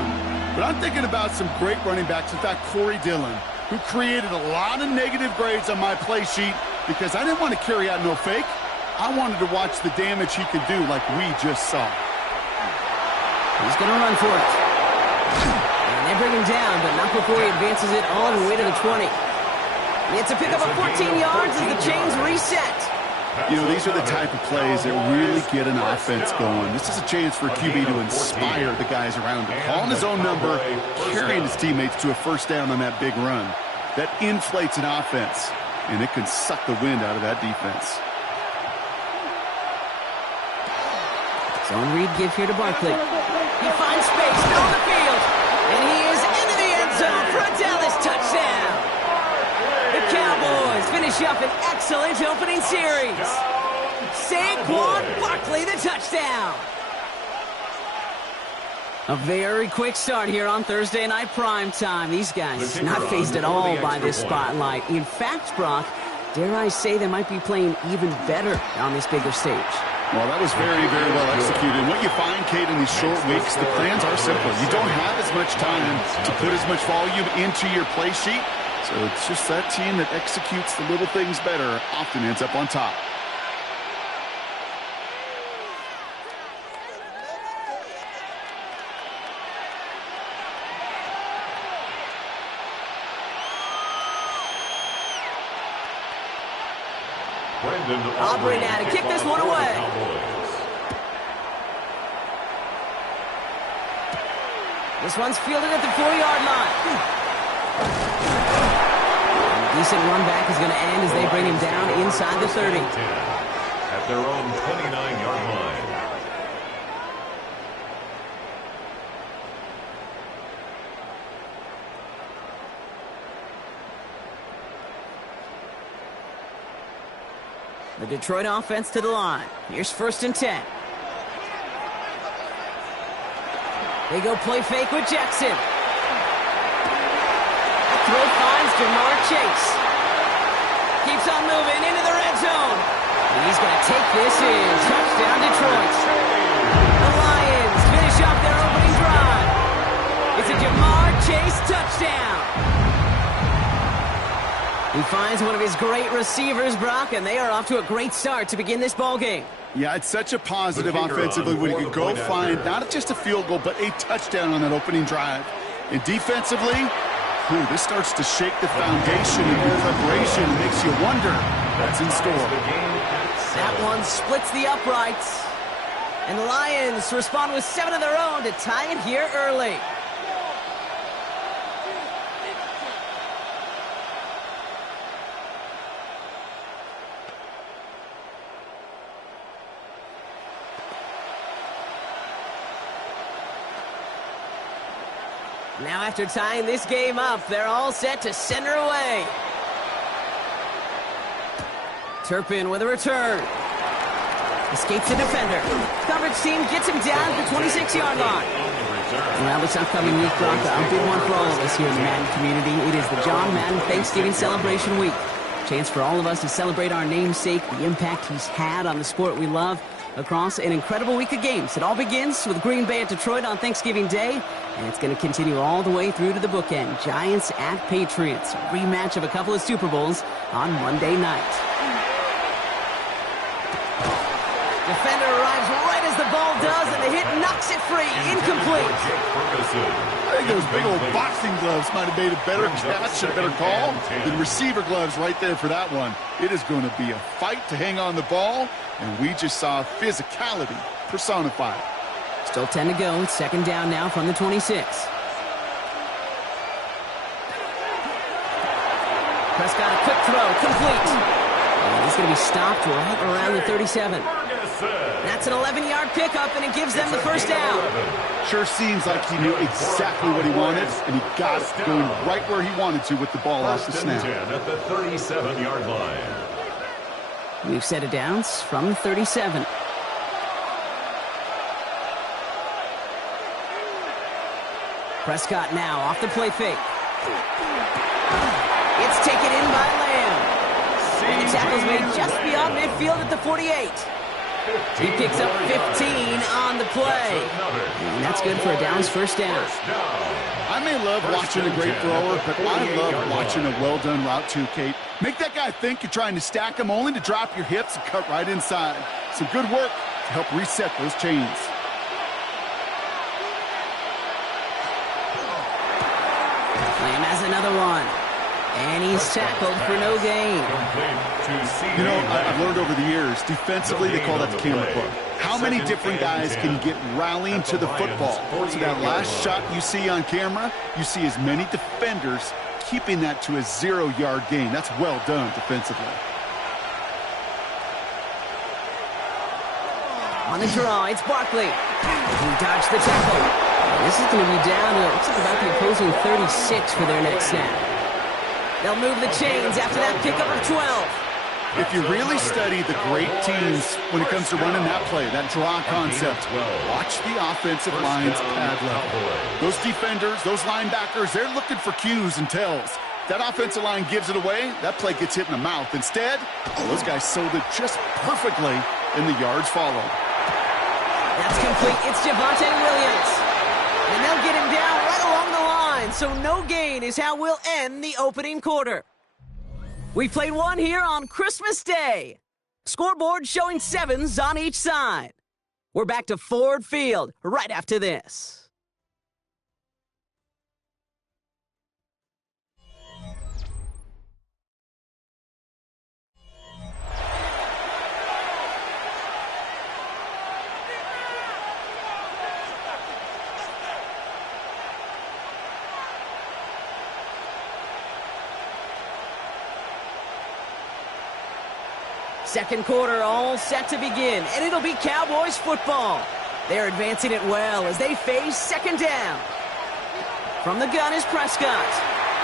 But I'm thinking about some great running backs. In fact, Corey Dillon, who created a lot of negative grades on my play sheet because I didn't want to carry out no fake. I wanted to watch the damage he could do like we just saw. He's going to run for it. And they bring him down, but not before he advances it all the way to the 20. It's a pickup of 14 yards as the chains reset. You know, these are the type of plays that really get an offense going. This is a chance for a QB to inspire the guys around him. Calling his own number, carrying his teammates to a first down on that big run. That inflates an offense, and it can suck the wind out of that defense. Zone read give here to Barkley. He finds space on the field, and he is into the end zone for a Dallas touchdown. The Cowboys finish up an excellent opening series. Saquon Barkley, the touchdown. A very quick start here on Thursday night primetime. These guys not fazed at all by this spotlight. In fact, Brock, dare I say they might be playing even better on this bigger stage. Well, that was very, very well executed. And what you find, Kate, in these short weeks, the plans are simple. You don't have as much time to put as much volume into your play sheet. So it's just that team that executes the little things better often ends up on top. Aubrey now to kick this one away. This one's fielded at the 4-yard line. A decent run back is going to end as they bring him down inside the 30. At their own 29-yard line. The Detroit offense to the line. Here's 1st and 10. They go play fake with Jackson. Throw finds Jamar Chase. Keeps on moving into the red zone. And he's going to take this in. Touchdown Detroit. The Lions finish off their opening drive. It's a Jamar Chase touchdown. He finds one of his great receivers, Brock, and they are off to a great start to begin this ball game. Yeah, it's such a positive offensively when you can go find not just a field goal, but a touchdown on that opening drive. And defensively, this starts to shake the foundation of your preparation and makes you wonder what's in store. That one splits the uprights. And the Lions respond with 7 of their own to tie it here early. Now after tying this game up, they're all set to send her away. Turpin with a return. Escapes the defender. Coverage team gets him down at the 26-yard line. Well, this upcoming week, Brock, a big one for all of us here in the Madden community. It is the John Madden Thanksgiving Celebration Week. Chance for all of us to celebrate our namesake, the impact he's had on the sport we love, across an incredible week of games. It all begins with Green Bay at Detroit on Thanksgiving Day, and it's going to continue all the way through to the bookend. Giants at Patriots, a rematch of a couple of Super Bowls on Monday night. Defender arrives right as the ball does, and the hit knocks it free. Incomplete. I think those big old boxing gloves might have made a better catch and a better call than receiver gloves right there for that one. It is going to be a fight to hang on the ball, and we just saw physicality personified. Still 10 to go. It's 2nd down now from the 26. Prescott, a quick throw, complete. And he's going to be stopped right around the 37. That's an 11-yard pickup, and it gives them the first down. Sure seems like he knew exactly what he wanted, and he got it going right where he wanted to with the ball off the snap. At the 37-yard line. We've set it downs from the 37. Prescott now off the play fake. It's taken in by Lamb. And the tackle's made just beyond midfield at the 48. He picks up 15 on the play. And that's good for a Dallas first down. I may love watching a great thrower, but I love watching a well-done route too, Kate. Make that guy think you're trying to stack him only to drop your hips and cut right inside. Some good work to help reset those chains. Lamb has another one. And he's tackled for no gain. You know, I've learned over the years, defensively they call that the camera club. How many different guys can get rallying to the football? So that last shot you see on camera, you see as many defenders keeping that to a 0-yard gain. That's well done defensively. On the draw, it's Barkley. He dodged the tackle. This is going to be down to, looks like about the opposing 36 for their next snap. They'll move the chains after that pickup of 12. If you really study the great teams when it comes to running that play, that draw concept, watch the offensive line's pad level. Those defenders, those linebackers, they're looking for cues and tells. That offensive line gives it away, that play gets hit in the mouth. Instead, those guys sold it just perfectly, and the yards followed. That's complete. It's Javonte Williams. And they'll get him down right along the line, so no gain is how we'll end the opening quarter. We played one here on Christmas Day. Scoreboard showing 7s on each side. We're back to Ford Field right after this. Second quarter all set to begin, and it'll be Cowboys football. They're advancing it well as they face second down. From the gun is Prescott.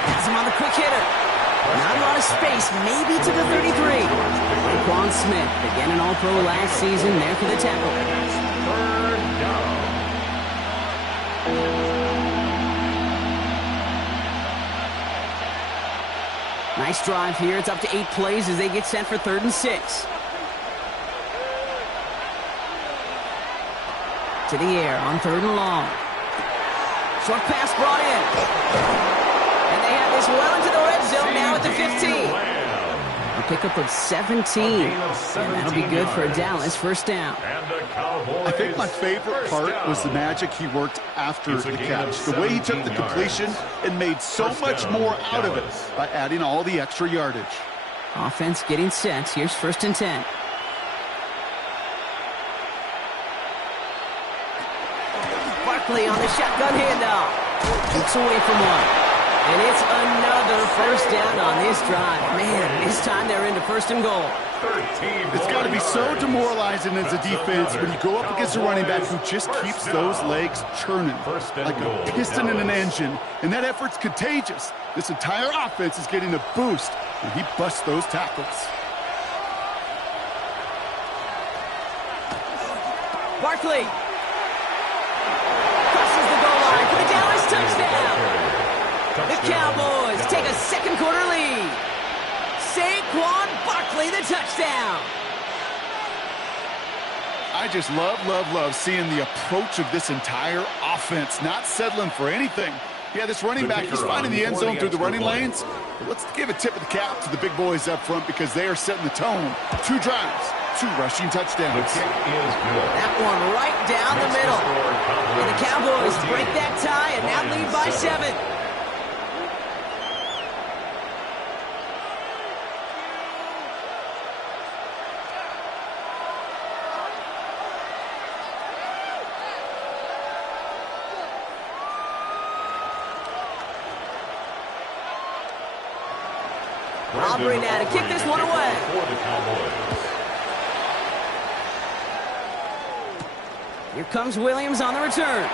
Has him on the quick hitter. Not a lot of space, maybe to the 33. Roquan Smith, again an All-Pro last season, there for the tackle. Third down. Nice drive here. It's up to 8 plays as they get set for 3rd and 6. To the air on 3rd and long. Short pass brought in. And they have this well into the red zone now at the 15. A pickup of 17. And that'll be good for a Dallas first down. I think my favorite part was the magic he worked after the catch. The way he took the completion and made so much more out of it by adding all the extra yardage. Offense getting set. Here's 1st and 10. Barkley on the shotgun handoff. Keeps away from one. And it's another first down on this drive. Man, this time they're into 1st and goal. It's got to be so demoralizing as a defense when you go up against a running back who just keeps those legs churning like a piston in an engine. And that effort's contagious. This entire offense is getting a boost when he busts those tackles. Barkley crosses the goal line for the Dallas touchdown. The Cowboys take a second quarter lead. Saquon Barkley, the touchdown. I just love seeing the approach of this entire offense, not settling for anything. Yeah, this running back, he's finding the end zone through the running lanes. But let's give a tip of the cap to the big boys up front because they are setting the tone. 2 drives, 2 rushing touchdowns. That one right down the middle. And the Cowboys break that tie and now lead by 7. Aubrey now to kick this one away. Here comes Williams on the return.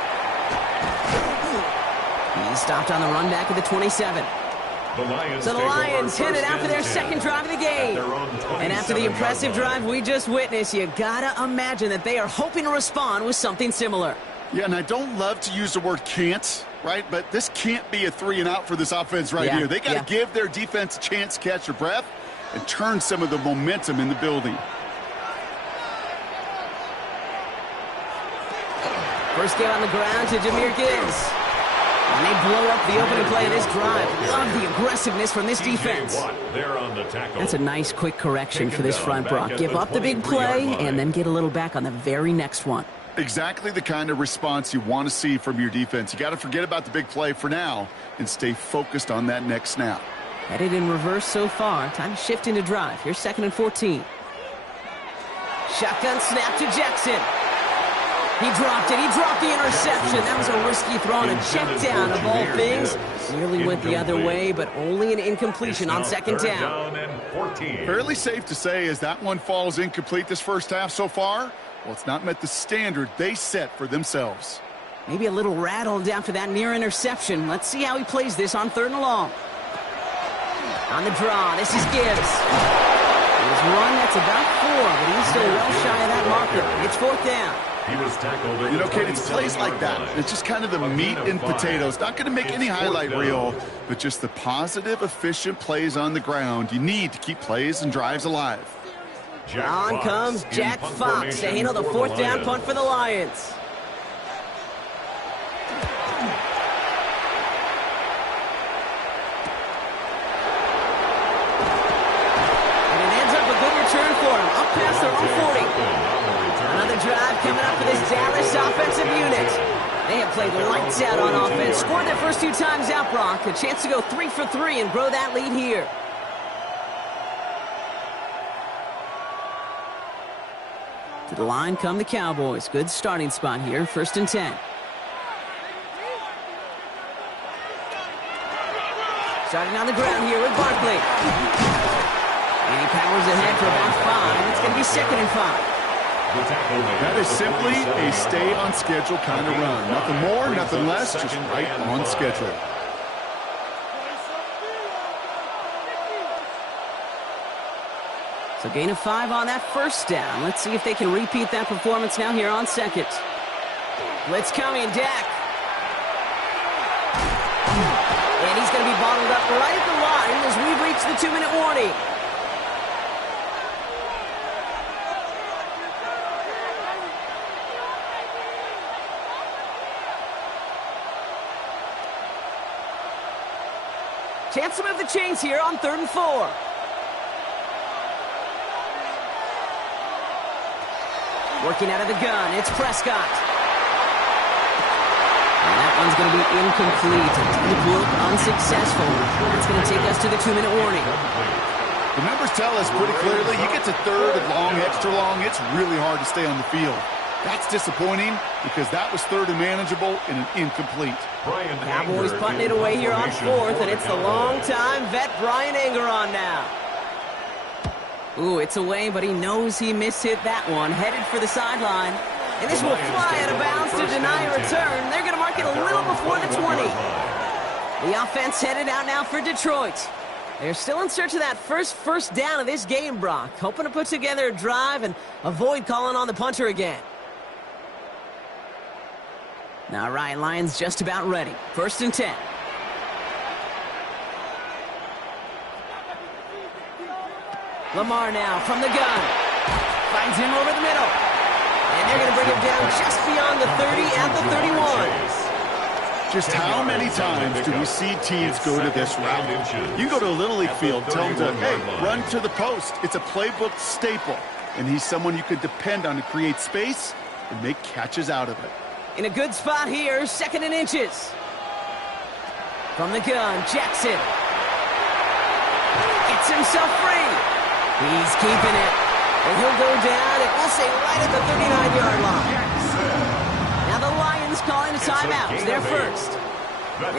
He's stopped on the run back at the 27. So the Lions headed out for their second drive of the game. And after the impressive drive we just witnessed, you gotta imagine that they are hoping to respond with something similar. Yeah, and I don't love to use the word can't, right? But this can't be a 3-and-out for this offense right here. They got to give their defense a chance to catch their breath and turn some of the momentum in the building. First game on the ground to Jahmyr Gibbs. And they blow up the opening play of this drive. Love the aggressiveness from this defense. That's a nice quick correction for this front, Brock. Give up the big play and then get a little back on the very next one. Exactly the kind of response you want to see from your defense. You got to forget about the big play for now and stay focused on that next snap. Headed in reverse so far. Time to shift into drive. Here's 2nd and 14. Shotgun snap to Jackson. He dropped it. He dropped the interception. That was a risky throw and a check down of all things. Nearly went the other way, but only an incompletion on 2nd down. Fairly safe to say as that one falls incomplete this first half so far, well, it's not met the standard they set for themselves. Maybe a little rattled after that near interception. Let's see how he plays this on 3rd and long. On the draw, this is Gibbs. His run, that's about 4, but he's still well shy of that marker. It's 4th down. He was tackled. You know, Kate, it's plays like that. It's just kind of the meat and potatoes. Not going to make any highlight reel, but just the positive, efficient plays on the ground. You need to keep plays and drives alive. On comes Jack Fox to handle the 4th down punt for the Lions. And it ends up a good return for him. Up past their own 40. Another drive coming up for this Dallas offensive unit. They have played lights out on offense. Scored their first 2 times out, Brock. A chance to go 3 for 3 and grow that lead here. To the line come the Cowboys. Good starting spot here. 1st and 10. Starting on the ground here with Barkley. And he powers ahead for about 5. It's going to be 2nd and 5. That is simply a stay-on-schedule kind of run. Nothing more, nothing less, just right on schedule. So gain of 5 on that 1st down. Let's see if they can repeat that performance now here on 2nd. Blitz coming, Dak. And he's going to be bottled up right at the line as we've reached the 2-minute warning. Chance to move the chains here on 3rd and 4. Working out of the gun, it's Prescott. And that one's going to be incomplete. Deep look, unsuccessful. That's going to take us to the 2-minute warning. The numbers tell us pretty clearly, you get to 3rd and long, extra long, it's really hard to stay on the field. That's disappointing because that was 3rd and manageable and an incomplete. Cowboys putting it away here on 4th, and it's the long-time vet Bryan Anger on now. Ooh, it's away, but he knows he mishit that one. Headed for the sideline. And this will fly out of bounds to deny a return. They're going to mark it a little before the 20. The offense headed out now for Detroit. They're still in search of that first down of this game, Brock. Hoping to put together a drive and avoid calling on the punter again. All right, Lions just about ready. 1st and 10. Lamar now from the gun. Finds him over the middle. And they're going to bring him down just beyond the 30 at the 31. Just how many times do we see teams go to this route? You go to a Little League field, tell them to, hey, run to the post. It's a playbook staple. And he's someone you could depend on to create space and make catches out of it. In a good spot here, 2nd and inches. From the gun, Jackson. Gets himself free. He's keeping it. And he'll go down, and we'll say right at the 39-yard line. Now the Lions calling a timeout. They're first.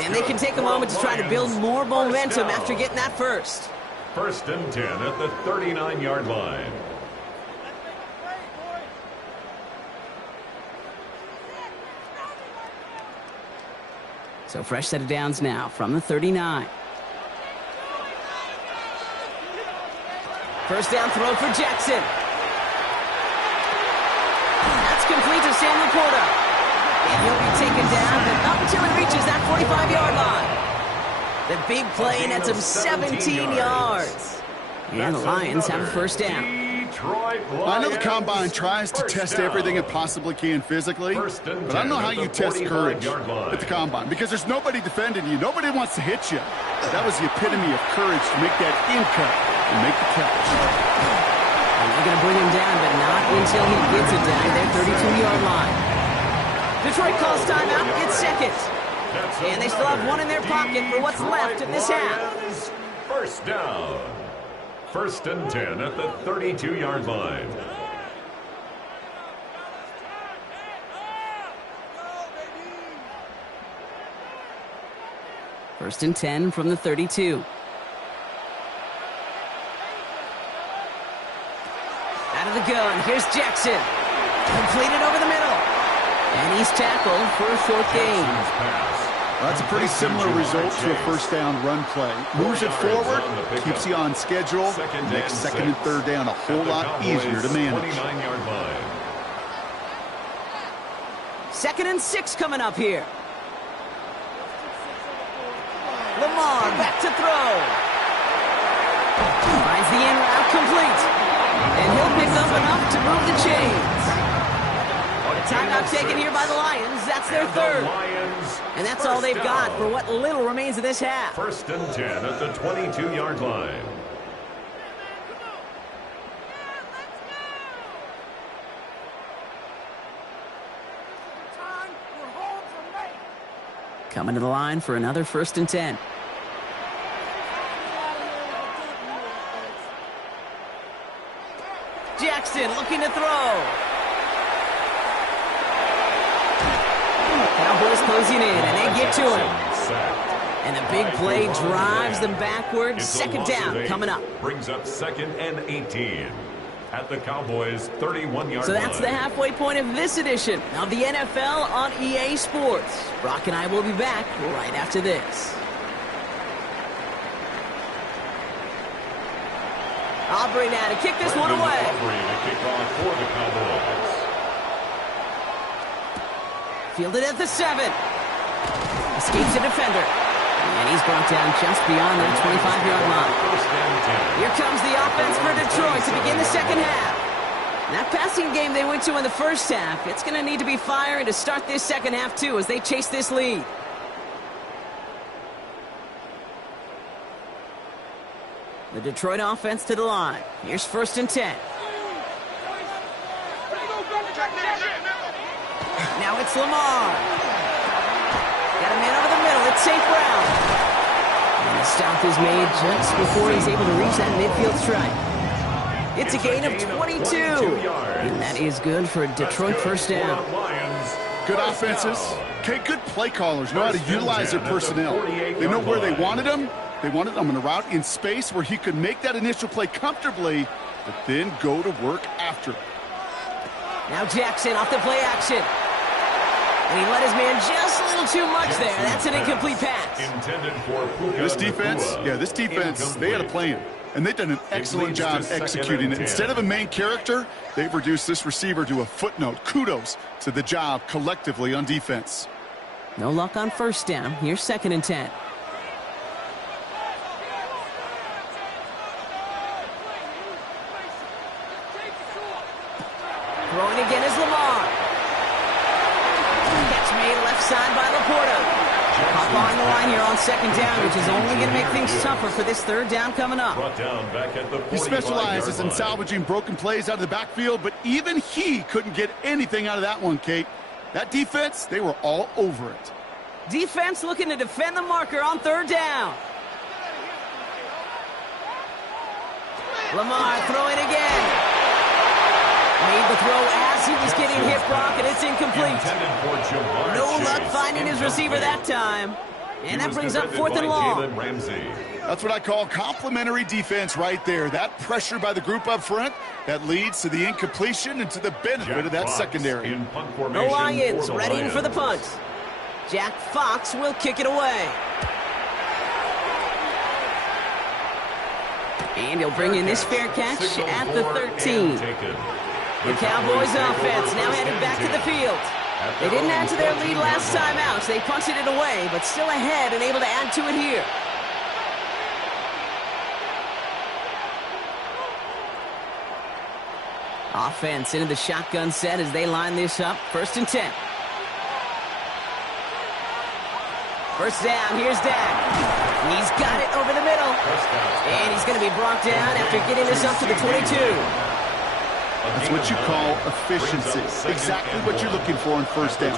And they can take a moment to try to build more momentum after getting that first. 1st and 10 at the 39-yard line. So fresh set of downs now from the 39. First down throw for Jackson. That's complete to Sam Laporta. And he'll be taken down, but not until he reaches that 45-yard line. The big play nets him 17 yards. And the Lions have a first down. I know the Combine tries to test everything it possibly can physically, but I don't know how you test courage at the Combine, because there's nobody defending you. Nobody wants to hit you. That was the epitome of courage to make that in cut and make the catch. And they're going to bring him down, but not until he gets it down to their 32-yard line. Detroit calls timeout. It's seconds. And they still have one in their pocket for what's left of this half. First down. 1st and 10 at the 32-yard line. First and 10 from the 32. Out of the gun, here's Jackson. Completed over the middle. And he's tackled for a short gain. That's a pretty similar result to a first down run play. Moves it forward, keeps you on schedule, makes 2nd and 3rd down a whole lot easier to manage. 2nd and 6 coming up here. Lamar back to throw. Finds the in route complete. And he'll pick up enough to move the chains. Timeout taken here by the Lions. That's their 3rd. And that's all they've got for what little remains of this half. 1st and 10 at the 22-yard line. Coming to the line for another 1st and 10. Jackson looking to throw. Cowboys closing in, and they get to him. And the big play drives them backwards. 2nd down coming up. Brings up 2nd and 18 at the Cowboys' 31-yard line. So that's the halfway point of this edition of the NFL on EA Sports. Brock and I will be back right after this. Aubrey now to kick this one away. Aubrey to kick off for the Cowboys. Fielded at the 7. Escapes a defender. And he's brought down just beyond the 25-yard line. Here comes the offense for Detroit to begin the 2nd half. That passing game they went to in the 1st half, it's going to need to be firing to start this 2nd half too as they chase this lead. The Detroit offense to the line. Here's 1st and 10. Now it's Lamar. Got a man over the middle. It's St. Brown. And the stop is made just before he's able to reach that midfield strike. It's a gain of 22. And that is good for a Detroit 1st down. Good offenses. Okay, good play callers know how to utilize their personnel. They know where they wanted them. They wanted them in a route in space where he could make that initial play comfortably, but then go to work after it. Now Jackson off the play action. And he let his man just a little too much there. That's an incomplete pass. Intended for Puka This defense, they had a plan. And they've done an excellent job executing it. Instead of a main character, they've reduced this receiver to a footnote. Kudos to the job collectively on defense. No luck on 1st down. Here's 2nd and 10. Throwing again is Lamar. Catch made left side by Laporta. Pop on the line here on 2nd down, which is only going to make things tougher for this 3rd down coming up. Brought down back at the 45-yard line. He specializes in salvaging broken plays out of the backfield, but even he couldn't get anything out of that one, Kate. That defense, they were all over it. Defense looking to defend the marker on 3rd down. Lamar throwing again. Made the throw as he was getting hit, Brock, and it's incomplete. No luck finding his receiver that time. And that brings up 4th and long. That's what I call complimentary defense right there. That pressure by the group up front, that leads to the incompletion and to the benefit of that secondary. The Lions readying for the punt. Jack Fox will kick it away. And he'll bring in this fair catch at the 13. The Cowboys offense now headed back to the field. They didn't add to their lead last time out, so they punted it away, but still ahead and able to add to it here. Offense into the shotgun set as they line this up. 1st and 10. First down, here's Dak. He's got it over the middle. And he's going to be brought down after getting this up to the 22. That's what you call efficiency. Exactly what you're looking for on first down.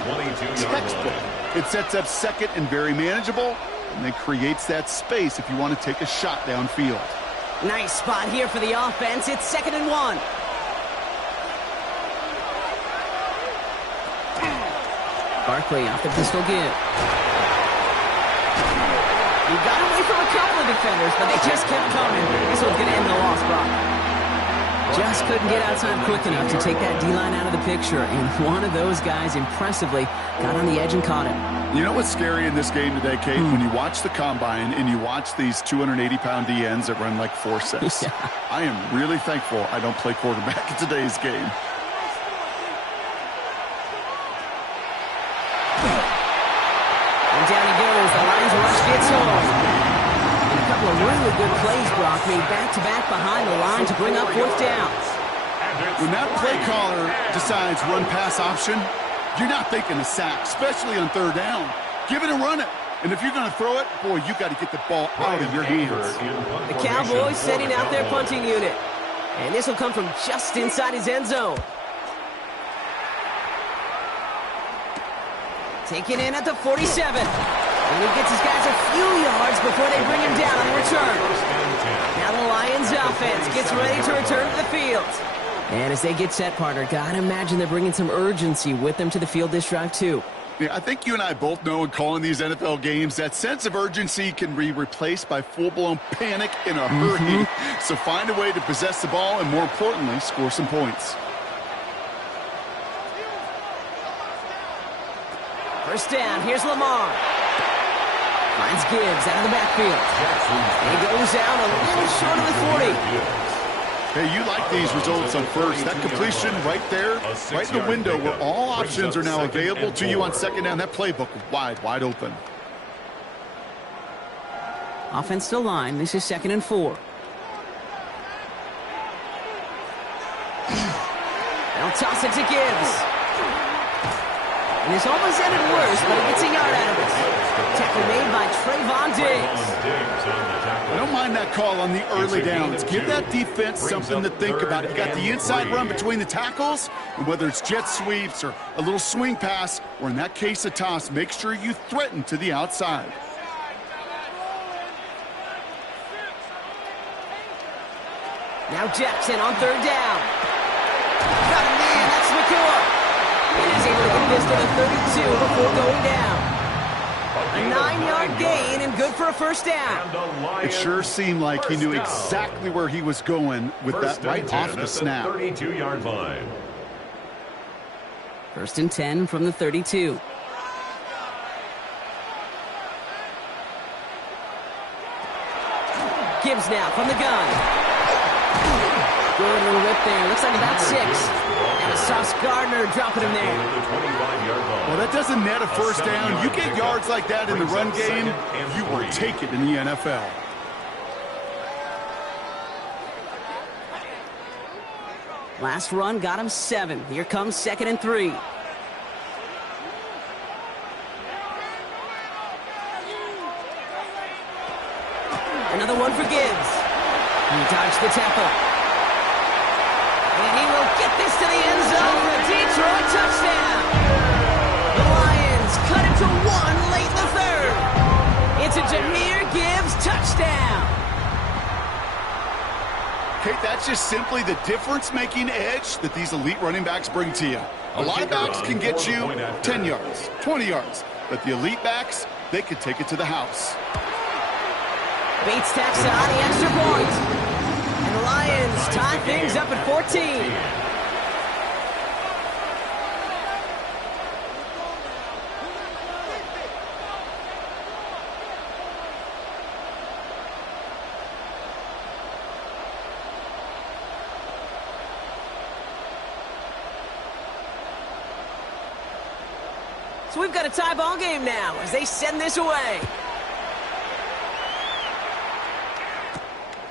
Textbook. It sets up second and very manageable, and then creates that space if you want to take a shot downfield. Nice spot here for the offense. It's 2nd and 1. Barkley off the pistol give. He got away from a couple of defenders, but they just kept coming. This one's going to end in a loss, Brock. Just couldn't get outside quick enough to take that D-line out of the picture, and one of those guys impressively got on the edge and caught him. You know what's scary in this game today, Kate? When you watch the combine and you watch these 280-pound DNs that run like 4 sets. Yeah. I am really thankful I don't play quarterback in today's game. And down he goes. The Lions rush gets home. And a couple of really good plays, Brock, made back-to-back behind the line to bring up 4th down. When that play caller decides run-pass option, you're not thinking a sack, especially on 3rd down. Give it and run it. And if you're going to throw it, boy, you got to get the ball out of your hands. The Cowboys setting out their punting unit. And this will come from just inside his end zone. Taken in at the 47. And he gets his guys a few yards before they bring him down on the return. Now the Lions offense gets ready to return to the field. And as they get set, partner, gotta imagine they're bringing some urgency with them to the field this drive, too. Yeah, I think you and I both know in calling these NFL games, that sense of urgency can be replaced by full-blown panic in a hurry. So find a way to possess the ball and, more importantly, score some points. First down, here's Lamar. Finds Gibbs out of the backfield. And he goes out a little short of the 40. Hey, you like these results on first. That completion right there, right in the window where all options are now available to you on 2nd down. That playbook wide open. Offense still line. This is 2nd and 4. They'll toss it to Gibbs. And this almost ended worse, but he gets a yard out of it. Tackle made by Trayvon Diggs. I don't mind that call on the early downs. Give that defense something to think about. You got the inside run between the tackles, and whether it's jet sweeps or a little swing pass, or in that case a toss, make sure you threaten to the outside. Now Jackson on 3rd down. Got a man, that's McCoy. And he's able to get this to the 32 before going down. A 9-yard gain and good for a first down. It sure seemed like he knew exactly where he was going with that right off the snap. 32-yard line. 1st and 10 from the 32. Gibbs now from the gun. Good little whip there. Looks like about 6. And a Sauce Gardner dropping him there. Well, that doesn't net a first down. You get yards like that in the run game, you will take it in the NFL. Last run got him 7. Here comes 2nd and 3. Another one for Gibbs. He dodged the tackle. And he will get this to the end zone for a Detroit touchdown. The Lions cut it to 1 late in the 3rd. It's a Jahmyr Gibbs touchdown. Kate, that's just simply the difference-making edge that these elite running backs bring to you. A lot of backs can get you 10 yards, 20 yards, but the elite backs, they can take it to the house. Bates tacks on the extra point. And the Lions tie things up at 14. So we've got a tie ball game now as they send this away.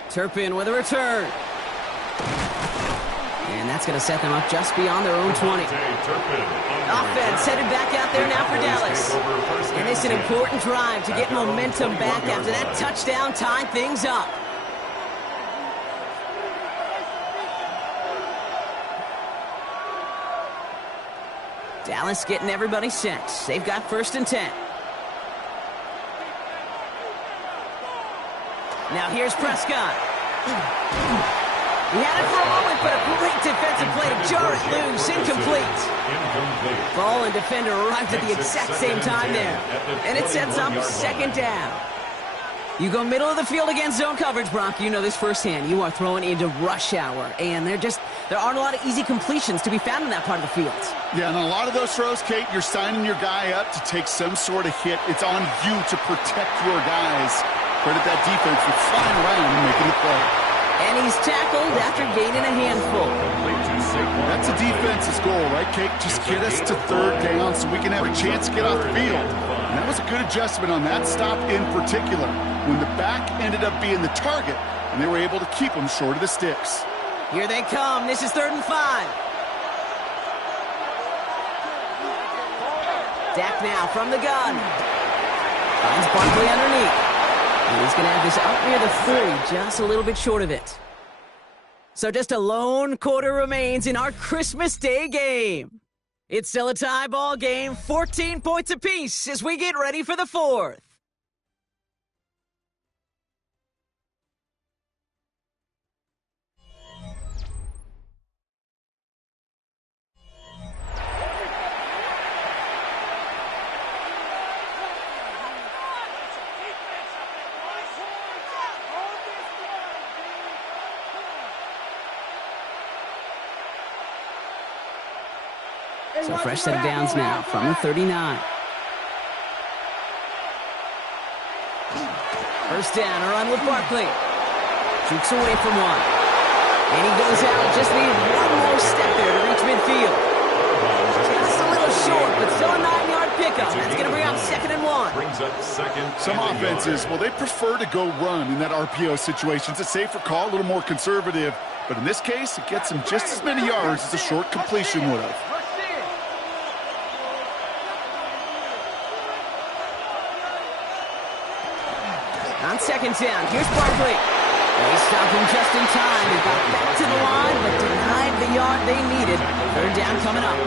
Turpin with a return. And that's going to set them up just beyond their own 20. Offense headed back out there now for Dallas. And it's an important drive to get momentum back after that touchdown tying things up. Dallas getting everybody set. They've got 1st and 10. Now here's Prescott. He had it for a moment, but a great defensive play to jar it loose. Incomplete. Ball and defender arrived at the exact same time there. And it sets up 2nd down. You go middle of the field against zone coverage, Brock. You know this firsthand. You are throwing into rush hour. And there aren't a lot of easy completions to be found in that part of the field. Yeah, and a lot of those throws, Kate, you're signing your guy up to take some sort of hit. It's on you to protect your guys. Credit that defense for flying around and making the play. And he's tackled after gaining a handful. That's a defense's goal, right, Kate? Just get us to 3rd down so we can have a chance to get off the field. And that was a good adjustment on that stop in particular, when the back ended up being the target, and they were able to keep them short of the sticks. Here they come. This is 3rd and 5. Dak now from the gun. Finds Barkley underneath. And he's going to have this up near the 40, just a little bit short of it. So just a lone quarter remains in our Christmas Day game. It's still a tie ball game, 14 points apiece as we get ready for the 4th. So fresh set of downs now from the 39. 1st down, a run with Barkley. Jukes away from one. And he goes out. Just needed one more step there to reach midfield. Just a little short, but still a 9-yard pickup. That's going to bring up 2nd and 1. Some offenses, well, they prefer to go run in that RPO situation. It's a safer call, a little more conservative. But in this case, it gets them just as many yards as a short completion would have. On 2nd down, here's Barkley. They stopped him just in time. He got back to the line, but denied the yard they needed. 3rd down coming up.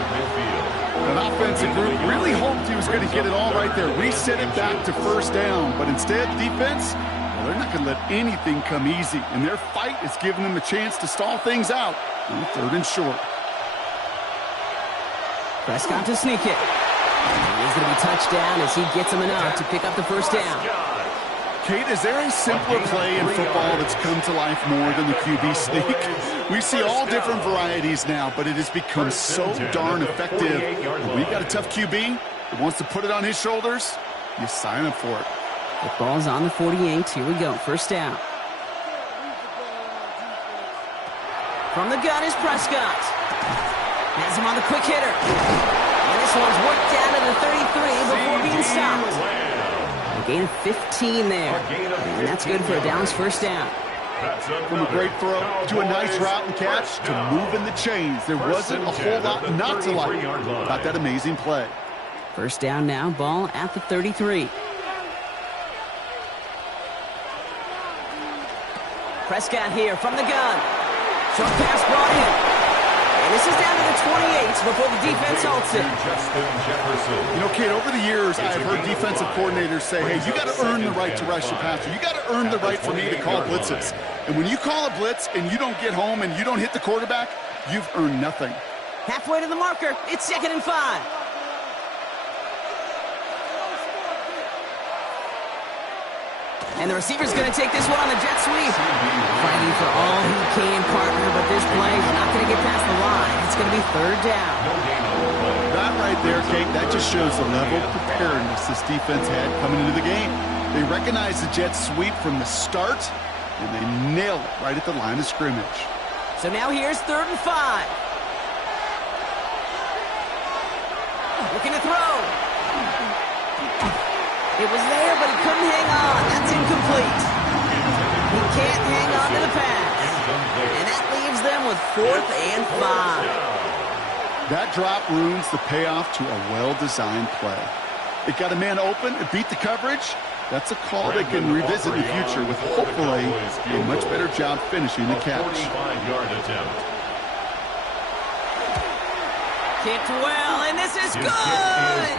An offensive group really hoped he was going to get it all right there. Reset it back to 1st down. But instead, defense, well, they're not going to let anything come easy. And their fight is giving them a chance to stall things out on 3rd and short. Prescott to sneak it. He's going to be touchdown as he gets him enough to pick up the 1st down. Kate, is there a simpler play in football that's come to life more than the QB sneak? We see all different varieties now, but it has become so darn effective. When you got a tough QB that wants to put it on his shoulders, you sign up for it. The ball's on the 48. Here we go. 1st down. From the gun is Prescott. Has him on the quick hitter. And this one's worked down to the 33 before being stopped. A gain of 15 there. And that's good for a Dallas 1st down. From a great throw to a nice route and catch to moving the chains. There wasn't a whole lot not to like about that amazing play. 1st down now, ball at the 33. Prescott here from the gun. Short pass brought in. And this is down to the 28 before the defense halts it. You know, Kate, over the years, I've heard defensive coordinators say, hey, you got to earn the right to rush your passer. You got to earn the right for me to call blitzes. And when you call a blitz and you don't get home and you don't hit the quarterback, you've earned nothing. Halfway to the marker. It's 2nd and 5. And the receiver's going to take this one on the jet sweep. Fighting for all he can, partner, but this play is not going to get past the line. It's going to be 3rd down. That right there, Kate, that just shows the level of preparedness this defense had coming into the game. They recognized the jet sweep from the start, and they nailed it right at the line of scrimmage. So now here's 3rd and 5. Looking to throw. It was there, but he couldn't hang on. That's incomplete. He can't hang on to the pass. And that leaves them with 4th and 5. That drop ruins the payoff to a well-designed play. It got a man open, it beat the coverage. That's a call they can revisit in the future with hopefully a much better job finishing the catch. 45-yard attempt. Kicked well, and this is good!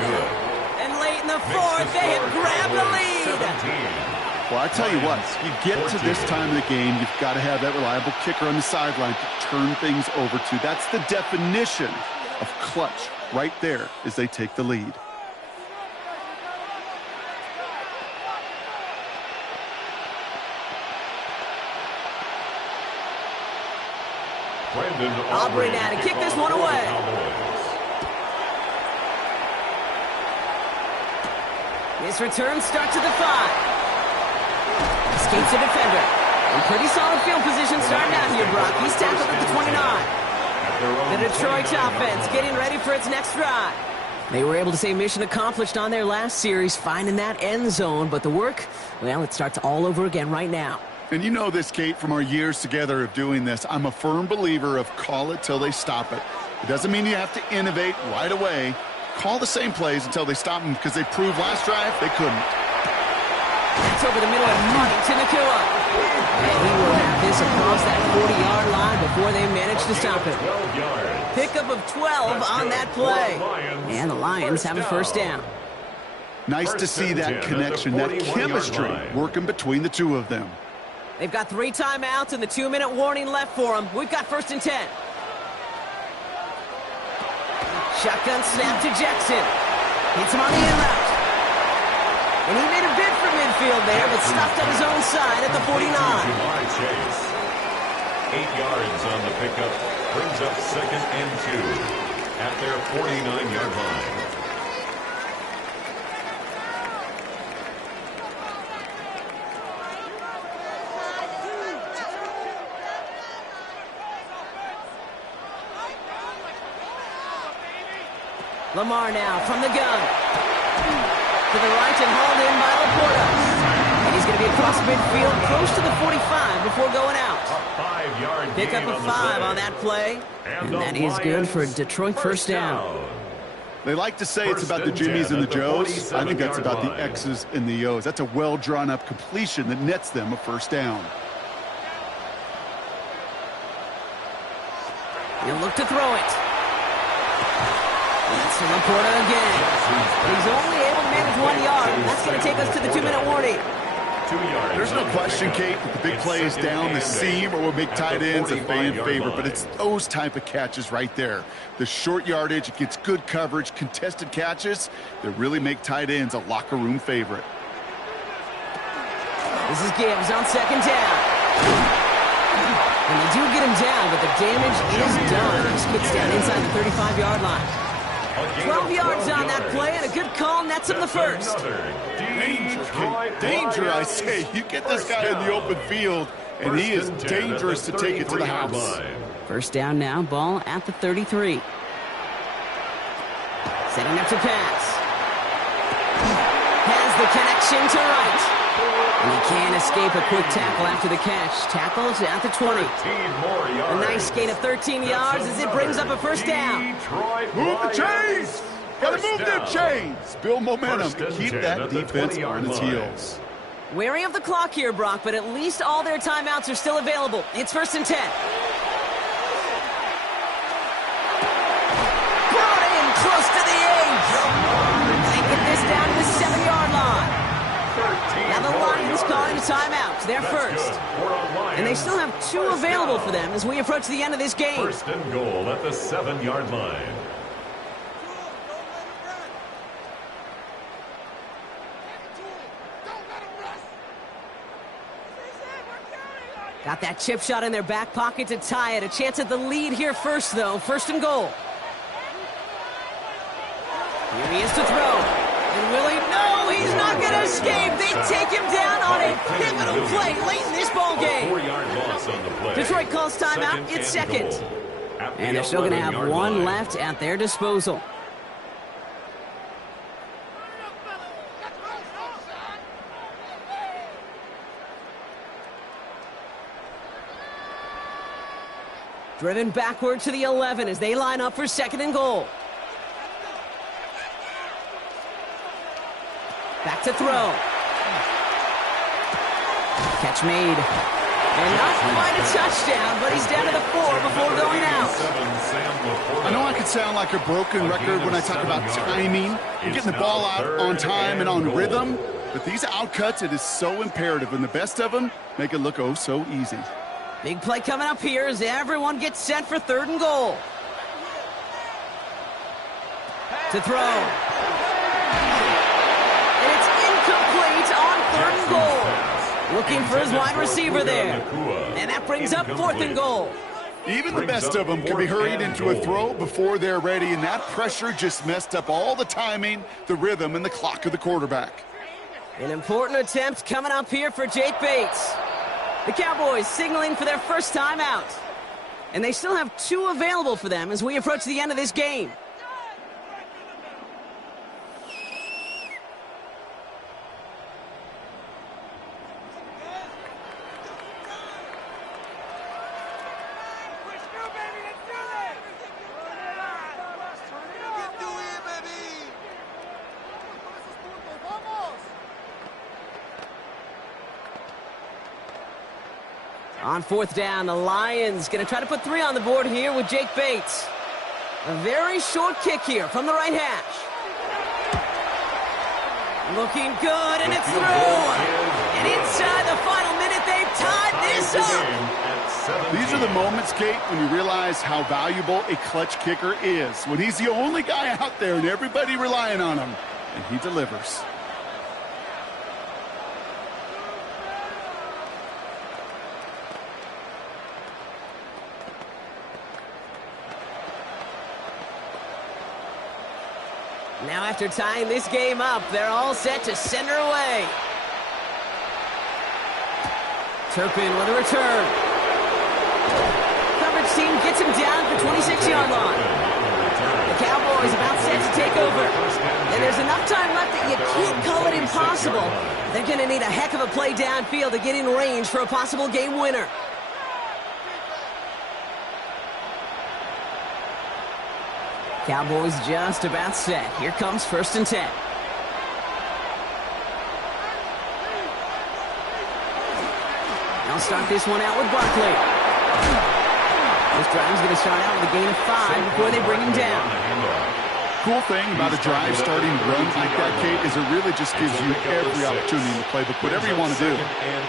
And late in the 4th, they have grabbed the lead. Well, I tell you what, you get to this time of the game, you've got to have that reliable kicker on the sideline to turn things over to. That's the definition of clutch right there as they take the lead. Aubrey now to kick this one away. His return starts at the 5. Escapes the defender. In pretty solid field position starting out here, Brock. He's tackled at the 29. The Detroit offense getting ready for its next drive. They were able to say mission accomplished on their last series, finding that end zone. But the work, well, it starts all over again right now. And you know this, Kate, from our years together of doing this. I'm a firm believer of call it till they stop it. It doesn't mean you have to innovate right away. Call the same plays until they stop them because they proved last drive they couldn't. That's over the middle and money to Nacua. And he will have this across that 40-yard line before they manage to stop it. Pickup of 12 on that play. And the Lions have a first down. Nice to see that connection, that chemistry working between the two of them. They've got 3 timeouts and the 2-minute warning left for them. We've got 1st and 10. Shotgun snap to Jackson. Hits him on the in route. And he made a bid for midfield there, but stopped on his own side at the 49. 8 yards on the pickup. Brings up 2nd and 2 at their 49-yard line. Lamar now from the gun. To the right and hauled in by Laporta. And he's going to be across midfield, close to the 45 before going out. Pick up a 5 on that play. And that is good for a Detroit first down. They like to say it's about the Jimmies and the Joes. I think that's about the X's and the O's. That's a well-drawn-up completion that nets them a first down. He'll look to throw it. That's Laporta again. He's only able to manage 1 yard. That's going to take us to the 2-minute warning. There's no question, Kate, that the big play is down the seam or will make tight ends a fan favorite, but it's those type of catches right there. The short yardage, it gets good coverage, contested catches that really make tight ends a locker room favorite. This is Gibbs on 2nd down. And they do get him down, but the damage is done. He gets down inside the 35-yard line. 12 yards on that play, and a good call nets him the first. Danger, I say. You get this guy in the open field, and he is dangerous to take it to the house. First down now, ball at the 33. Setting up to pass. Has the connection to right. And he can't escape a quick tackle after the catch. Tackles at the 20. A nice gain of 13 yards as it brings up a first down. Move the chains! Gotta move them chains! Build momentum to keep that defense on its heels. Wary of the clock here, Brock, but at least all their timeouts are still available. It's 1st and 10. Brought in close to the 8. They get this down to the 7-yard line. Now the Lions calling a timeout. They're first. And they still have 2 available for them as we approach the end of this game. 1st and goal at the 7-yard line. Got that chip shot in their back pocket to tie it. A chance at the lead here first, though. 1st and goal. Here he is to throw. And will he? No, he's not going to escape. They take him down on a pivotal play late in this ball game. 4-yard loss on the play. Detroit calls timeout. It's 2nd. And they're still going to have 1 left at their disposal. Driven backward to the 11 as they line up for 2nd and goal. Back to throw. Catch made. And not quite a touchdown, but he's down to the 4 before going out. I know I could sound like a broken record when I talk about timing and getting the ball out on time and on rhythm, but these outcuts, it is so imperative, and the best of them make it look oh so easy. Big play coming up here as everyone gets set for 3rd and goal. To throw. And it's incomplete on 3rd and goal. Looking for his wide receiver there. And that brings up 4th and goal. Even the best of them can be hurried into a throw before they're ready, and that pressure just messed up all the timing, the rhythm, and the clock of the quarterback. An important attempt coming up here for Jake Bates. The Cowboys signaling for their first time out. And they still have 2 available for them as we approach the end of this game. On 4th down, the Lions going to try to put 3 on the board here with Jake Bates. A very short kick here from the right hash. Looking good, and it's through. And inside the final minute, they've tied this up. These are the moments, Kate, when you realize how valuable a clutch kicker is. When he's the only guy out there and everybody relying on him, and he delivers. Now after tying this game up, they're all set to send her away. Turpin with a return. Coverage team gets him down at the 26-yard line. The Cowboys about set to take over. And there's enough time left that you can't call it impossible. They're going to need a heck of a play downfield to get in range for a possible game winner. Cowboys just about set. Here comes 1st and 10. They'll start this one out with Barkley. This drive's going to start out with a gain of 5 before they bring him down. Cool thing about a drive starting runs like that, Kate, is it really just gives you every opportunity in the playbook, whatever you want to do.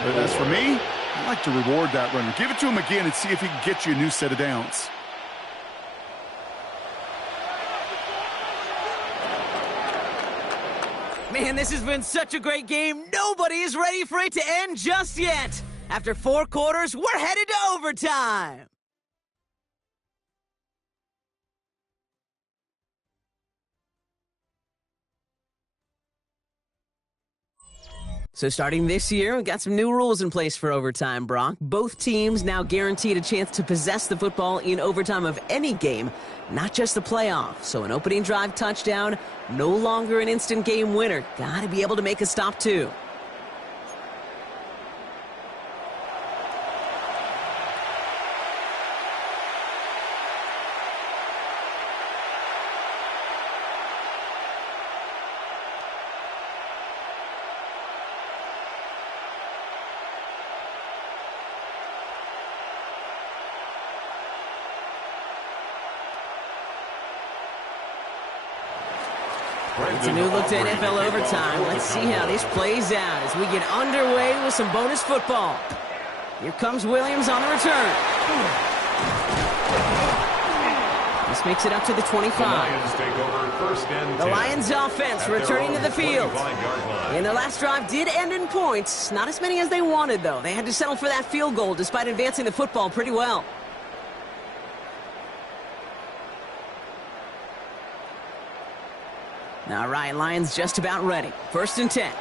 But as for me, I like to reward that runner. Give it to him again and see if he can get you a new set of downs. Man, this has been such a great game. Nobody is ready for it to end just yet. After 4 quarters, we're headed to overtime. So starting this year, we've got some new rules in place for overtime, Brock. Both teams now guaranteed a chance to possess the football in overtime of any game, not just the playoff. So an opening drive touchdown, no longer an instant game winner. Got to be able to make a stop, too. It's a new look to NFL overtime. Let's see how this plays out as we get underway with some bonus football. Here comes Williams on the return. This makes it up to the 25. The Lions offense returning to the field. And their last drive did end in points. Not as many as they wanted, though. They had to settle for that field goal despite advancing the football pretty well. All right, Lions just about ready. 1st and 10.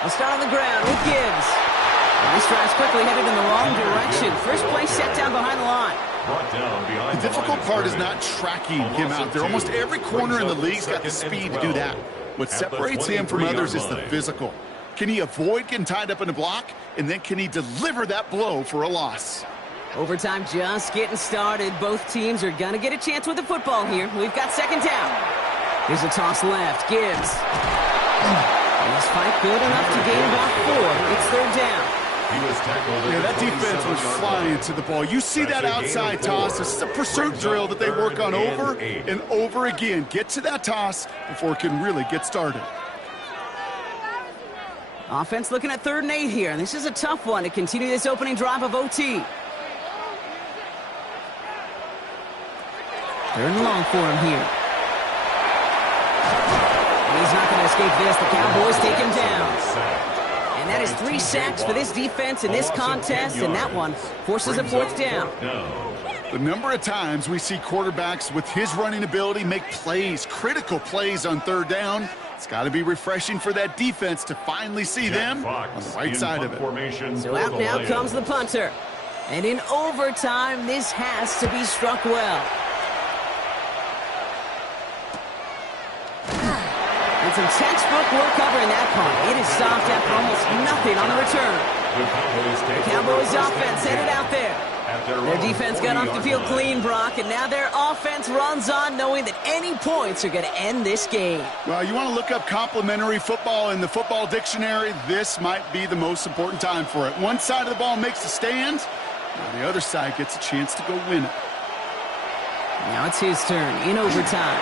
They'll start on the ground with Gibbs. And this drive's quickly headed in the wrong direction. First play set down behind the line. The difficult part is not tracking him out there. Almost every corner in the league's got the speed to do that. What separates him from others is the physical. Can he avoid getting tied up in a block? And then can he deliver that blow for a loss? Overtime just getting started. Both teams are going to get a chance with the football here. We've got second down. Here's a toss left. Gibbs. This fight good enough to gain about 4. It's third down. He was tackled. Yeah, that defense was flying to the ball. You see that outside toss. This is a pursuit drill that they work on over and over again. Get to that toss before it can really get started. Offense looking at 3rd and 8 here. This is a tough one to continue this opening drive of OT. 3rd and long for him here. And he's not going to escape this. The Cowboys take him down. And that is 3 sacks for this defense in this contest, and that one forces a 4th down. The number of times we see quarterbacks with his running ability make plays, critical plays on 3rd down, it's got to be refreshing for that defense to finally see them on the right side of it. So out now comes the punter. And in overtime, this has to be struck well. And some textbook work covering that punt. It is stopped after almost nothing on the return. The Cowboys offense headed out there. Their defense got off the field clean, Brock, and now their offense runs on knowing that any points are going to end this game. Well, you want to look up complimentary football in the football dictionary, this might be the most important time for it. One side of the ball makes a stand, and the other side gets a chance to go win it. Now it's his turn in overtime.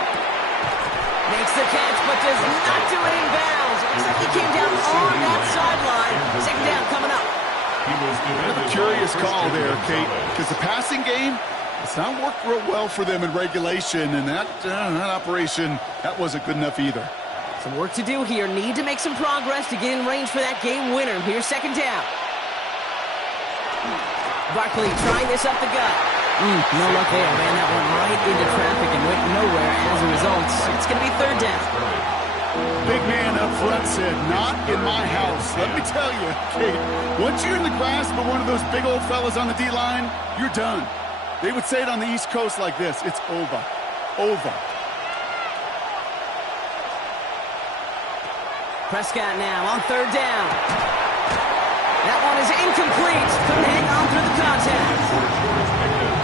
Makes the catch, but does not do it in bounds. Looks like he came down on that sideline. Second down coming up. A curious call there, Kate, because the passing game, it's not worked real well for them in regulation, and that operation, that wasn't good enough either. Some work to do here. Need to make some progress to get in range for that game winner. Here's second down. Barkley trying this up the gut. No luck there. Ran that one right into traffic and went nowhere as a result. It's going to be third down. Big man up front said, not in my house. Let me tell you, Kate, once you're in the grasp of one of those big old fellas on the D-line, you're done. They would say it on the East Coast like this, it's over. Over. Prescott now on third down. That one is incomplete. Couldn't hang on through the contact.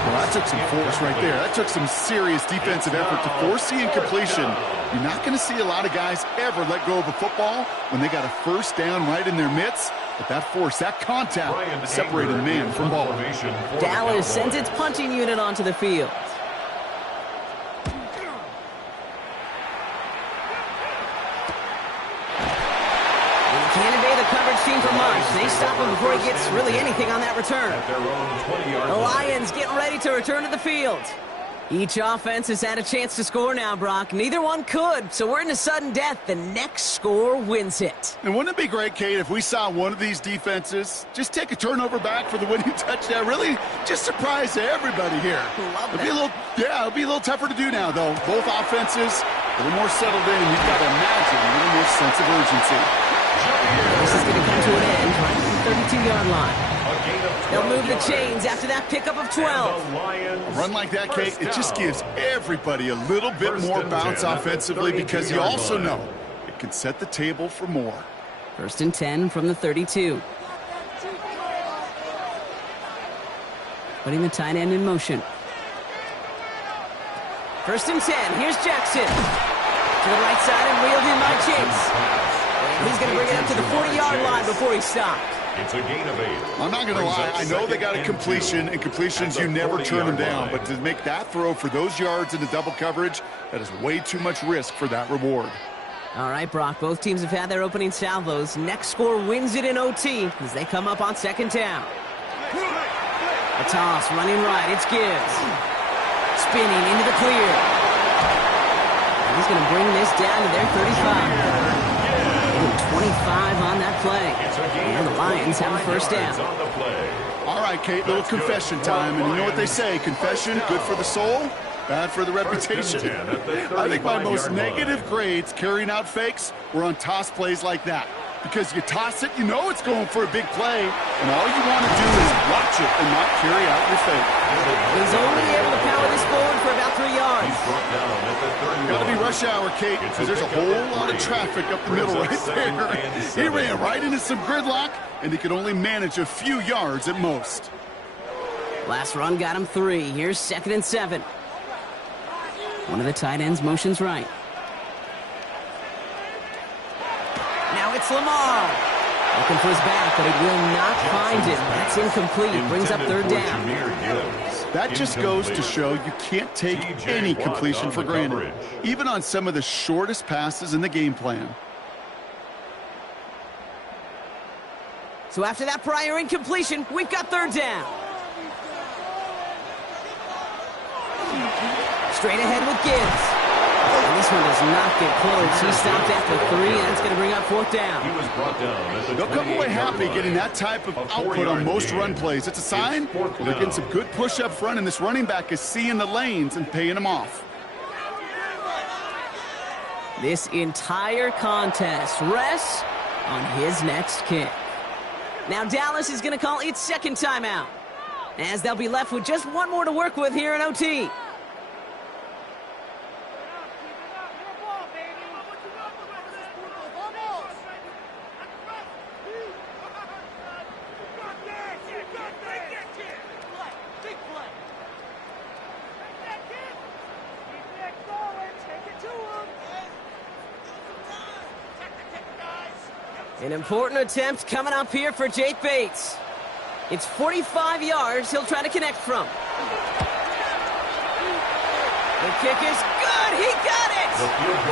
Well, that took some force right there. That took some serious defensive effort to force the incompletion. You're not going to see a lot of guys ever let go of a football when they got a first down right in their midst. But that force, that contact, separated the man from ball. Dallas sends its punching unit onto the field. Can't evade the coverage team for much. They stop him before he gets really anything on that return. The Lions getting ready to return to the field. Each offense has had a chance to score now, Brock. Neither one could, so we're in a sudden death. The next score wins it. And wouldn't it be great, Kate, if we saw one of these defenses just take a turnover back for the winning touchdown? Really just surprise everybody here. It'll be a little tougher to do now, though. Both offenses a little more settled in. You've got to imagine a little more sense of urgency. This is going to come to an end right at the 32-yard line. They'll move the chains after that pickup of 12. A run like that, Kate, it just gives everybody a little bit more bounce offensively because you also know it can set the table for more. 1st and 10 from the 32. Putting the tight end in motion. 1st and 10. Here's Jackson. To the right side and wheeled in by Chase. And he's going to bring it up to the 40-yard line before he stopped. It's a gain of 8. I'm not going to lie. I know they got a completion, and completions, you never turn them down. But to make that throw for those yards into double coverage, that is way too much risk for that reward. All right, Brock, both teams have had their opening salvos. Next score wins it in OT as they come up on second down. A toss, running right, it's Gibbs. Spinning into the clear. And he's going to bring this down to their 35. 25 on that play. And the Lions have a first down. All right, Kate, little confession time. And you know what they say, confession, good for the soul, Bad for the reputation. I think my most negative grades carrying out fakes were on toss plays like that. Because you toss it, you know it's going for a big play, and all you want to do is watch it and not carry out your fake. He's only able to power this forward for about 3 yards. Got to be rush hour, Kate, because there's a whole lot of traffic up the middle right there. He ran right into some gridlock, and he could only manage a few yards at most. Last run got him 3. Here's 2nd and 7. One of the tight ends motions right. Now it's Lamar. Looking for his back, but he will not find it. That's incomplete. Brings up 3rd down. That just goes to show you can't take any completion for granted, even on some of the shortest passes in the game plan. So after that prior incompletion, we've got 3rd down. Straight ahead with Gibbs. And this one does not get close. He stopped after 3, and that's going to bring up 4th down. He was brought down at the They'll come away happy getting that type of output on most run plays. It's a sign they're getting some good push up front, and this running back is seeing the lanes and paying them off. This entire contest rests on his next kick. Now Dallas is going to call its 2nd timeout, as they'll be left with just one more to work with here in OT. An important attempt coming up here for Jake Bates. It's 45 yards he'll try to connect from. The kick is good. He got it.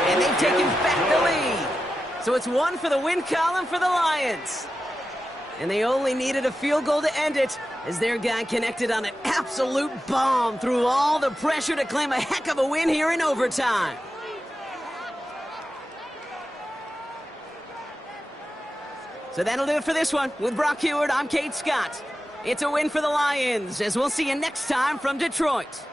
And they've taken back the lead. So it's 1 for the win column for the Lions. And they only needed a field goal to end it, as their guy connected on an absolute bomb through all the pressure to claim a heck of a win here in overtime. So that'll do it for this one. With Brock Huard, I'm Kate Scott. It's a win for the Lions, as we'll see you next time from Detroit.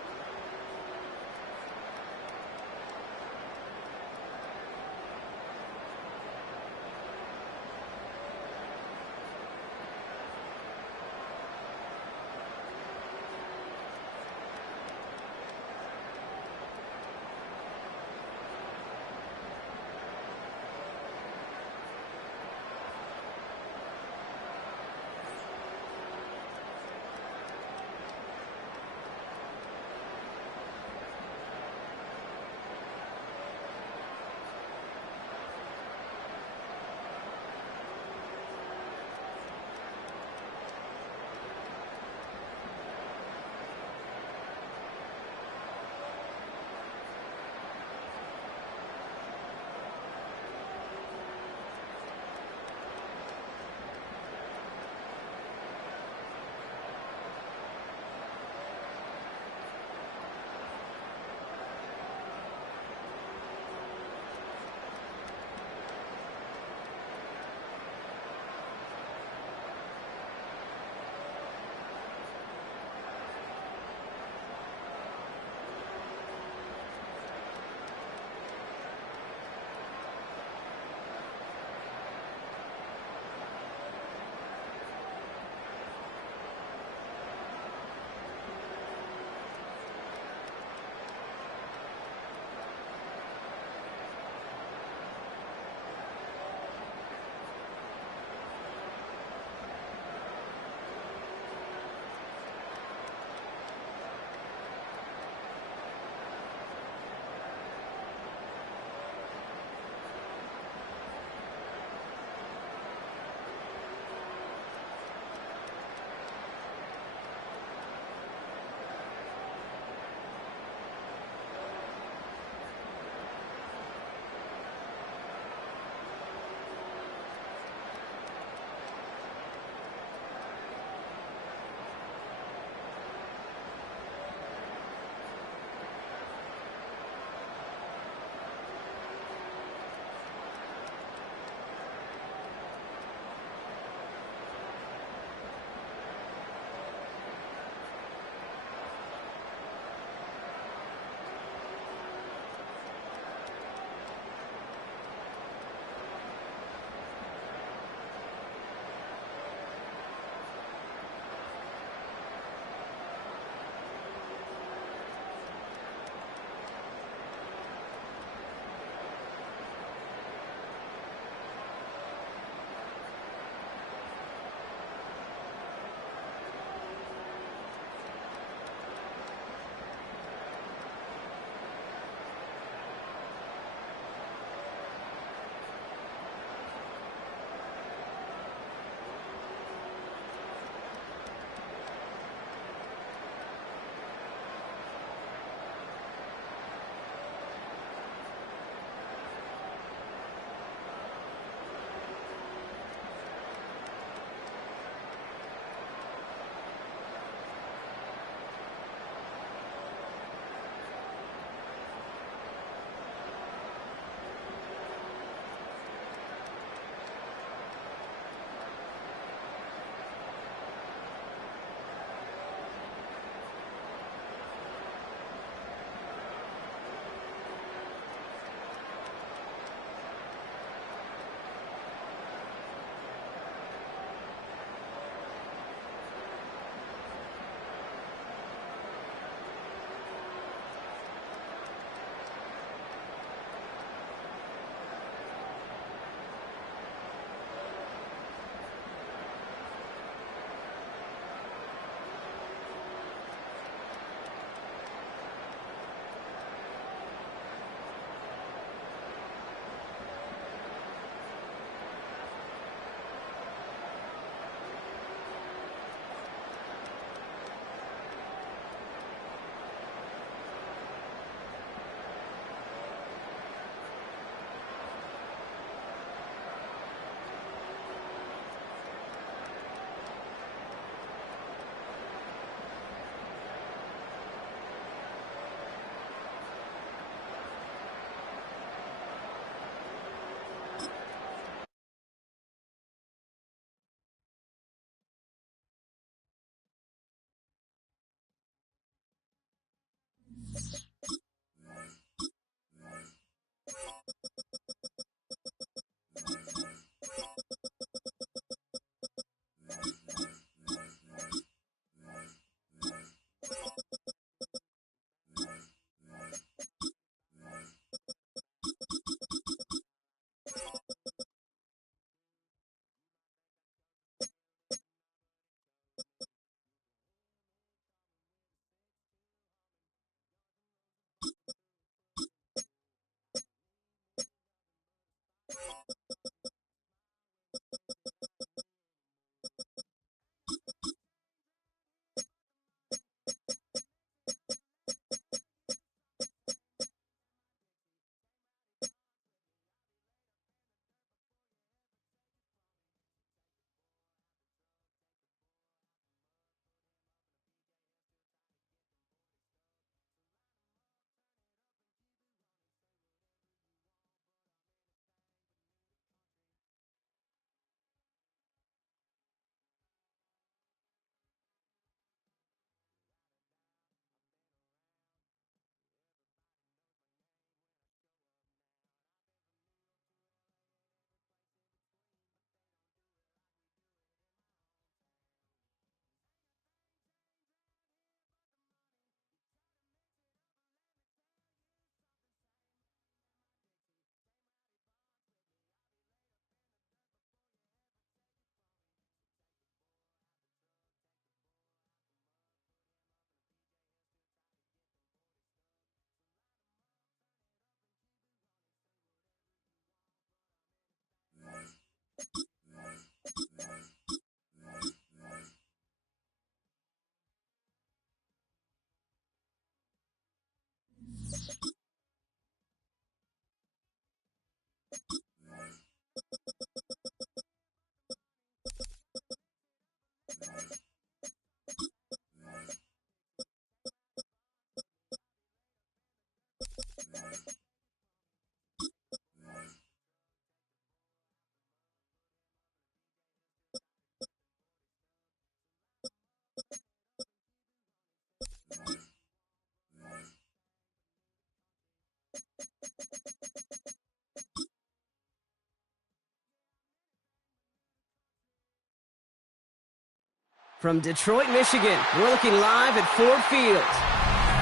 From Detroit, Michigan, we're looking live at Ford Field.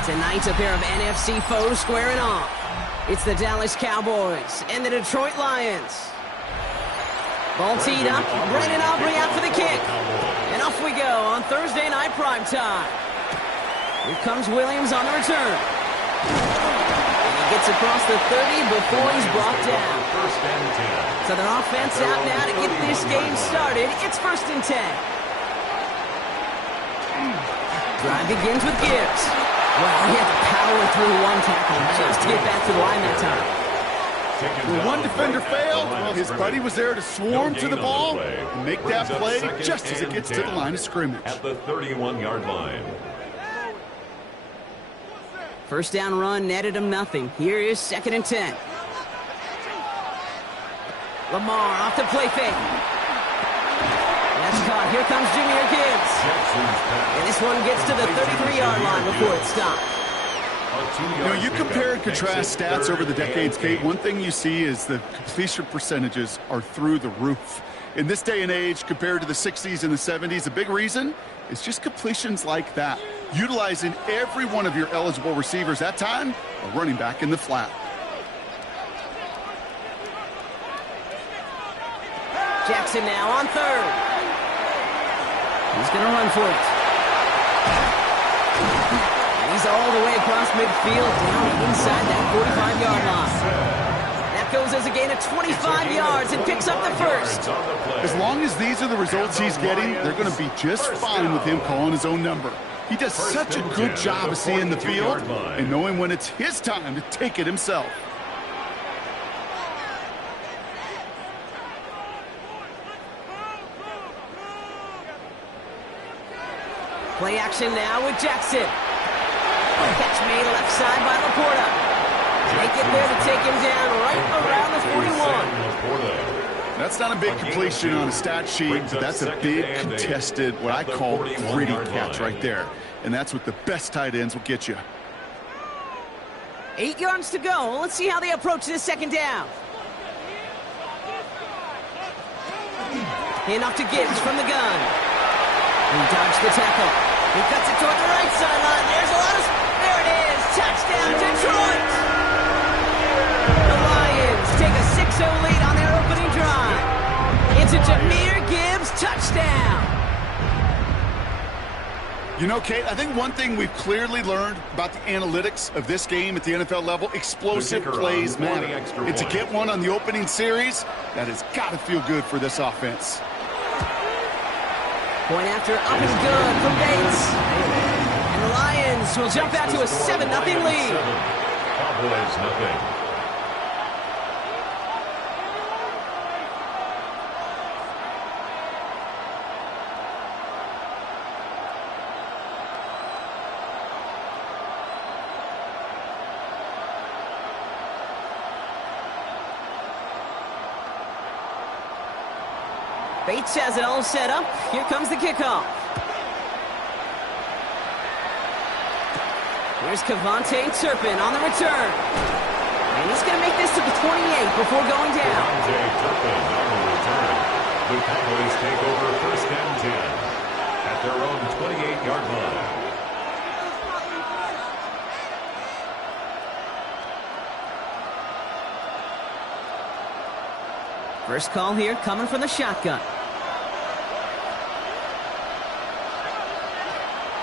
Tonight, a pair of NFC foes squaring off. It's the Dallas Cowboys and the Detroit Lions. Ball teed up, Brandon Aubrey out for the kick. And off we go on Thursday night primetime. Here comes Williams on the return. And he gets across the 30 before he's brought down. So their offense out now to get this game started. It's 1st and 10. Drive begins with Gibbs. Wow, he had to power through one tackle just to get back to the line that time. When one defender failed, well, his buddy was there to swarm to the ball and make that play just as it gets to the line of scrimmage. At the 31-yard line. First down run netted him nothing. Here is 2nd and 10. Lamar off the play fake. That's caught. Here comes Jahmyr Gibbs. And this one gets to the 33-yard line before it's stopped. You know, you compare and contrast stats over the decades, Kate. One thing you see is the completion percentages are through the roof. In this day and age, compared to the 60s and the 70s, a big reason is just completions like that. Utilizing every one of your eligible receivers. That time, a running back in the flat. Jackson now on 3rd. He's going to run for it. And he's all the way across midfield, down inside that 45-yard line. That goes as a gain of 25 yards and picks up the first. As long as these are the results he's getting, they're going to be just fine with him calling his own number. He does such a good job of seeing the field and knowing when it's his time to take it himself. Play action now with Jackson. Catch made left side by Laporta. They get there to take him down right around the 41. That's not a big completion on a stat sheet, but that's a big contested, what I call gritty catch right there. And that's what the best tight ends will get you. 8 yards to go. Let's see how they approach this 2nd down. Hand off to Gibbs from the gun. He dodged the tackle. He cuts it toward the right sideline. There's a lot of... There it is. Touchdown, Detroit. The Lions take a 6-0 lead on their opening drive. It's a Jahmyr Gibbs touchdown. You know, Kate, I think one thing we've clearly learned about the analytics of this game at the NFL level, explosive plays matter. And to get one on the opening series, that has got to feel good for this offense. Point after up and good from Bates. And the Lions will jump out to a 7-0 lead. Cowboys nothing. Bates has it all set up. Here comes the kickoff. Here's Kevontae Turpin on the return. And he's going to make this to the 28 before going down. Kevontae Turpin on the return. The Cowboys take over 1st and 10 at their own 28-yard line. First call here coming from the shotgun.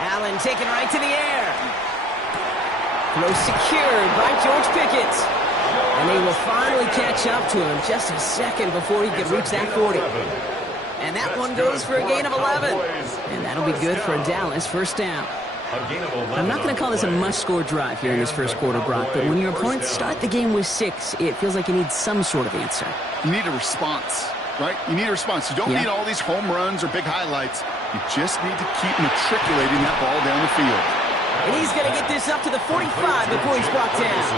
Allen taken right to the air. Throw secured by George Pickens. And they will finally catch up to him just a second before he can reach that 40. And that one goes for a gain of 11. And that'll be good for a Dallas 1st down. I'm not going to call this a must-score drive here in this first quarter, Brock, but when your opponents start the game with 6, it feels like you need some sort of answer. You need a response, right? You need a response. You don't need all these home runs or big highlights. You just need to keep matriculating that ball down the field. And he's going to get this up to the 45 before he's brought down.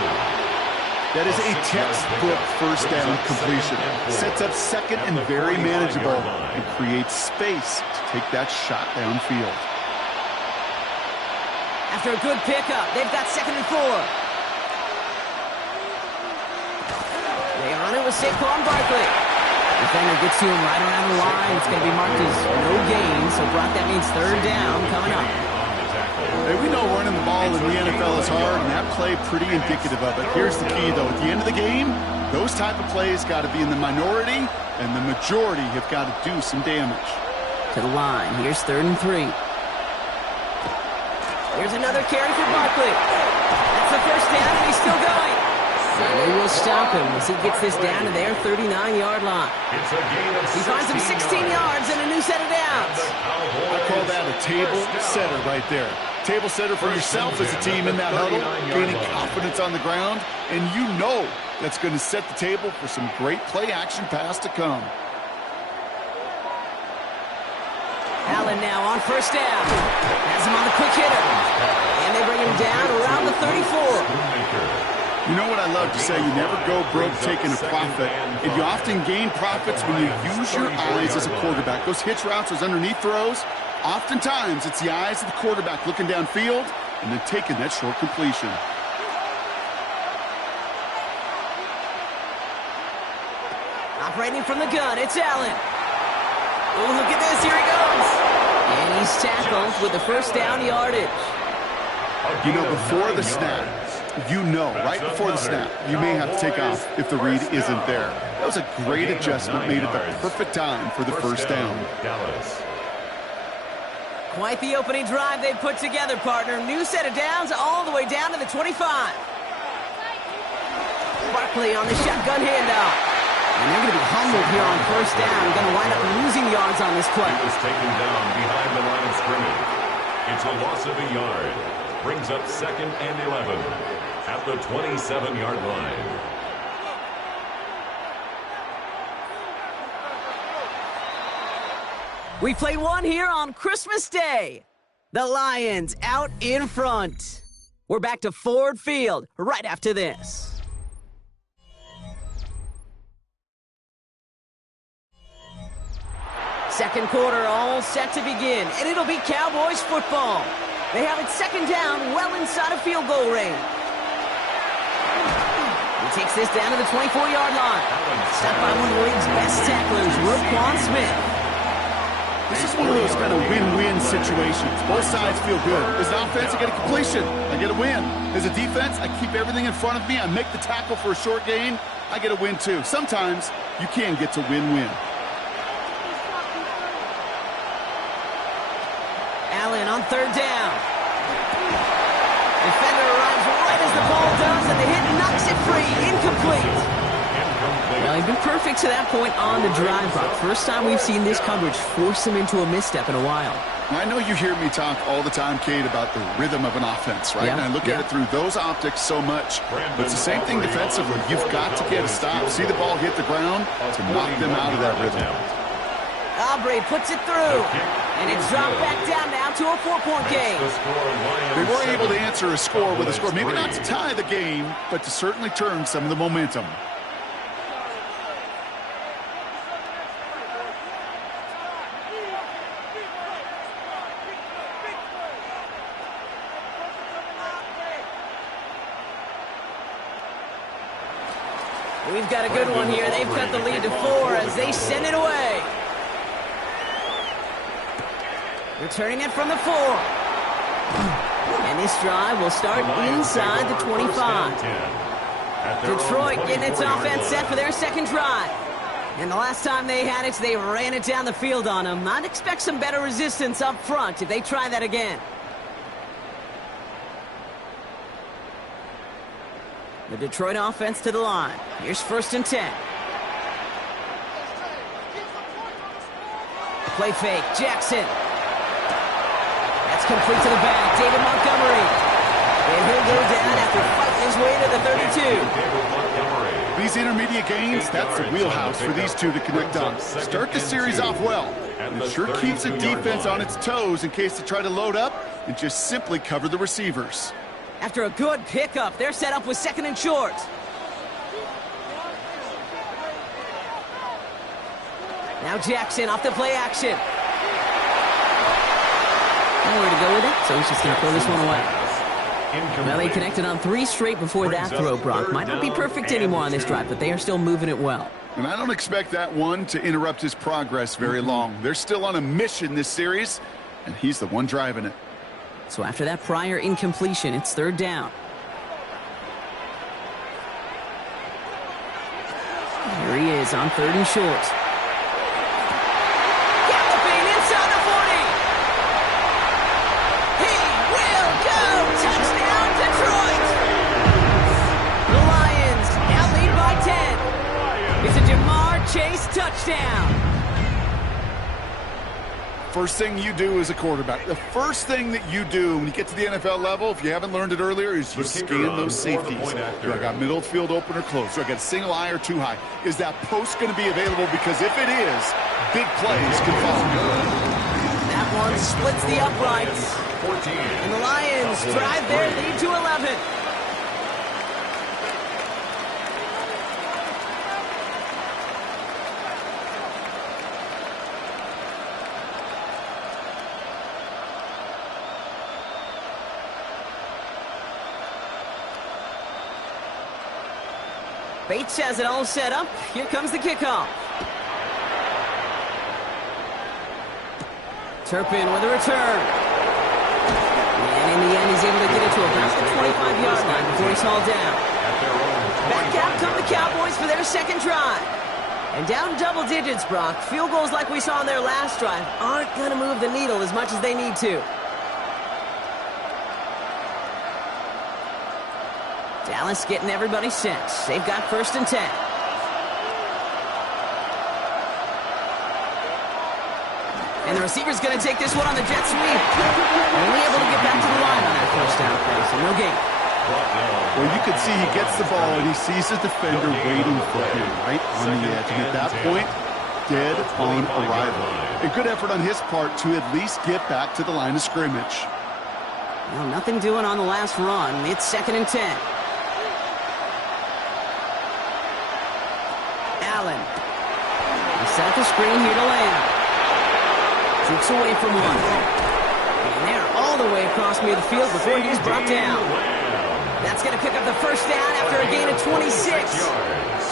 That is a textbook first down completion. Sets up second and very manageable and creates space to take that shot downfield. After a good pickup, they've got 2nd and 4. They run it with Saquon Barkley. Defender gets to him right around the line. It's going to be marked as no gain, so Brock, that means 3rd down coming up. Hey, we know running the ball in the NFL is hard, and that play pretty indicative of it. Here's the key, though. At the end of the game, those type of plays got to be in the minority, and the majority have got to do some damage. To the line. Here's 3rd and 3. Here's another carry for Barkley. That's the first down, and he's still going. And they will stop him as he gets this down to their 39-yard line. He finds him 16 yards and a new set of downs. I call that a table setter right there. Table setter for yourself as a team in that huddle, gaining confidence on the ground, and you know that's going to set the table for some great play-action pass to come. Allen now on first down. Has him on the quick hitter. And they bring him down around the 34. You know what I love to say? You never go broke taking a profit. And you often gain profits when you use your eyes as a quarterback. Those hitch routes, those underneath throws, oftentimes it's the eyes of the quarterback looking downfield and then taking that short completion. Operating from the gun, it's Allen. Oh, look at this, here he goes. And he's tackled with the first down yardage. You know, before the snap, right before the snap, you may have to take off if the read isn't there. That was a great adjustment made at the perfect time for the first down. Quite the opening drive they've put together, partner. New set of downs all the way down to the 25. Barkley on the shotgun handoff. And they're going to be humbled here on first down. Going to wind up losing yards on this play. He was taken down behind the line of scrimmage. It's a loss of a yard. Brings up 2nd and 11 at the 27-yard line. We played one here on Christmas Day. The Lions out in front. We're back to Ford Field right after this. Second quarter all set to begin, and it'll be Cowboys football. They have it 2nd down, well inside of field goal range. He takes this down to the 24-yard line. Stopped by one of the league's best tacklers, Roquan Smith. This is one of those kind of win-win situations. Both sides feel good. As an offense, I get a completion. I get a win. As a defense, I keep everything in front of me. I make the tackle for a short gain. I get a win, too. Sometimes you can get to win-win. Allen on 3rd down. Defender arrives right as the ball does, and the hit knocks it free. Incomplete. Well, he's been perfect to that point on the drive, Brock. First time we've seen this coverage force him into a misstep in a while. I know you hear me talk all the time, Kate, about the rhythm of an offense, right? Yeah. And I look at it through those optics so much. But it's the same thing defensively. You've got to get a stop. See the ball hit the ground to knock them out of that rhythm. Aubrey puts it through, and it's dropped back down now to a 4-point game. They were able to answer a score with a score. Maybe not to tie the game, but to certainly turn some of the momentum. We've got a good one here. They've cut the lead to 4 as they send it away. Returning it from the 4. And this drive will start inside the 25. Detroit getting its offense set for their 2nd drive. And the last time they had it, they ran it down the field on them. I'd expect some better resistance up front if they try that again. The Detroit offense to the line. Here's 1st and 10. Play fake. Jackson. That's complete to the back. David Montgomery. And he'll go down after fighting his way to the 32. These intermediate gains, that's the wheelhouse for these two to connect on. Start the series off well. And it sure keeps the defense on its toes in case they try to load up and just simply cover the receivers. After a good pickup, they're set up with 2nd and short. Now Jackson off the play action. Nowhere to go with it, so he's just going to throw this one away. Well, they connected on 3 straight before that throw, Brock. Might not be perfect anymore on this drive, but they are still moving it well. And I don't expect that one to interrupt his progress very long. They're still on a mission this series, and he's the one driving it. So after that prior incompletion, it's 3rd down. Here he is on 3rd and short. Galloping inside the 40. He will go. Touchdown, Detroit. The Lions now lead by 10. It's a Jamar Chase touchdown. First thing you do as a quarterback, the first thing that you do when you get to the NFL level, if you haven't learned it earlier, is you scan those safeties. Do I got middle field open or close? Do I got single high or too high? Is that post going to be available? Because if it is, big plays can follow. That one splits the uprights. And the Lions drive their lead to 11. Bates has it all set up. Here comes the kickoff. Turpin with a return. And in the end, he's able to get it to about the 25-yard line before he's hauled down. Back out come the Cowboys for their 2nd drive. And down double digits, Brock. Field goals like we saw in their last drive aren't going to move the needle as much as they need to. Dallas getting everybody set. They've got 1st and 10. And the receiver's going to take this one on the jet sweep. Only able to get back to the line on that 1st down play, so no gain. Well, you can see he gets the ball and he sees the defender waiting for him right on the edge. And at that point, dead on arrival. A good effort on his part to at least get back to the line of scrimmage. Well, nothing doing on the last run. It's 2nd and 10. Allen. He set up the screen here to land. Shoots away from one. And they're all the way across near the field before he's brought down. That's going to pick up the 1st down after a gain of 26.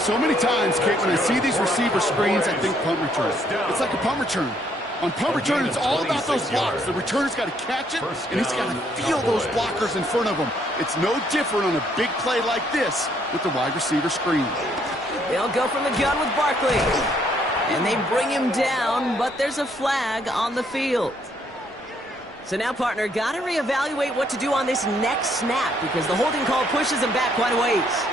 So many times, Kate, when I see these receiver screens, I think punt return. It's like a punt return. On punt return, it's all about those blocks. The returner's got to catch it, and he's got to feel those blockers in front of him. It's no different on a big play like this with the wide receiver screen. They'll go from the gun with Barkley. And they bring him down, but there's a flag on the field. So now, partner, got to reevaluate what to do on this next snap because the holding call pushes him back quite a ways.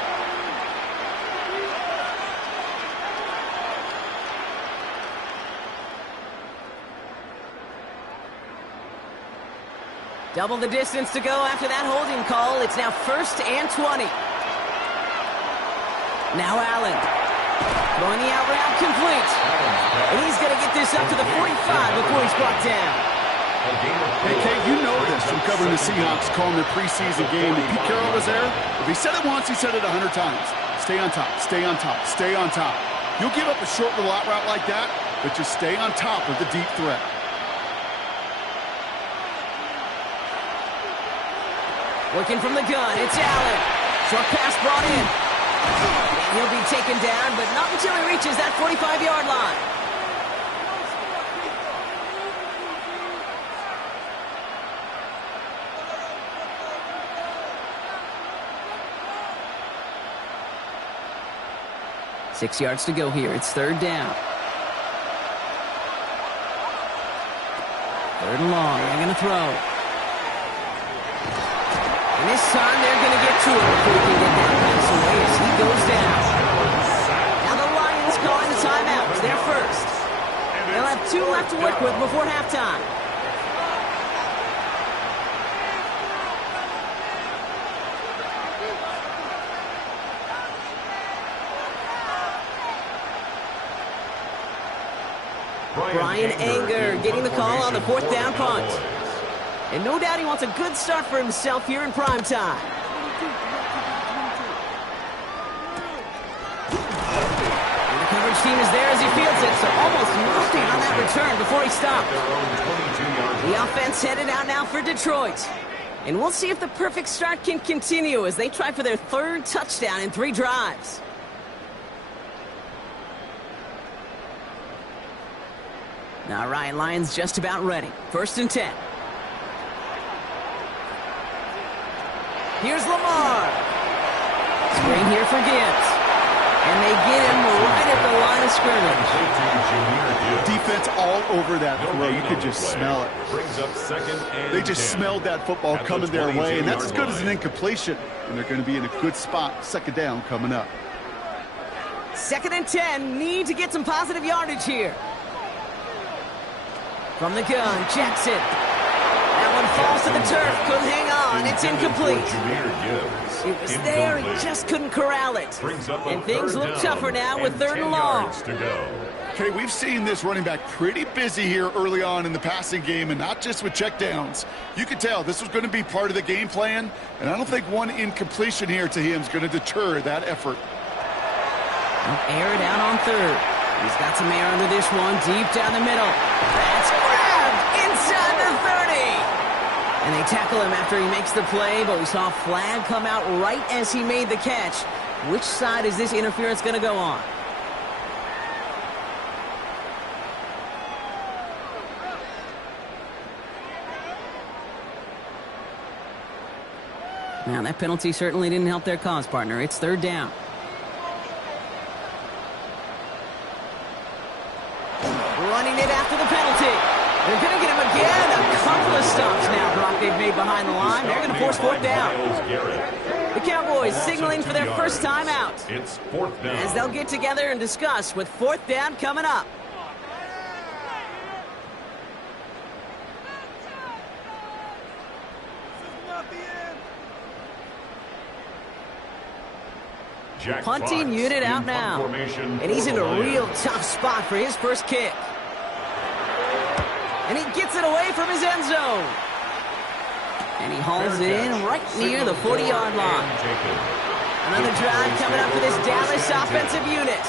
Double the distance to go after that holding call. It's now 1st and 20. Now Allen. Throwing the out route complete. And he's going to get this up to the 45 before he's brought down. Hey, Kate, you know this from covering the Seahawks, calling their preseason game. If Pete Carroll was there, if he said it once, he said it 100 times. Stay on top, stay on top, stay on top. You'll give up a short little out route like that, but just stay on top of the deep threat. Working from the gun, it's Allen. Short pass brought in. And he'll be taken down, but not until he reaches that 45-yard line. Six yards to go here. It's 3rd down. 3rd and long. They're going to throw. And this time they're going to get to it before he can get that pass away as he goes down. Now the Lions calling the timeout. They're 1st. They'll have 2 left to work with before halftime. Brian Anger getting the call on the 4th down punt. And no doubt he wants a good start for himself here in prime time. And the coverage team is there as he fields it, so almost nothing on that return before he stopped. The offense headed out now for Detroit. And we'll see if the perfect start can continue as they try for their 3rd touchdown in 3 drives. All right, Lions just about ready. 1st and 10. Here's Lamar. Screen here for Gibbs. And they get him right at the line of scrimmage. Defense all over that throw. You could just smell it. They just smelled that football coming their way, and that's as good as an incompletion. And they're going to be in a good spot. 2nd down coming up. 2nd and 10. Need to get some positive yardage here. From the gun, Jackson. That one falls to the turf. Couldn't hang on. It's incomplete. It was there. He just couldn't corral it. And things look tougher now with 3rd and long. Okay, we've seen this running back pretty busy here early on in the passing game, and not just with checkdowns. You could tell this was going to be part of the game plan, and I don't think one incompletion here to him is going to deter that effort. Air it out on 3rd. He's got some air under this one, deep down the middle. That's grabbed inside the 30. And they tackle him after he makes the play, but we saw a flag come out right as he made the catch. Which side is this interference going to go on? Now, that penalty certainly didn't help their cause, partner. It's 3rd down. Running it after the penalty. They're going to get him again. A couple of stops now, Brock, they've made behind the line. They're going to force 4th down. The Cowboys signaling for their first time out. It's 4th down. As they'll get together and discuss with 4th down coming up. Punting unit out now. And he's in a real tough spot for his first kick. And he gets it away from his end zone. And he hauls it in right near the 40-yard line. Another drive coming up for this Dallas offensive unit.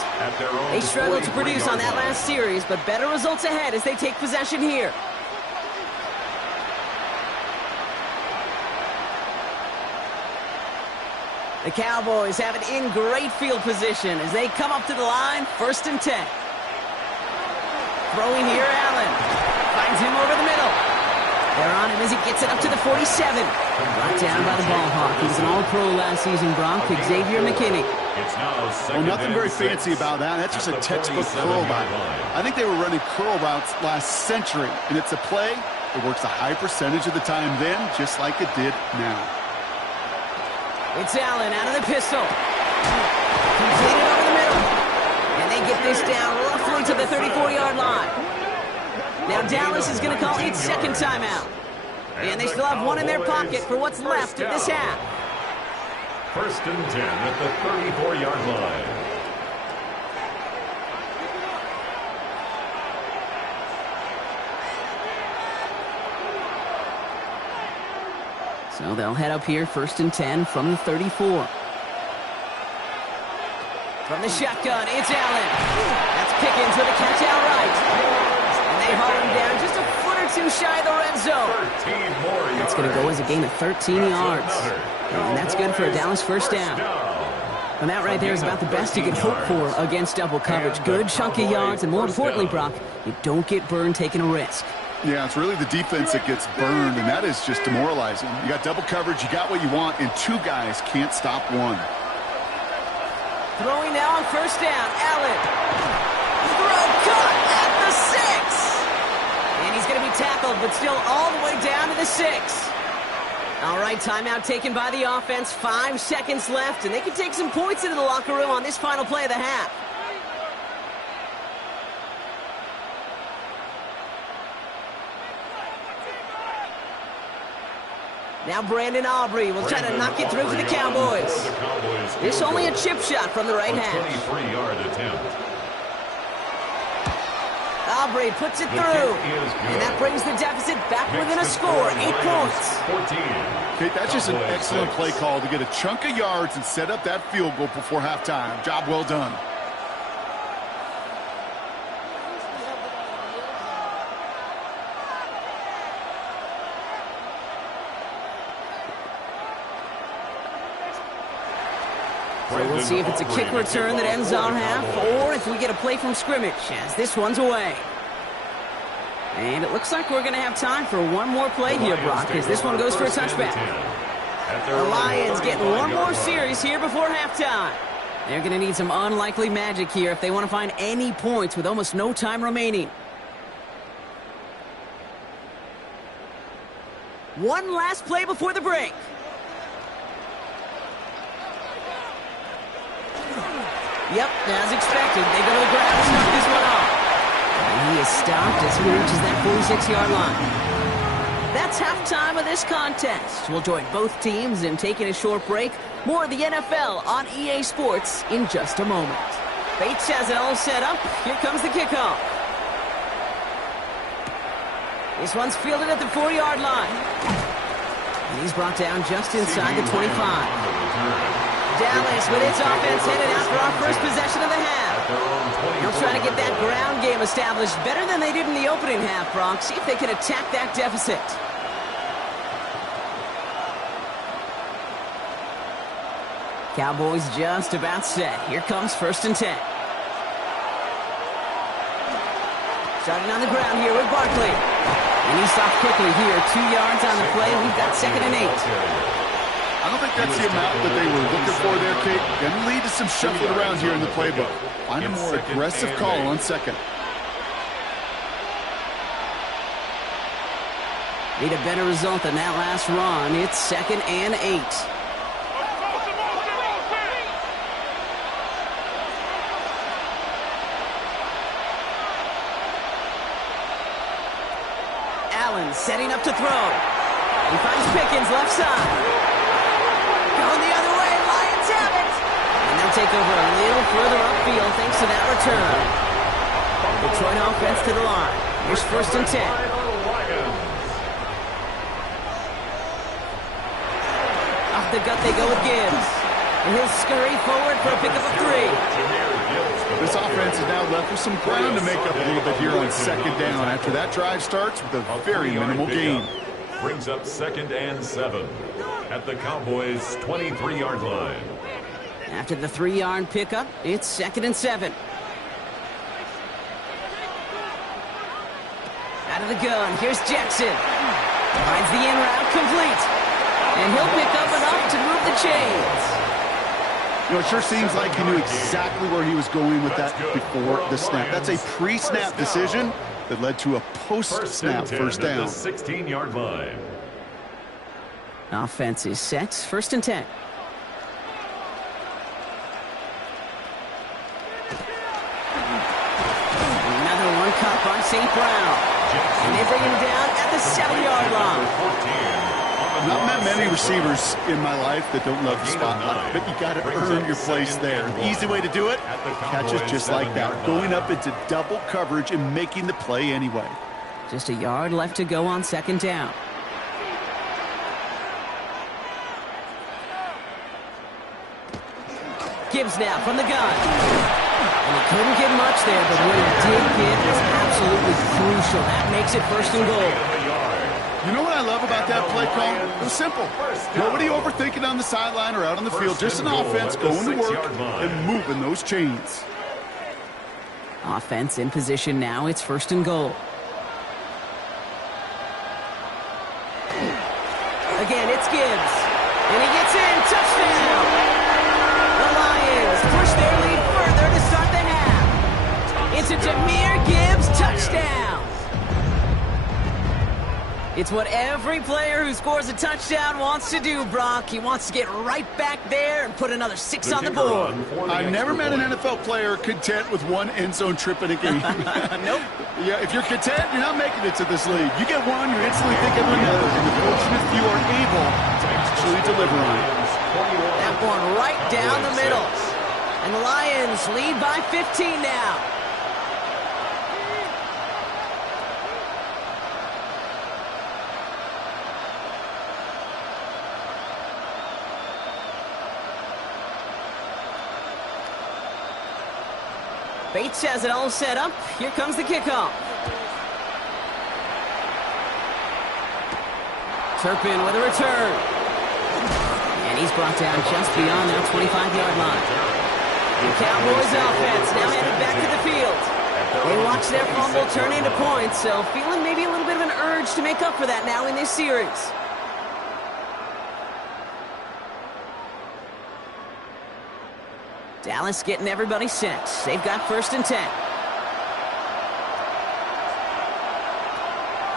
They struggled to produce on that last series, but better results ahead as they take possession here. The Cowboys have it in great field position as they come up to the line, 1st and 10. Throwing here, Allen. Finds him over the middle. They're on him as he gets it up to the 47. Brought down by the ball hawk. He was an all-pro last season, Brock. Xavier McKinney. Well, nothing very fancy about that. That's just a textbook curl route. I think they were running curl routes last century, and it's a play that works a high percentage of the time then, just like it did now. It's Allen out of the pistol. Completed over the middle. And they get this down roughly to the 34-yard line. Now Dallas is going to call its 2nd timeout. And they still have one in their pocket for what's left of this half. 1st and 10 at the 34-yard line. So they'll head up here, 1st and 10 from the 34. From the shotgun, it's Allen. That's Pickens with a catch outright. And they haul him down just a foot or two shy of the red zone. That's going to go as a gain of 13 yards. And that's good for a Dallas 1st down. And that right there is about the best you can hope for against double coverage. Good chunky yards, and more importantly, Brock, you don't get burned taking a risk. Yeah, it's really the defense that gets burned, and that is just demoralizing. You got double coverage, you got what you want, and 2 guys can't stop one. Throwing now on 1st down, Allen. Throw cut at the 6. And he's going to be tackled, but still all the way down to the 6. All right, timeout taken by the offense. 5 seconds left, and they can take some points into the locker room on this final play of the half. Now Brandon Aubrey will try to knock it through for the Cowboys. This only a chip shot from the right hash. 23-yard attempt. Aubrey puts it through. And that brings the deficit back within a score, 8 points. Okay, that's just an excellent play call to get a chunk of yards and set up that field goal before halftime. Job well done. So we'll see if it's a kick return that ends our half, or if we get a play from scrimmage, as this one's away. And it looks like we're going to have time for one more play here, Brock, as this one goes for a touchback. The Lions getting one more series here before halftime. They're going to need some unlikely magic here if they want to find any points with almost no time remaining. One last play before the break. Yep, as expected, they go to the ground and knock this one off. And he is stopped as he reaches that 46-yard line. That's halftime of this contest. We'll join both teams in taking a short break. More of the NFL on EA Sports in just a moment. Bates has it all set up. Here comes the kickoff. This one's fielded at the 4-yard line. And he's brought down just inside the 25. Dallas with its offense headed out for our first possession of the half. They'll try to get that ground game established better than they did in the opening half, Bronx. See if they can attack that deficit. Cowboys just about set. Here comes 1st and 10. Starting on the ground here with Barkley. And he's stopped quickly here. 2 yards on the play. We've got 2nd and 8. I don't think that's the amount that they were looking for there, Kate. Going to lead to some shuffling around here in the playbook. Find a more aggressive call on 2nd. Need a better result than that last run. It's 2nd and 8. Allen setting up to throw. He finds Pickens left side. Going the other way, Lions have it. And they'll take over a little further upfield thanks to that return. Detroit offense to the line. Here's 1st and 10. Off the gut they go with Gibbs. And he'll scurry forward for a pickup of 3. This offense is now left with some ground to make up a little bit here on 2nd down after that drive starts with a very minimal gain. Brings up 2nd and 7 at the Cowboys' 23-yard line. After the 3-yard pickup, it's 2nd and 7. Out of the gun, here's Jackson. Finds the in route complete. And he'll pick up enough to move the chains. You know, it sure seems like he knew exactly where he was going with that before the snap. That's a pre-snap decision that led to a post-snap first down. 16-yard line. Offense is set. 1st and 10. Another one caught by St. Brown. And they bring him down at the 7-yard line. Not met many receivers in my life that don't love the spotlight, but you got to earn your place there. The easy way to do it, catches just like that, going up into double coverage and making the play anyway. Just a yard left to go on 2nd down. Gibbs now from the gun. And he couldn't get much there, but what he did get was absolutely crucial. That makes it 1st and goal. You know what I love about that play call? It was simple. Nobody overthinking on the sideline or out on the field. Just an offense going to work and moving those chains. Offense in position now. It's 1st and goal. Again, it's Gibbs. And he gets in. Touchdown! The Lions push their lead further to start the half. It's a Jahmyr Gibbs touchdown. It's what every player who scores a touchdown wants to do, Brock. He wants to get right back there and put another 6 on the board. I've never met an NFL player content with one end zone trip in a game. Nope. Yeah, if you're content, you're not making it to this league. You get one, you're instantly thinking of another. And the fortunate few are able to actually deliver on it. That one right down the middle. And the Lions lead by 15 now. Bates has it all set up. Here comes the kickoff. Turpin with a return. And he's brought down just beyond that 25-yard line. The Cowboys offense now headed back to the field. They watch their fumble turn into points, so feeling maybe a little bit of an urge to make up for that now in this series. Dallas getting everybody set. They've got 1st and 10.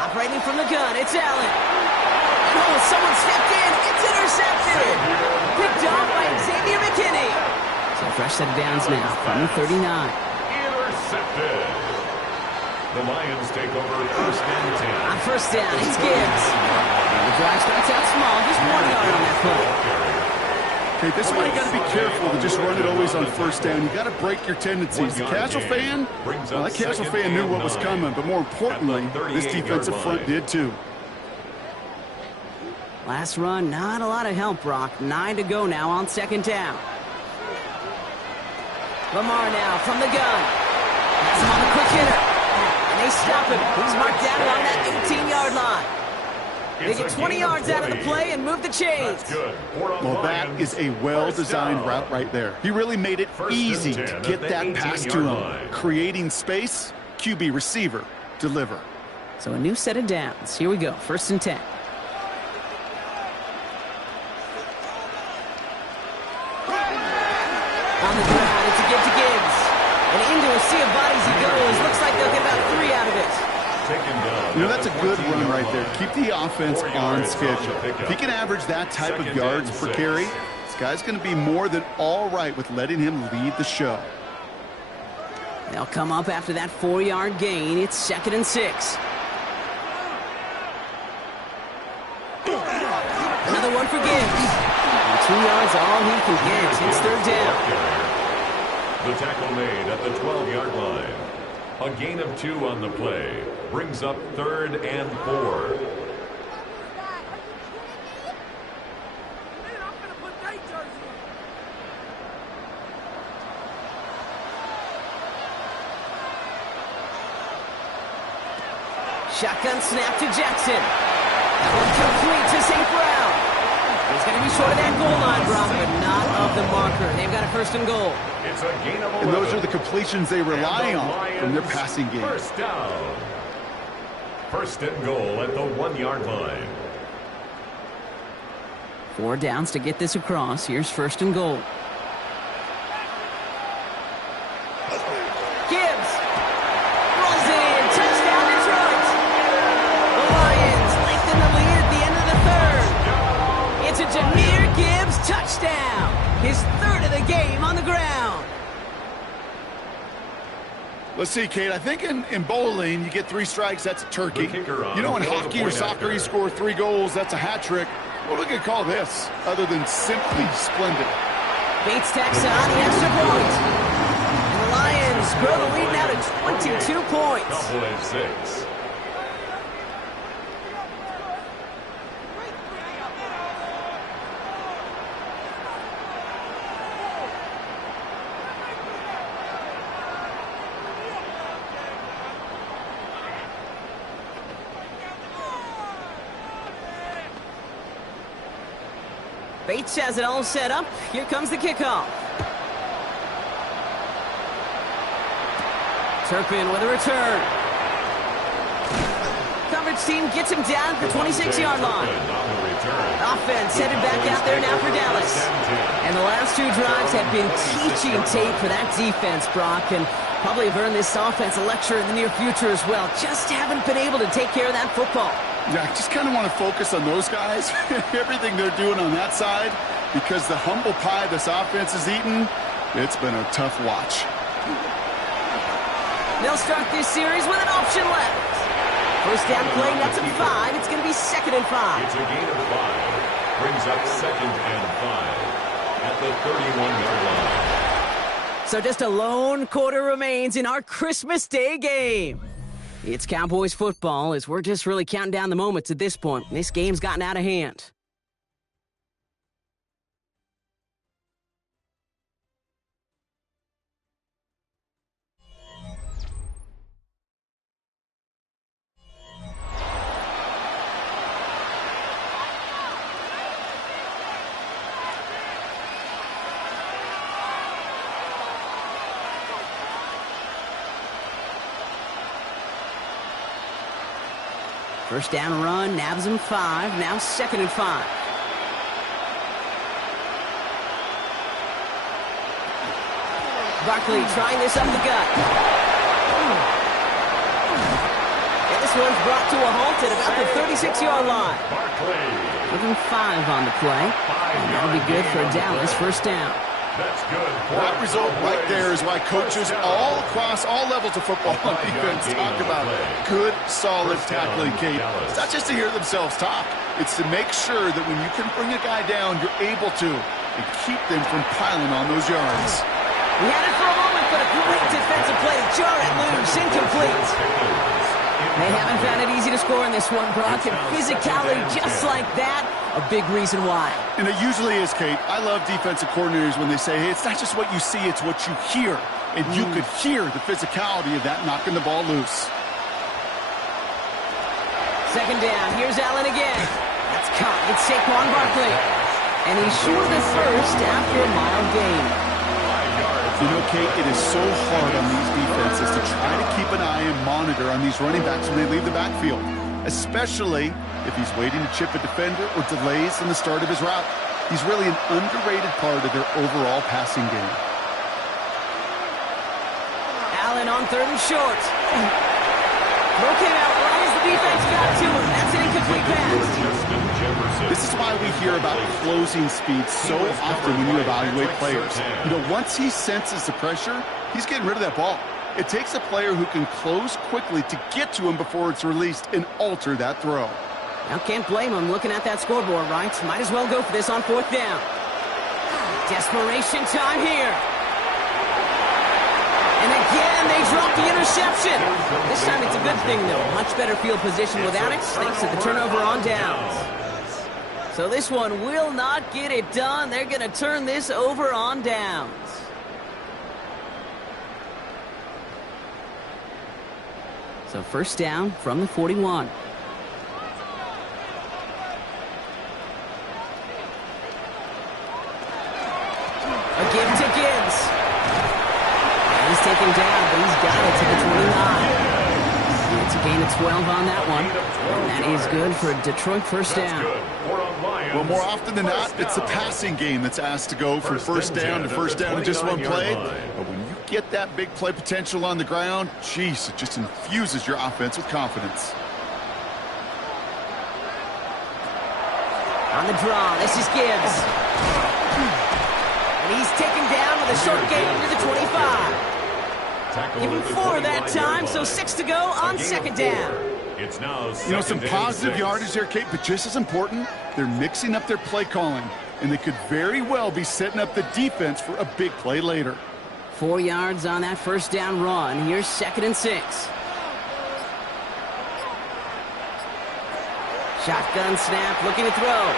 Operating from the gun, it's Allen. Oh, someone stepped in. It's intercepted. Picked off by Xavier McKinney. So fresh set of downs now from the 39. Intercepted. The Lions take over 1st and 10. On 1st down, it's Gibbs. The drive starts out small, just 1 yard on that play. Okay, this is why you got to be careful to just run it always on 1st down. You got to break your tendencies. The casual fan, well, that casual fan knew what was coming, but more importantly, this defensive front did too. Last run, not a lot of help, Brock. 9 to go now on 2nd down. Lamar now from the gun. Has him on the quick hitter. And they stop him. He's marked down along that 18-yard line. They get 20 yards out of the play and move the chains. Well, that is a well-designed route right there. He really made it easy to get that pass to him. Creating space, QB receiver, deliver. So a new set of downs. Here we go, 1st and 10. On the ground, it's a give to Gibbs. And into a sea of bodies he goes. Looks like they'll get about 3 out of it. You know, that's a good run right there. Keep the offense on schedule. If he can average that type of yards per carry, this guy's going to be more than all right with letting him lead the show. They'll come up after that 4-yard gain. It's 2nd and 6. Another one for Gibbs. And 2 yards all he can get. It's 3rd down. The tackle made at the 12-yard line. A gain of 2 on the play. Brings up 3rd and 4. Shotgun snap to Jackson. That one complete to St. Brown. He's going to be short of that goal line, Brock, but not of the marker. They've got a 1st and goal. It's a gain of 11. And those are the completions they rely on from their passing game. 1st down. 1st and goal at the 1-yard line. 4 downs to get this across. Here's 1st and goal. Gibbs rolls it in. Touchdown, Detroit. The Lions lengthen the lead at the end of the 3rd. It's a Jahmyr Gibbs touchdown. His 3rd of the game on the ground. Let's see, Kate. I think in bowling, you get 3 strikes, that's a turkey. You know, in hockey or soccer, you score 3 goals, that's a hat trick. What we could call this, other than simply splendid? Bates tacks on the extra point. And the Lions grow the lead now to 22 points. Double 6. Bates has it all set up. Here comes the kickoff. Turpin with a return. Coverage team gets him down at the 26-yard line. Offense headed back out there now for Dallas. And the last 2 drives have been teaching tape for that defense, Brock, and probably have earned this offense a lecture in the near future as well. Just haven't been able to take care of that football. Yeah, I just kind of want to focus on those guys, everything they're doing on that side, because the humble pie this offense is eating, it's been a tough watch. They'll start this series with an option left. 1st down play, nuts at 5. It's going to be 2nd and 5. It's a gain of 5. Brings up 2nd and 5 at the 31-yard line. So just a lone quarter remains in our Christmas Day game. It's Cowboys football as we're just really counting down the moments at this point. This game's gotten out of hand. First down run, nabs him 5. Now 2nd and 5. Barkley trying this up the gut. And this one's brought to a halt at about the 36-yard line. Give him 5 on the play. And that'll be good for Dallas. First down. That's good. That result right there is why coaches all across all levels of football on defense talk about good, solid tackling, Kate. It's not just to hear themselves talk. It's to make sure that when you can bring a guy down, you're able to, and keep them from piling on those yards. We had it for a moment, but a great defensive play to jar it loose. Incomplete. They haven't found it easy to score in this one, Brock, and physicality just like that, a big reason why. And it usually is, Kate. I love defensive coordinators when they say, hey, it's not just what you see, it's what you hear. And you could hear the physicality of that knocking the ball loose. Second down. Here's Allen again. That's caught. It's Saquon Barkley. And he's short the first after a mild gain. You know, Kate, it is so hard on these defenses to try to keep an eye and monitor on these running backs when they leave the backfield, especially if he's waiting to chip a defender or delays in the start of his route. He's really an underrated part of their overall passing game. Allen on 3rd and short. Throw came out right as the defense got to him. That's an incomplete pass. This is why we hear about closing speed so often when you evaluate players. You know, once he senses the pressure, he's getting rid of that ball. It takes a player who can close quickly to get to him before it's released and alter that throw. Now, can't blame him looking at that scoreboard, right? Might as well go for this on 4th down. Desperation time here. And again, they drop the interception. This time it's a good thing, though. Much better field position without it, thanks to the turnover on downs. So this one will not get it done. They're going to turn this over on downs. So first down from the 41. A give to Gibbs. And he's taken down, but he's got it to the 29. It's a gain of 12 on that one. And that is good for a Detroit first down. Well, more often than not, it's the passing game that's asked to go from first down to first down in just one play. But when you get that big play potential on the ground, geez, it just infuses your offense with confidence. On the draw, this is Gibbs. And he's taken down with a short gain to the 25. Give him 4 that time, so 6 to go on 2nd down. It's now you know, some positive yardage there, Kate, but just as important, they're mixing up their play calling, and they could very well be setting up the defense for a big play later. 4 yards on that first down run. Here's 2nd and 6. Shotgun snap, looking to throw.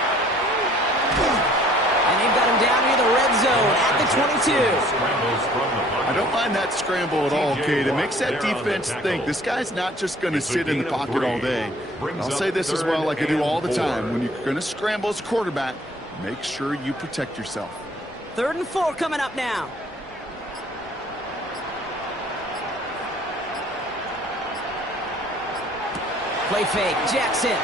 And they've got him down near the red zone at the 22. I don't mind that scramble at all, Kate. It makes that defense think this guy's not just going to sit in the pocket all day. I'll say this as well, like I do all the time. When you're going to scramble as a quarterback, make sure you protect yourself. 3rd and 4 coming up now. Play fake, Jackson.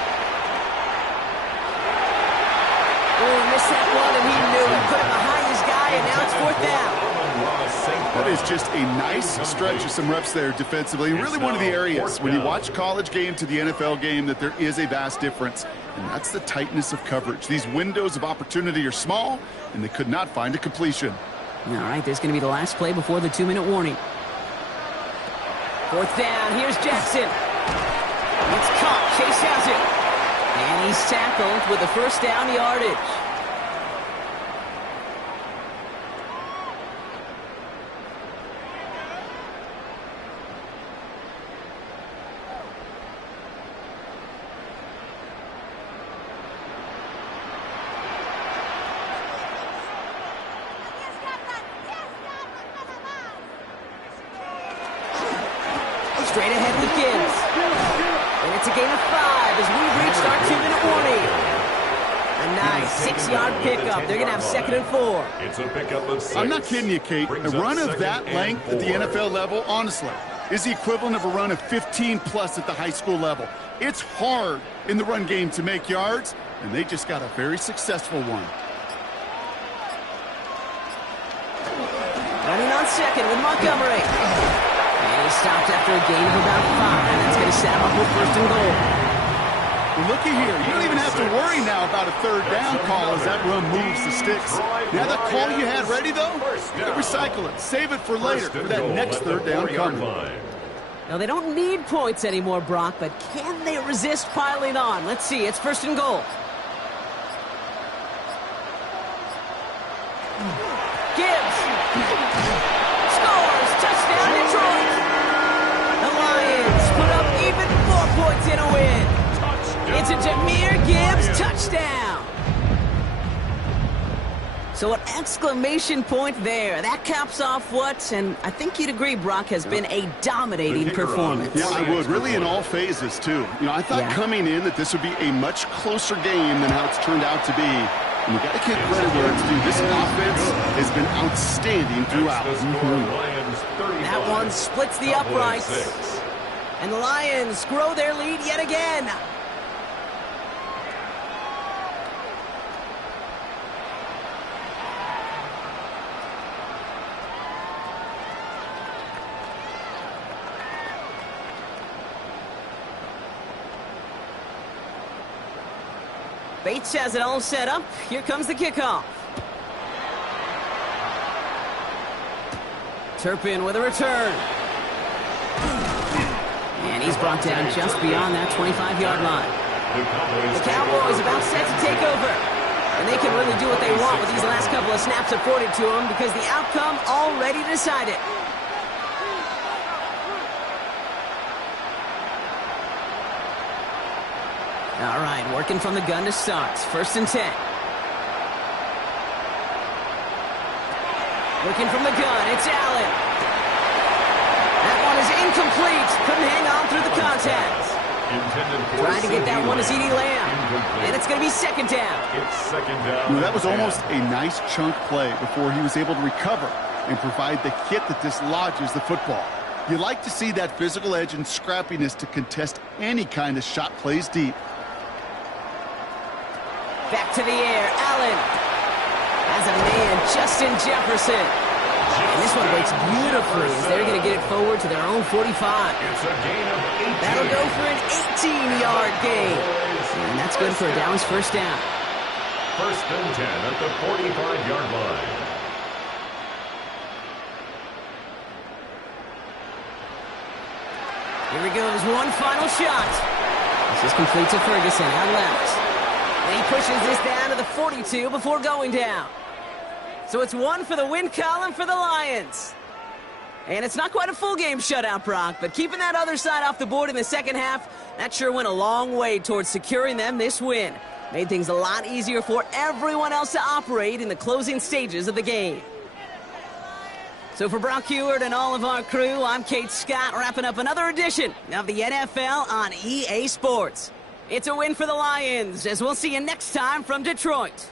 Oh, missed that one, and he knew it. Put it behind his guy, and now it's 4th down. That is just a nice stretch of some reps there defensively. Really one of the areas when you watch college game to the NFL game that there is a vast difference, and that's the tightness of coverage. These windows of opportunity are small, and they could not find a completion. All right, this is going to be the last play before the 2-minute warning. 4th down, here's Jackson. It's caught, Chase has it. And he's tackled with the first down yardage. Straight ahead with Gibbs. And it's a gain of 5 as we've reached our 2-minute warning. A nice 6-yard pickup. They're going to have 2nd and 4. It's a pickup of 6. I'm not kidding you, Kate. A run of that length at the NFL level, honestly, is the equivalent of a run of 15-plus at the high school level. It's hard in the run game to make yards, and they just got a very successful one. Running on second with Montgomery. And he stopped after a gain of about 5. That's going to set him up with first and goal. Well, looky here. You don't even have to worry now about a third down call as that run moves the sticks. Now that call you had ready, though, you can recycle it. Save it for later for that next third down coming. Now, they don't need points anymore, Brock, but can they resist piling on? Let's see. It's first and goal. Gibbs. Scores. Touchdown, Detroit. The Lions put up even more points in a win. It's a Jahmyr Gibbs touchdown. So an exclamation point there. That caps off what, and I think you'd agree, Brock, has been a dominating performance. Yeah, I would. Really in all phases, too. You know, I thought coming in that this would be a much closer game than how it's turned out to be. And you got to give credit where it's due. This offense has been outstanding throughout. That one splits the uprights. And the Lions grow their lead yet again. Bates has it all set up. Here comes the kickoff. Turpin with a return. And he's brought down just beyond that 25-yard line. The Cowboys about set to take over. And they can really do what they want with these last couple of snaps afforded to them because the outcome already decided. All right, working from the gun to start. First and 10. Looking from the gun, it's Allen. That one is incomplete. Couldn't hang on through the contact. Trying to get that one to CeeDee Lamb. And it's going to be second down. It's second down. You know, that was almost a nice chunk play before he was able to recover and provide the hit that dislodges the football. You like to see that physical edge and scrappiness to contest any kind of shot plays deep. Back to the air, Allen has a man, Justin Jefferson. And this one breaks beautifully as they're going to get it forward to their own 45. It's a gain of 18. That'll go for an 18-yard gain. And that's good for a Dallas first down. First and 10 at the 45-yard line. Here he goes, one final shot. This is complete to Ferguson, out left. And he pushes this down to the 42 before going down. So it's one for the win column for the Lions. And it's not quite a full game shutout, Brock, but keeping that other side off the board in the second half, that sure went a long way towards securing them this win. Made things a lot easier for everyone else to operate in the closing stages of the game. So for Brock Huard and all of our crew, I'm Kate Scott, wrapping up another edition of the NFL on EA Sports. It's a win for the Lions, as we'll see you next time from Detroit.